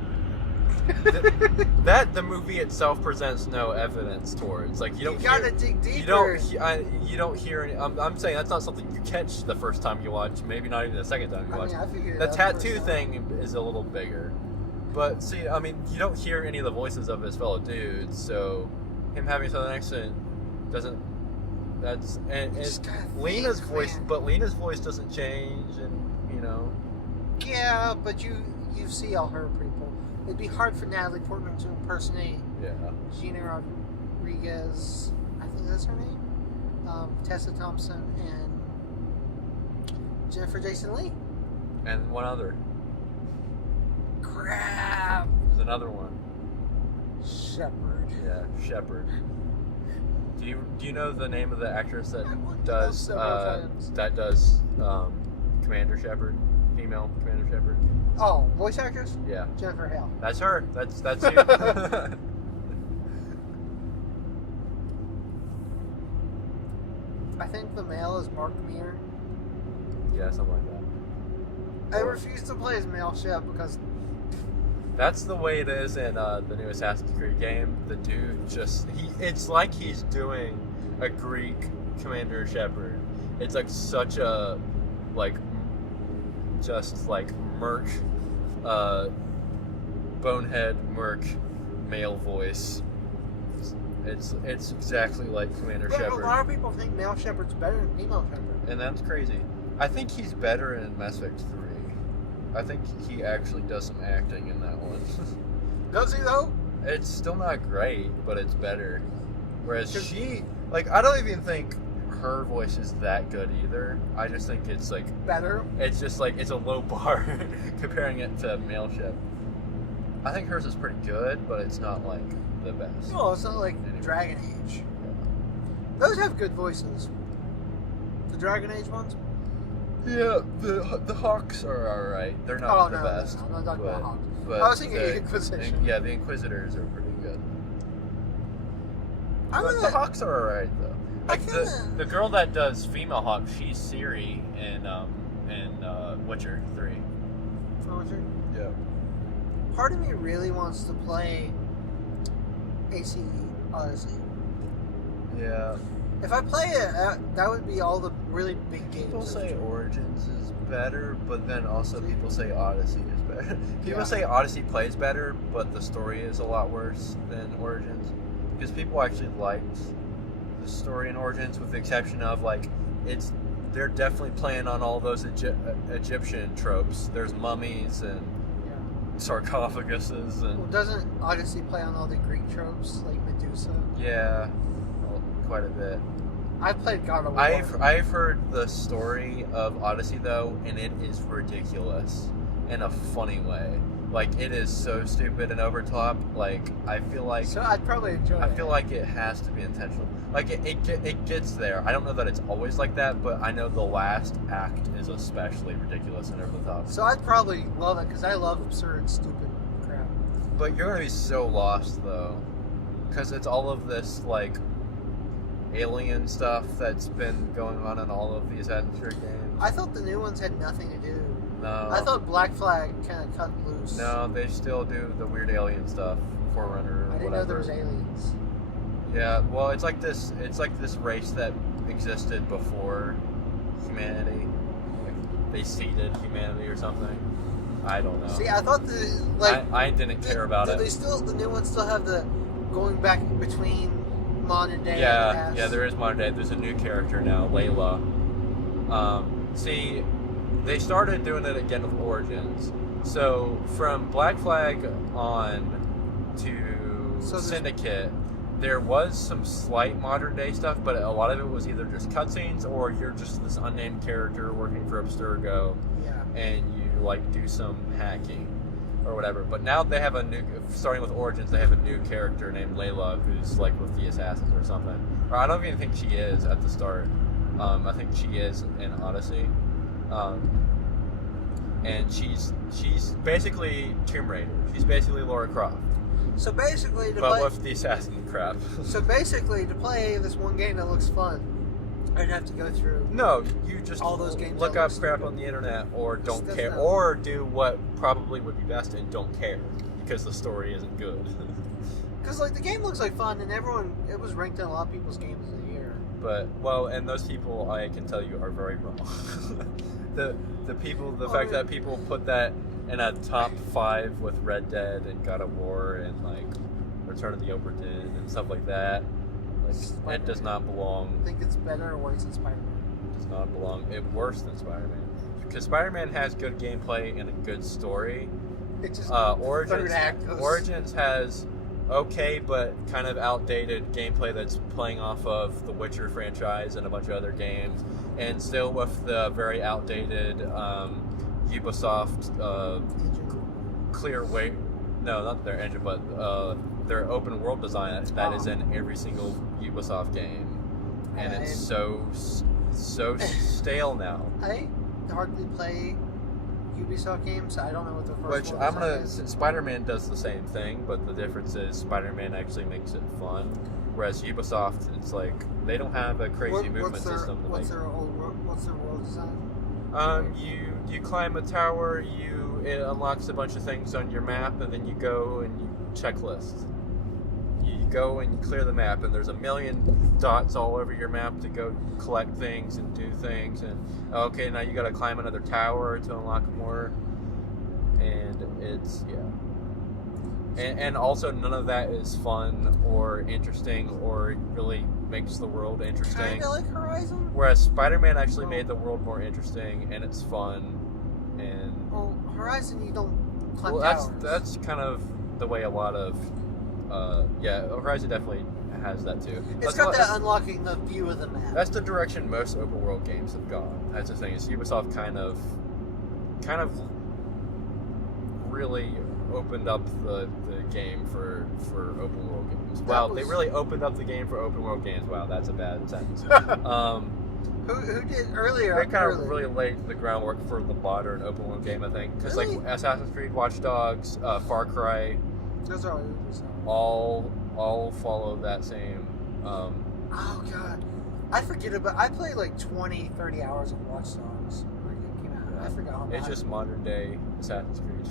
that the movie itself presents no evidence towards. Like you don't. You gotta hear, dig deeper. You don't hear any. I'm saying that's not something you catch the first time you watch. Maybe not even the second time you watch. I figured it The out tattoo first thing is a little bigger, but see, I mean, you don't hear any of the voices of his fellow dudes, so him having a southern accent doesn't. That's and just gotta Lena's think, voice, man. but Lena's voice doesn't change, and you know. Yeah, but you see all her people. It'd be hard for Natalie Portman to impersonate Yeah. Gina Rodriguez. I think that's her name. Tessa Thompson and Jennifer Jason Leigh. And one other. Crap. There's another one. Shepherd. Yeah, Shepard. Do you know the name of the actress that I watched does several times. Commander Shepard, female Commander Shepard? Oh, voice actress? Yeah, Jennifer Hale. that's her. That's you. I think the male is Mark Meer. Yeah, something like that. I refuse to play as male Shep because That's the way it is in the new Assassin's Creed game. The dude it's like he's doing a Greek Commander Shepard. It's like such a, like, just like merc, bonehead merc male voice. It's exactly like Commander but Shepard. a lot of people think male Shepard's better than female Shepard. And that's crazy. I think he's better in Mass Effect 3. I think he actually does some acting in that one. Does he though? It's still not great, but it's better. Whereas 'Cause- she, like, I don't even think her voice is that good either. I just think it's like, Better. it's just like, it's a low bar comparing it to male Shep. I think hers is pretty good, but it's not like the best. No, it's not like Anyway. Dragon Age. Those have good voices. The Dragon Age ones? Yeah, the Hawks are alright. They're not the best. No, I'm not talking about but- Hawks. but I was thinking the Inquisition. Yeah, the Inquisitors are pretty good. I'm But gonna- the Hawks are alright though. I Like kinda- the girl that does female Hawk, she's Ciri in Witcher 3. Yeah. Part of me really wants to play ACE Odyssey. Yeah. If I play it, that would be all the really big games. People of say the- Origins is better, but then also people say Odyssey is better. People Yeah. say Odyssey plays better, but the story is a lot worse than Origins. Because people actually liked the story in Origins, with the exception of, like, they're definitely playing on all those Egyptian tropes. There's mummies and Yeah. sarcophaguses Well, and doesn't Odyssey play on all the Greek tropes like Medusa? yeah, well, quite a bit. I've played God of War. I've heard the story of Odyssey though, and it is ridiculous in a funny way. Like, it is so stupid and over top. Like, I feel like So I'd probably enjoy it. I feel like it has to be intentional. Like, it gets there. I don't know that it's always like that, but I know the last act is especially ridiculous and over the top. So I'd probably love it because I love absurd, stupid crap. But you're gonna be so lost though, because it's all of this like alien stuff that's been going on in all of the Assassin's Creed games. I thought the new ones had nothing to do. No, I thought Black Flag kind of cut loose. no, they still do the weird alien stuff, Forerunner or I didn't whatever. know there was aliens. Yeah, well, it's like this race that existed before humanity. Like, they seeded humanity or something. I don't know. See, I thought the like I didn't care about do it. They still the new ones still have the going back between modern day. Yeah, and yeah, past. there is modern day. There's a new character now, Layla. See, they started doing it again with Origins. So from Black Flag on to So there's- Syndicate, there was some slight modern day stuff, but a lot of it was either just cutscenes or you're just this unnamed character working for Abstergo, Yeah. and you like do some hacking or whatever. But now they have a new, starting with Origins, they have a new character named Layla who's like with the Assassins or something. Or I don't even think she is at the start. I think she is in Odyssey, and she's basically Tomb Raider. She's basically Lara Croft, So basically, to but play, with the assassin crap. so basically to play this one game that looks fun, I'd have to go through. No, you just All those games look that up look crap stupid. on the internet, or don't That's care, not- or do what probably would be best and don't care because the story isn't good. Because like the game looks like fun, and it was ranked in a lot of people's games of the year. But well, and those people, I can tell you, are very wrong. the people, the Oh, fact yeah. that people put that in a top 5 with Red Dead and God of War and like Return of the Obra Dinn and stuff like that, like it does not belong. I think it's better or worse than Spider-Man. Does not belong. It worse than Spider-Man, because Spider-Man has good gameplay and a good story. It just Origins, third act goes. Origins has okay but kind of outdated gameplay that's playing off of the Witcher franchise and a bunch of other games, and still with the very outdated Ubisoft Clear Wait. No, not their engine, but their open world design that is in every single Ubisoft game, and it's so stale now. I hardly play Ubisoft games. I don't know what the first Which one is. Spider-Man does the same thing, but the difference is Spider-Man actually makes it fun, whereas Ubisoft, it's like they don't have a crazy movement system. What's their world design? You climb a tower, it unlocks a bunch of things on your map, and then you go and you checklist. You go and you clear the map, and there's a million dots all over your map to go collect things and do things, and okay, now you gotta climb another tower to unlock more, and it's, and also none of that is fun or interesting or really makes the world interesting. Kinda like Horizon? Whereas Spider-Man actually made the world more interesting, and it's fun, and... Well, Horizon, you don't climb Well, towers. that's kind of the way a lot of... Horizon definitely has that too. It's got that unlocking the view of the map. That's the direction most open world games have gone. That's the thing, is Ubisoft kind of really opened up the game for open world games. Wow, they really opened up the game for open world games. Wow, that's a bad sentence. Who did earlier? They kind of really laid the groundwork for the modern open world game, I think. Because like Assassin's Creed, Watch Dogs, Far Cry, those are Ubisoft. all follow that same. Oh god, I forget about. I played like 20, 30 hours of Watch Dogs when it came out. I forgot how much. It's just modern day Assassin's Creed.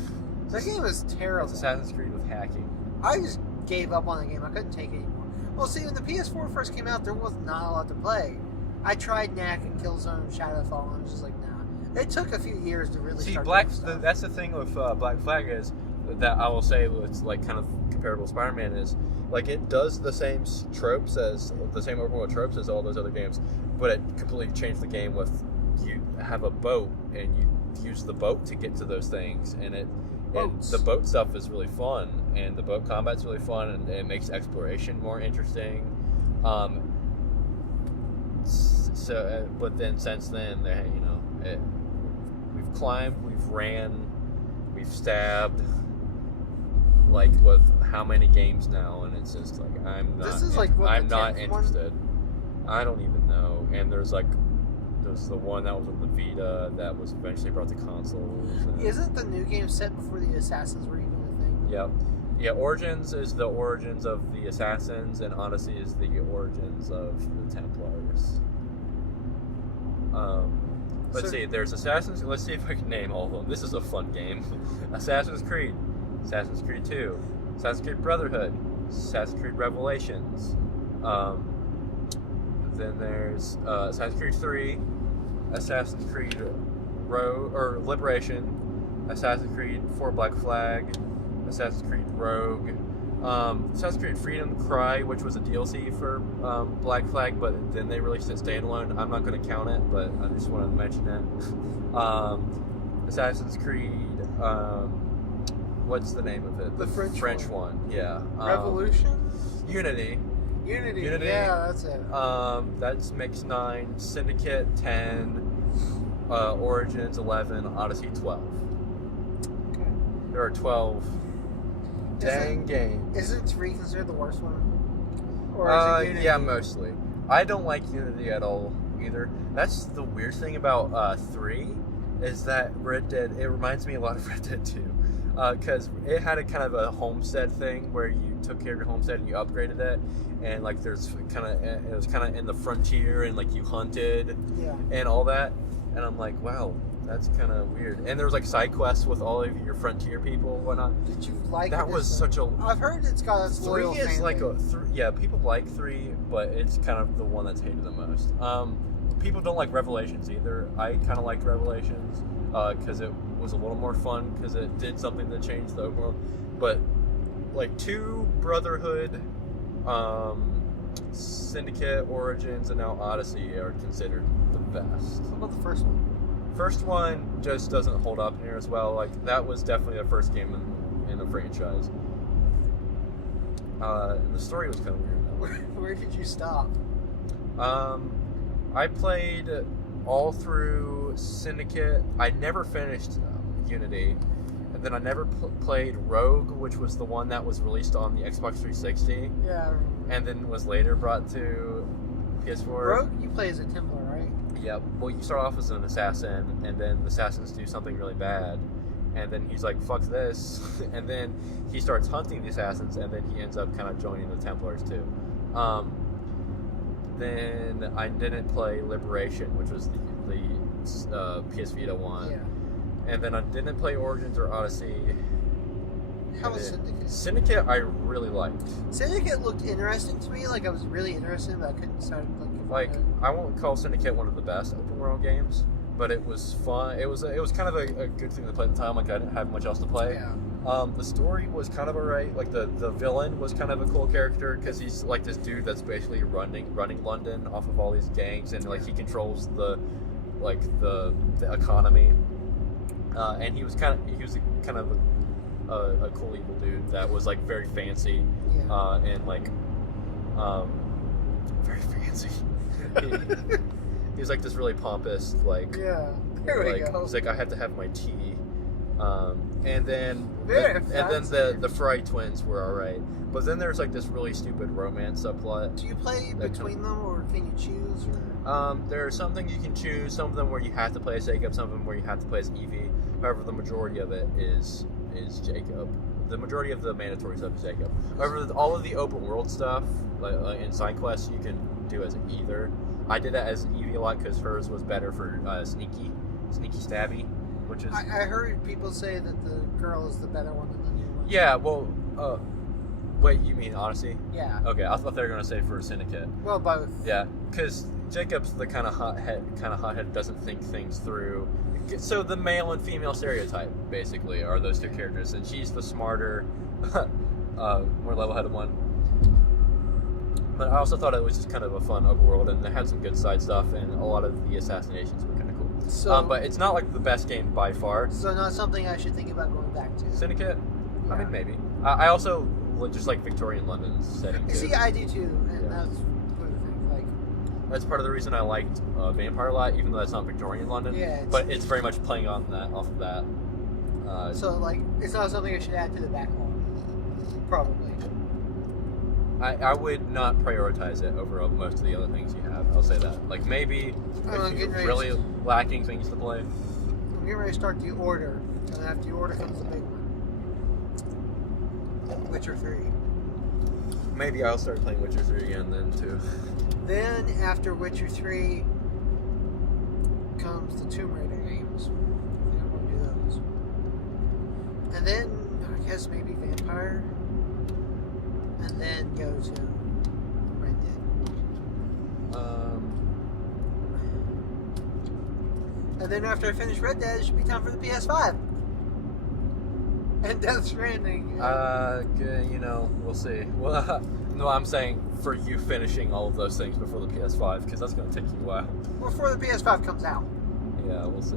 That game is terrible. It's Assassin's Creed with hacking. I just gave up on the game. I couldn't take it anymore. Well, see, when the PS4 first came out, there was not a lot to play. I tried Knack and Killzone, Shadowfall, and I was just like, nah. It took a few years to really start doing stuff. That's the thing with Black Flag is that I will say it's like kind of comparable to Spider-Man is like it does the same tropes as the same open world tropes as all those other games, but it completely changed the game with you have a boat and you use the boat to get to those things, and the boat stuff is really fun, and the boat combat's really fun, and it makes exploration more interesting. But then since then, we've climbed, we've ran, we've stabbed, like with how many games now, and it's just like I'm not interested. I don't even know. And there's the one that was on the Vita that was eventually brought to consoles. Isn't the new game set before the Assassins were even a thing? Yep. Yeah, Origins is the origins of the Assassins, and Odyssey is the origins of the Templars. Let's see, there's Assassins. Let's see if I can name all of them. This is a fun game. Assassin's Creed, Assassin's Creed 2, Assassin's Creed Brotherhood, Assassin's Creed Revelations. Then there's Assassin's Creed 3, Assassin's Creed Liberation, Assassin's Creed 4 Black Flag, Assassin's Creed Rogue, Assassin's Creed Freedom Cry, which was a DLC for Black Flag, but then they released it standalone. I'm not going to count it, but I just wanted to mention it. Assassin's Creed, what's the name of it? The French one. Yeah. Revolution? Unity. Unity, yeah, that's it. That's Mix 9, Syndicate 10, Origins 11, Odyssey 12. Okay. There are 12 games. Isn't 3 considered the worst one? Or is it Unity? Yeah, mostly. I don't like Unity at all either. That's the weird thing about 3 is that Red Dead, it reminds me a lot of Red Dead 2. Because it had a kind of a homestead thing where you took care of your homestead and you upgraded it, and like it was kind of in the frontier, and like you hunted and all that, and I'm like, wow, that's kind of weird. And there was like side quests with all of your frontier people and whatnot. Did you like that? Was such a. I've heard it's got a loyal 3 is like people like 3, but it's kind of the one that's hated the most. People don't like Revelations either. I kind of liked Revelations because it was a little more fun because it did something that changed the overall. But like 2, Brotherhood, Syndicate, Origins, and now Odyssey are considered the best. What about the first one? First one just doesn't hold up near as well. Like that was definitely the first game in a franchise. The story was kind of weird though. Where did you stop? I played all through Syndicate. I never finished Unity. And then I never played Rogue, which was the one that was released on the Xbox 360, Yeah. and then was later brought to PS4. Rogue, you play as a Templar, right? Yep. Well, you start off as an assassin, and then the assassins do something really bad, and then he's like, "Fuck this," and then he starts hunting the assassins, and then he ends up kind of joining the Templars too. Then I didn't play Liberation, which was the PS Vita one. Yeah. And then I didn't play Origins or Odyssey. How was And Syndicate? Syndicate I really liked. Syndicate looked interesting to me. Like, I was really interested, but I couldn't start, Like, I won't call Syndicate one of the best open world games, but it was fun. It was kind of a good thing to play at the time. Like, I didn't have much else to play. Yeah. The story was kind of alright. Like, the villain was kind of a cool character because he's like this dude that's basically running London off of all these gangs, and like he controls the economy. And he was kind of a cool evil dude that was like very fancy, Yeah. and like very fancy. He was like this really pompous, like, Yeah. There we like go. he's like, I had to have my tea. And then Very the Fry twins were alright, but then there's like this really stupid romance subplot. Do you play that between them, or can you choose? Or? There are some things you can choose, some of them where you have to play as Jacob, some of them where you have to play as Evie. However, the majority of it is Jacob. The majority of the mandatory stuff is Jacob. However, all of the open world stuff, like in side quests, you can do as either. I did that as Evie a lot because hers was better for sneaky stabby, which is I heard people say that the girl is the better one than the new one. yeah. Well, wait, you mean Odyssey? Yeah. Okay, I thought they were gonna say for Syndicate. Well, both. Yeah, because Jacob's the kind of hothead doesn't think things through. So the male and female stereotype basically are those two characters, and she's the smarter, more level-headed one. But I also thought it was just kind of a fun open world, and it had some good side stuff, and a lot of the assassinations were kind of cool. So, But it's not like the best game by far. so not something I should think about going back to. Syndicate, I Yeah. mean maybe. I also just like Victorian London setting too. See, I do too, and Yeah. that's what I think. Like, That's part of the reason I liked Vampire a lot, even though that's not Victorian London. yeah. But it's very much playing on that, off of that. So, like, it's not something I should add to the backlog. Probably. I would not prioritize it over most of the other things you have. I'll say that. Like maybe I'm if getting you're ready really to- lacking things to play. I'm getting ready to start the order, and after the order comes the big one. Witcher 3. Maybe I'll start playing Witcher 3 again then too. Then, after Witcher 3, comes the Tomb Raider games. I think I'm going to do those. And then, I guess maybe Vampire. And then go to Red Dead. And then after I finish Red Dead, it should be time for the PS5. And Death Stranding. We'll see. Well, no, I'm saying for you finishing all of those things before the PS5, because that's going to take you a while. Before the PS5 comes out. Yeah, we'll see.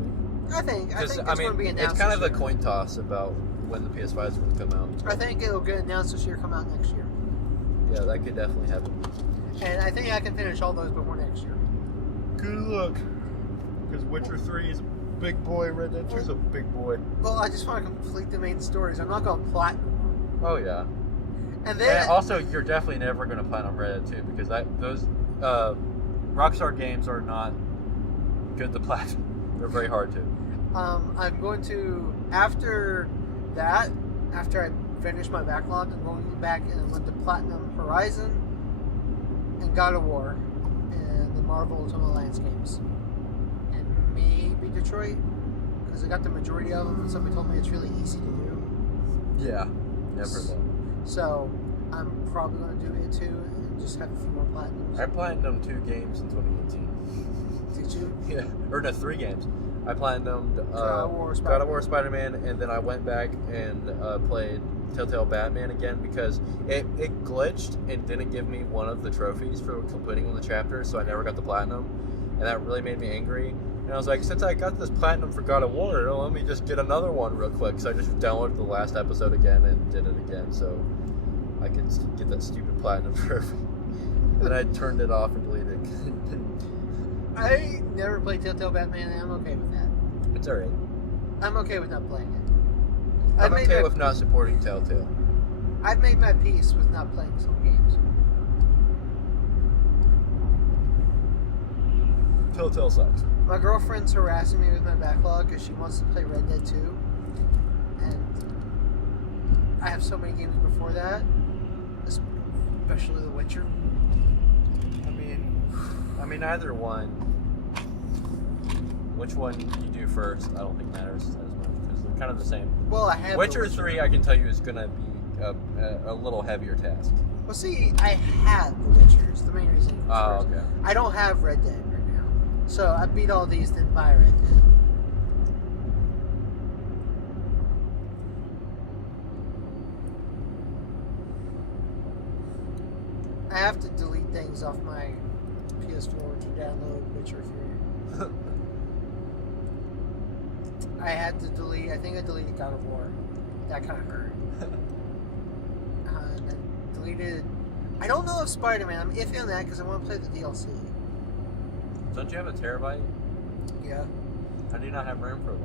I think it's Because going to be announced it's kind of this a year. coin toss about when the PS5 is going to come out. I think it'll get announced this year, come out next year. Yeah, that could definitely happen. And I think I can finish all those before next year. Good luck. Because Witcher 3 is a big boy, Red Dead 2 is a big boy. Well, I just want to complete the main stories. I'm not going to platinum. Oh, yeah. And then And also, you're definitely never going to platinum Red Dead 2 because those Rockstar games are not good to platinum. They're very hard to. I'm going to, after that, after I finish my backlog, I'm going back and I'm going to platinum Horizon and God of War and the Marvel Ultimate Landscapes. And maybe Detroit, because I got the majority of them and somebody told me it's really easy to do. Yeah. Never that. So I'm probably going to do it too and just have a few more platinums. I platinumed 2 games in 2018. Did you? Yeah. Or no, 3 games. I platinumed God of War, God of War, Spider-Man, and then I went back and played Telltale Batman again because it glitched and didn't give me one of the trophies for completing one of the chapters, so I never got the platinum, and that really made me angry. And I was like, since I got this platinum for God of War, let me just get another one real quick. So I just downloaded the last episode again and did it again, so I could get that stupid platinum trophy. And then I turned it off and deleted it. I never played Telltale Batman and I'm okay with that. It's alright. I'm okay with not playing I'm I've okay made with not supporting Telltale. I've made my peace with not playing some games. Telltale sucks. My girlfriend's harassing me with my backlog because she wants to play Red Dead 2. And I have so many games before that, especially The Witcher. I mean, either one. Which one you do first, I don't think matters as much because they're kind of the same. Well, I have Witcher 3, I can tell you, is going to be a little heavier task. Well, see, I have The Witcher. It's the main reason. Oh, okay. I don't have Red Dead right now. So I beat all these, then buy Red Dead. I have to delete things off my PS4 to download Witcher 3. I had to delete, I think I deleted God of War. That kind of hurt. And I deleted, I don't know if Spider-Man, I'm iffy on that because I want to play the DLC. Don't you have a terabyte? Yeah. How do you not have room for those?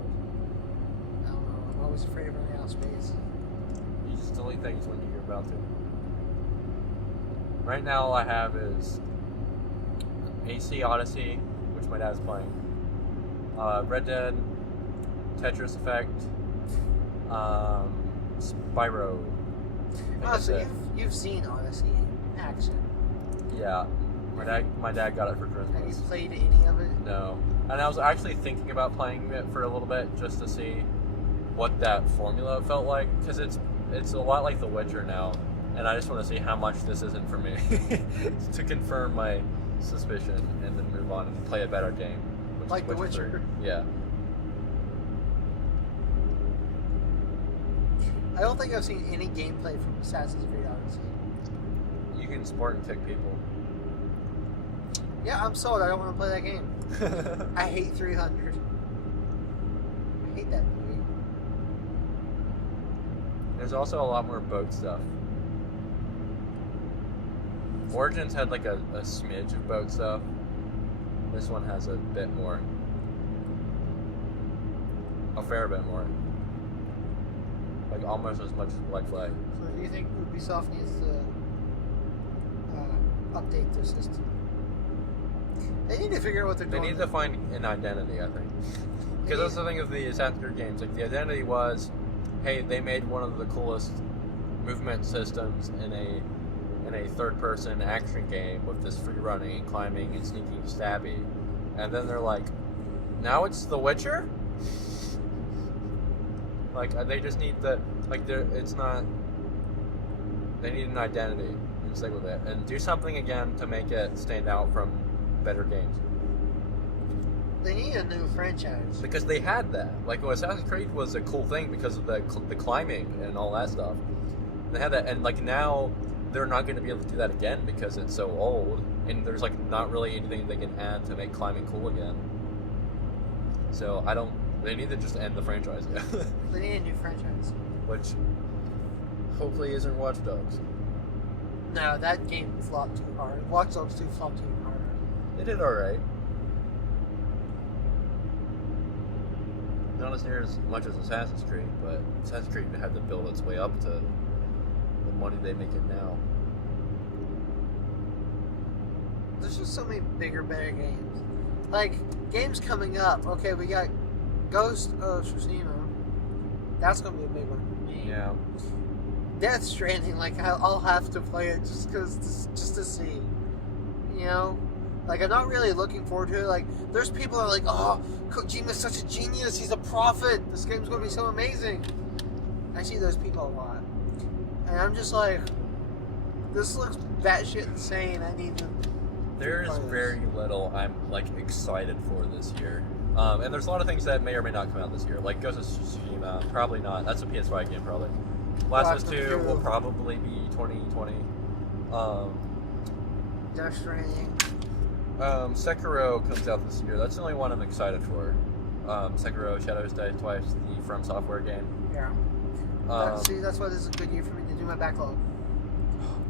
I don't know, I'm always afraid of running out of space. You just delete things when you're about to. Right now all I have is AC Odyssey, which my dad's playing. Red Dead, Tetris Effect, Spyro. Oh, so you've seen Odyssey in action. Yeah. My dad got it for Have Christmas. you played any of it? No. And I was actually thinking about playing it for a little bit just to see what that formula felt like, because it's a lot like The Witcher now, and I just want to see how much this isn't for me to confirm my suspicion and then move on and play a better game. Which Like is The Witcher? 3. Yeah. I don't think I've seen any gameplay from Assassin's Creed Odyssey. You can support and kick people. Yeah, I'm sold. I don't want to play that game. I hate 300. I hate that movie. There's also a lot more boat stuff. Origins had like a smidge of boat stuff. This one has a bit more. A fair bit more. Like almost as much as Black Flag. So do you think Ubisoft needs to update their system? They need to figure out what they're They doing. need to find an identity, I think. Because that's the thing of the Assassin's Creed games. Like the identity was, hey, they made one of the coolest movement systems in a third-person action game with this free running and climbing and sneaking stabby, and then they're like, now it's The Witcher. Like they just need the it's not. They need an identity and stick with it, and do something again to make it stand out from better games. They need a new franchise. Because they had that. Like Assassin's Creed was a cool thing because of the climbing and all that stuff. They had that, and like now they're not going to be able to do that again because it's so old, and there's like not really anything they can add to make climbing cool again. So they need to just end the franchise. Yeah. They need a new franchise. Which hopefully isn't Watch Dogs. No, that game flopped too hard. Watch Dogs 2 flopped too hard. They did alright. Not as near as much as Assassin's Creed, but Assassin's Creed had to build its way up to the money they make it now. There's just so many bigger, better games. Like, games coming up. Okay, we got Ghost of Tsushima. That's going to be a big one for me. Yeah. Death Stranding, like, I'll have to play it just to see. You know? Like, I'm not really looking forward to it. Like, there's people that are like, oh, Kojima's such a genius. He's a prophet. This game's going to be so amazing. I see those people a lot. And I'm just like, this looks batshit insane. I need to... There's very little I'm like excited for this year, and there's a lot of things that may or may not come out this year. Like Ghost of Tsushima, probably not. That's a PS5 game, probably. Last of Us 2 will probably be 2020. Death Stranding. Sekiro comes out this year. That's the only one I'm excited for. Sekiro: Shadows Die Twice, the From Software game. Yeah. See, that's why this is a good year for me to do my backlog.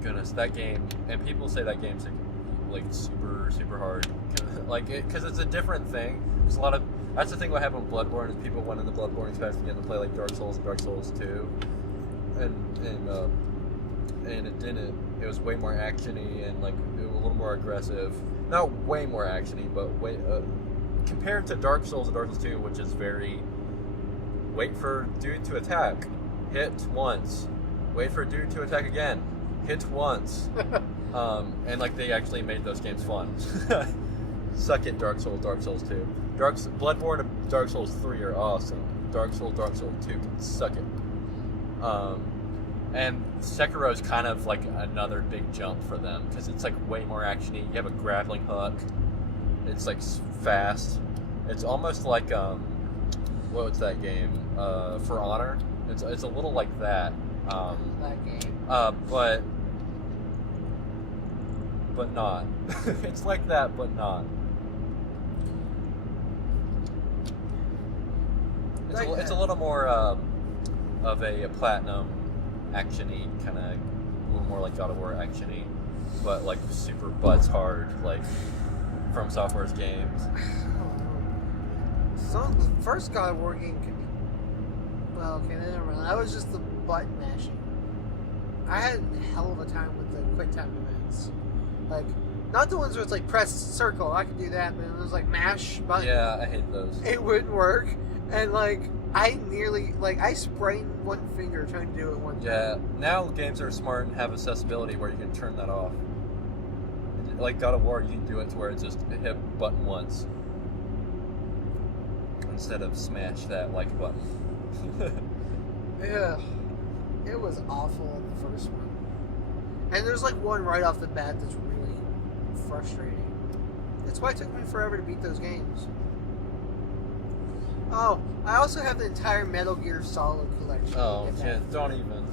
Goodness, that game, and people say that game's like super hard, like because it's a different thing. There's a lot of That's the thing what happened with Bloodborne is people went into Bloodborne expecting to play like Dark Souls and Dark Souls 2. And it didn't. It was way more actiony and like it was a little more aggressive. Not way more actiony, but way compared to Dark Souls and Dark Souls 2, which is very wait for dude to attack, hit once, wait for dude to attack again, hit once, and like they actually made those games fun. Suck it, Dark Souls 2. Bloodborne and Dark Souls 3 are awesome. Dark Souls 2 can suck it. And Sekiro is kind of like another big jump for them because it's like way more actiony. You have a grappling hook. It's like fast. It's almost like what's that game? For Honor. It's a little like that. That game. But not. It's like that, but not. It's a little more of a platinum actiony kind of, a little more like God of War actiony, but like super butts hard, like From Software's games. The first God of War game could be. Well, okay, never mind. That was just the button mashing. I had a hell of a time with the quick time events. Like, not the ones where it's like press circle. I could do that, but it was like mash button. Yeah, I hate those. It wouldn't work, and like I sprained one finger trying to do it one time. Yeah, now games are smart and have accessibility where you can turn that off. Like God of War, you can do it to where it's just hit button once instead of smash that like button. Yeah, it was awful in the first one, and there's like one right off the bat that's really frustrating. That's why it took me forever to beat those games. Oh, I also have the entire Metal Gear Solid collection. Oh, yeah, don't even.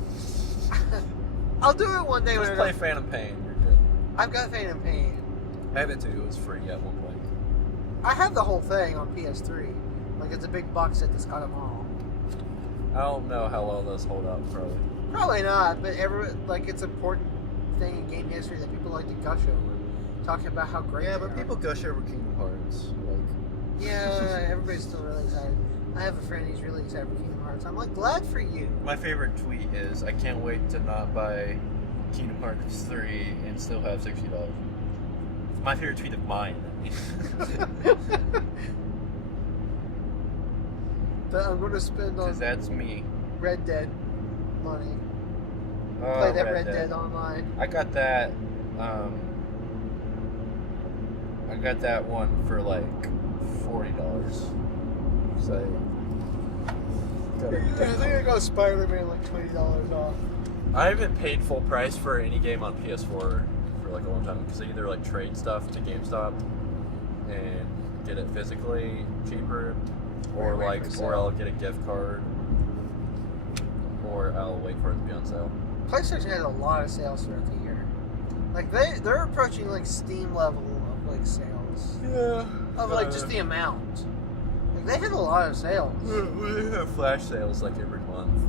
I'll do it one day. Just play Phantom Pain, you're good. I've got Phantom Pain. I have it too, it was free at one point. I have the whole thing on PS3. Like, it's a big box set that's got them all. I don't know how well those hold up, probably. Probably not, but it's an important thing in game history that people like to gush over. Talking about how great Yeah, they but are. people gush over Kingdom Hearts. Yeah, everybody's still really excited. I have a friend who's really excited for Kingdom Hearts. I'm like, glad for you. My favorite tweet is, I can't wait to not buy Kingdom Hearts 3 and still have $60. My favorite tweet of mine. That I'm going to spend on Because that's me. Red Dead money. Oh, Play that Red Dead online. I got that, one for like $40. So, I think I got Spider-Man like $20 off. I haven't paid full price for any game on PS4 for like a long time because I either like trade stuff to GameStop and get it physically cheaper, or I'll get a gift card, or I'll wait for it to be on sale. PlayStation has a lot of sales throughout the year. Like they're approaching like Steam level of like sales. Yeah. Of like just the amount. Like they had a lot of sales. We have flash sales like every month,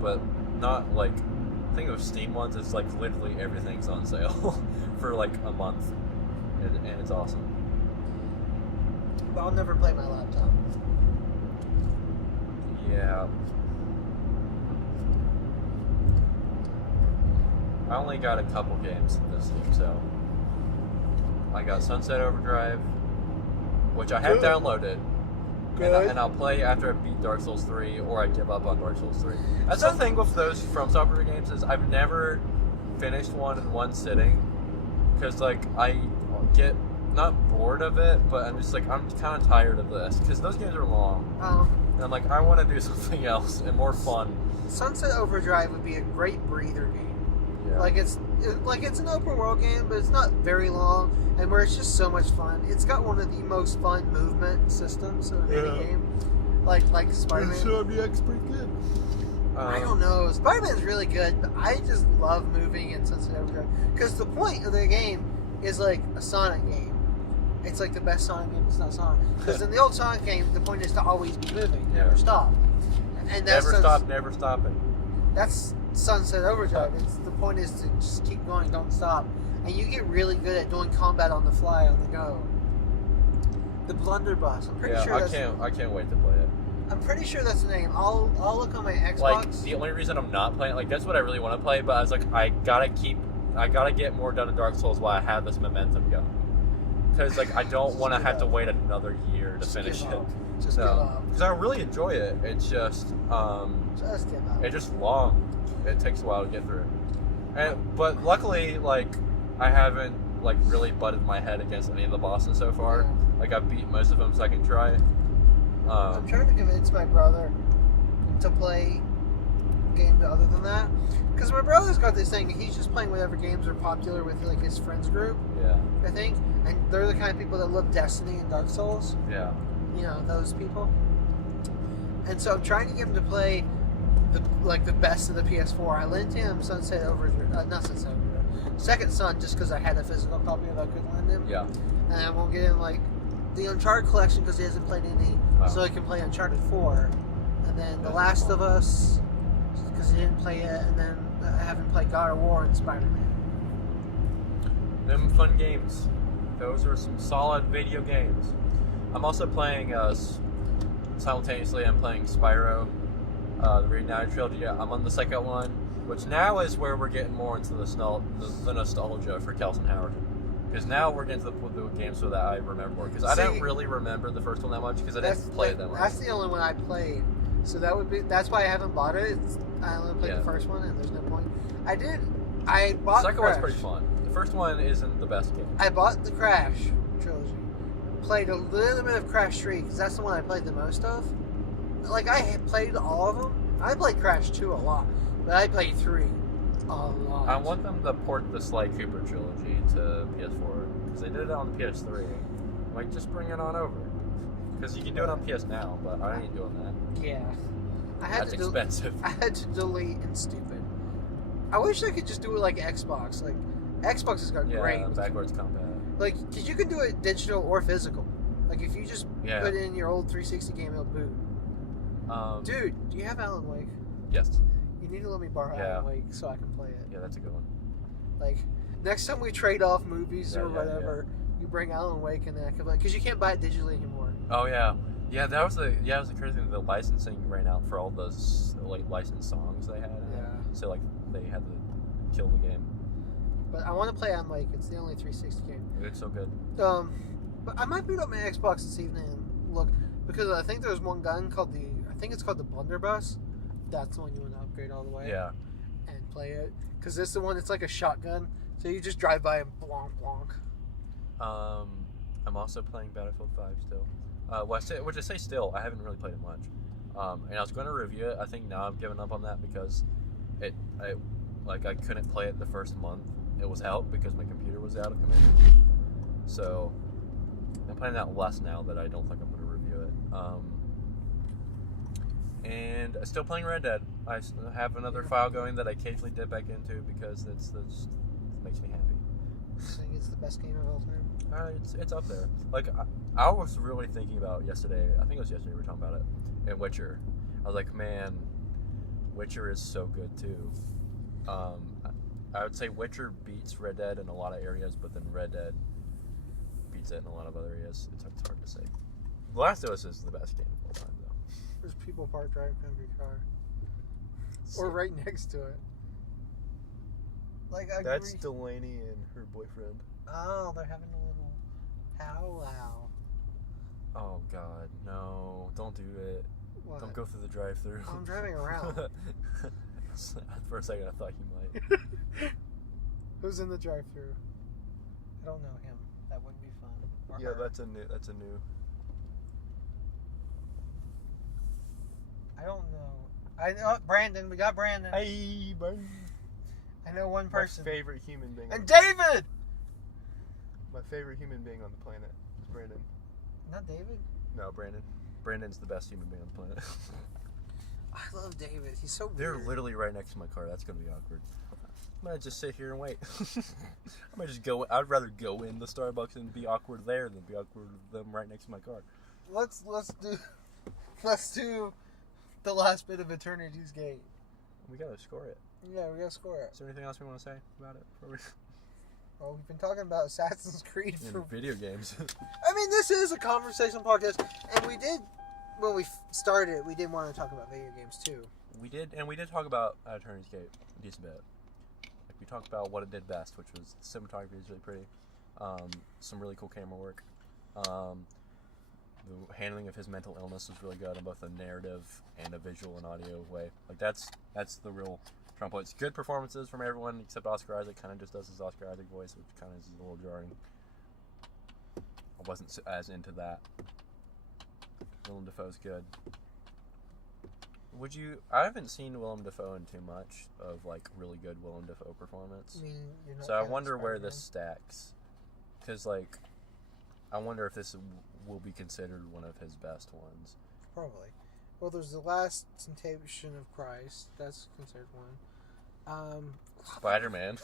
but not like. I think of Steam ones. It's like literally everything's on sale for like a month, and it's awesome. But I'll never play my laptop. Yeah. I only got a couple games in this game, so I got Sunset Overdrive, which I have downloaded. Good. And I'll play after I beat Dark Souls 3, or I give up on Dark Souls 3. That's the thing with those From Software games is I've never finished one in one sitting, because like I get not bored of it, but I'm just like I'm kind of tired of this because those games are long, and I'm like I want to do something else and more fun. Sunset Overdrive would be a great breather game. Yeah. Like it's an open world game, but it's not very long, and where it's just so much fun. It's got one of the most fun movement systems in any game, like Spider-Man. Insomniac's pretty good. I don't know. Spider-Man's really good, but I just love moving in Sunset Overdrive because the point of the game is like a Sonic game. It's like the best Sonic game. It's not Sonic because in the old Sonic game, the point is to always be moving, never stop. And that's Never stopping. That's Sunset Overdrive. The point is to just keep going, don't stop, and you get really good at doing combat on the fly, on the go. The Blunderbuss. I'm pretty sure I that's can't wait to play it. I'm pretty sure that's the name. I'll look on my Xbox. Like, the only reason I'm not playing, like, that's what I really want to play, but I was like, I gotta get more done in Dark Souls while I have this momentum going. Because, like, I don't want to have to wait another year to finish it. Just give up. Because I really enjoy it. It's just, Just give up. it's just long. It takes a while to get through. But luckily, like, I haven't, like, really butted my head against any of the bosses so far. Yeah. Like, I've beat most of them second try. I'm trying to convince my brother to play games other than that. Because my brother's got this thing, he's just playing whatever games are popular with, like, his friends group, Yeah. I think. And they're the kind of people that love Destiny and Dark Souls. Yeah. You know, those people. And so I'm trying to get him to play the best of the PS4. I lent him Sunset Overdrive, not Sunset Overdrive, Second Son, just because I had a physical copy of it I could lend him. Yeah. And I won't get him like the Uncharted collection because he hasn't played any, so he can play Uncharted 4. And then The Last of Us because he didn't play it, and then I haven't played God of War and Spider-Man. Them fun games. Those are some solid video games. I'm also playing, simultaneously, I'm playing Spyro, the Reignited Trilogy. I'm on the second one, which now is where we're getting more into the nostalgia for Kelson Howard. Because now we're getting to the games so that I remember more. Because I didn't really remember the first one that much, because I didn't play it that much. That's the only one I played. So that's why I haven't bought it. I only played the first one, and there's no point. I bought the second Crash. one's pretty fun. The first one isn't the best game. I bought the Crash trilogy. Played a little bit of Crash 3, because that's the one I played the most of. Like, I had played all of them. I played Crash 2 a lot, but I played 3 a lot. I want them to port the Sly Cooper trilogy to PS4, because they did it on PS3. Like, just bring it on over. Because you can do it on PS now, but I ain't doing that. Yeah. That's expensive. I had to delete and stupid. I wish I could just do it like Xbox. Like, Xbox has got great. Backwards compat. Like, because you can do it digital or physical. Like, if you just put in your old 360 game, it'll boot. Dude, do you have Alan Wake? Yes. You need to let me borrow Alan Wake so I can play it. Yeah, that's a good one. Like, next time we trade off movies or whatever, you bring Alan Wake and then I can play. Because you can't buy it digitally anymore. Oh, yeah. Yeah, that was the crazy thing. The licensing ran out for all those, like, licensed songs they had. Yeah. So, like, they had to kill the game. But I want to play Alan Wake. It's the only 360 game. It's so good. But I might boot up my Xbox this evening and look, because I think there's one gun called I think it's called the Blunderbuss. That's the one you want to upgrade all the way. Yeah. And play it. Because this is the one, it's like a shotgun. So you just drive by and blonk, blonk. I'm also playing Battlefield 5 still. Which I say still, I haven't really played it much. And I was going to review it. I think now I've given up on that because I couldn't play it the first month it was out because my computer was out of commission. So I'm playing that less now that I don't think I'm going to review it. And I'm still playing Red Dead. I have another file going that I occasionally dip back into because it makes me happy. I think it's the best game of all time. It's up there. Like, I was really thinking about yesterday, I think it was yesterday we were talking about it, in Witcher. I was like, man, Witcher is so good too. I would say Witcher beats Red Dead in a lot of areas, but then Red Dead beats it in a lot of other areas. It's hard to say. The Last of Us is the best game of all time, though. There's people parked right in front of your car. Or right next to it. Like, That's Delaney and her boyfriend. Oh, they're having a little powwow. Oh, God, no. Don't do it. What? Don't go through the drive-thru. I'm driving around. For a second, I thought you might. Who's in the drive-thru? I don't know him. That wouldn't be fun. Or Yeah, her. that's a new. I don't know. I know Brandon. We got Brandon. Hey, Brandon. I know one person. My favorite human being. And David. My favorite human being on the planet is Brandon. Not David. No, Brandon. Brandon's the best human being on the planet. I love David. He's so They're weird. literally right next to my car. That's gonna be awkward. I might just sit here and wait. I might just go. I'd rather go in the Starbucks and be awkward there than be awkward with them right next to my car. Let's do the last bit of Eternity's Gate. We gotta score it. Yeah, we gotta score it. Is there anything else we want to say about it? Well, we've been talking about Assassin's Creed In for... video games. I mean, this is a conversational podcast, and we did, when we started, we did want to talk about video games, too. We did talk about Attorney's Gate a decent bit. Like, we talked about what it did best, which was the cinematography is really pretty. Some really cool camera work. The handling of his mental illness was really good in both a narrative and a visual and audio way. Like, that's the real strong points. Good performances from everyone except Oscar Isaac. Kind of just does his Oscar Isaac voice, which kind of is a little jarring. I wasn't as into that. Willem Dafoe's good. I haven't seen Willem Dafoe in too much of, like, really good Willem Dafoe performance. I mean, you're not So I counting wonder where Spider-Man. this stacks. Because, like, I wonder if this will be considered one of his best ones. Probably. Well, there's The Last Temptation of Christ. That's considered one. Spider-Man.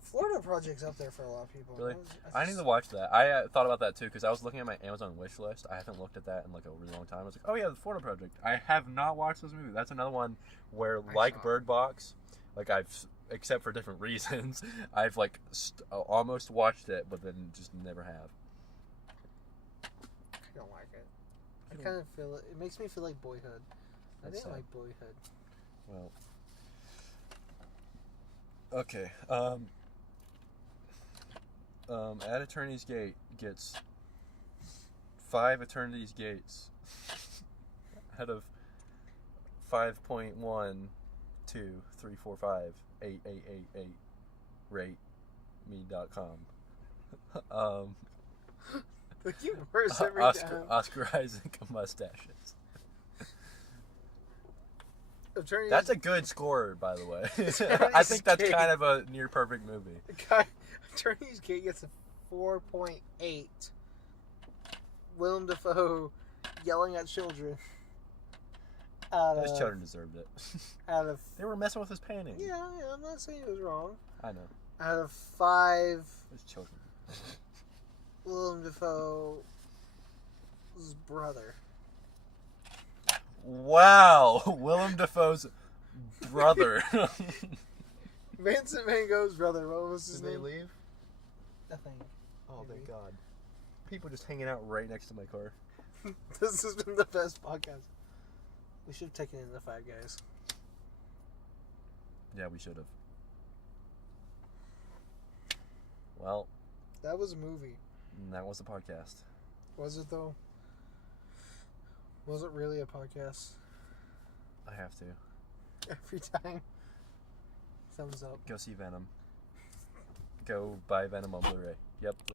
Florida Project's up there for a lot of people. Really? I I need to watch that. I thought about that too because I was looking at my Amazon wish list. I haven't looked at that in like a really long time. I was like, oh yeah, the Florida Project. I have not watched this movie. That's another one where, I like saw it. Bird Box, like except for different reasons, I've like almost watched it, but then just never have. I don't like it. I kind of feel it. It makes me feel like Boyhood. I That's didn't sad. like Boyhood. Well, okay. At Eternity's Gate gets 5 Eternity's Gates out of 5.1, 2, 3, 4, 5, 8, 8, 8, 8, rate me.com. The universe every time. Oscar Isaac mustaches. Attorney That's a good score, by the way. Eternity's I think that's Gate. kind of a near perfect movie. Attorney's Gate gets a 4.8. Willem Dafoe yelling at children. Those children deserved it. Out of They were messing with his painting. yeah, I'm not saying it was wrong. I know. Out of 5, Those children. Willem Dafoe's brother. Wow, Willem Dafoe's brother. Vincent Van Gogh's brother. What was his Did they name? leave? Nothing. Oh, Maybe. thank God. People just hanging out right next to my car. This has been the best podcast. We should have taken in the 5 guys. Yeah, we should have. Well, That was a movie. that was the podcast. Was it though? Was it really a podcast? I have to. Every time. Thumbs up. Go see Venom. Go buy Venom on Blu-ray. Yep.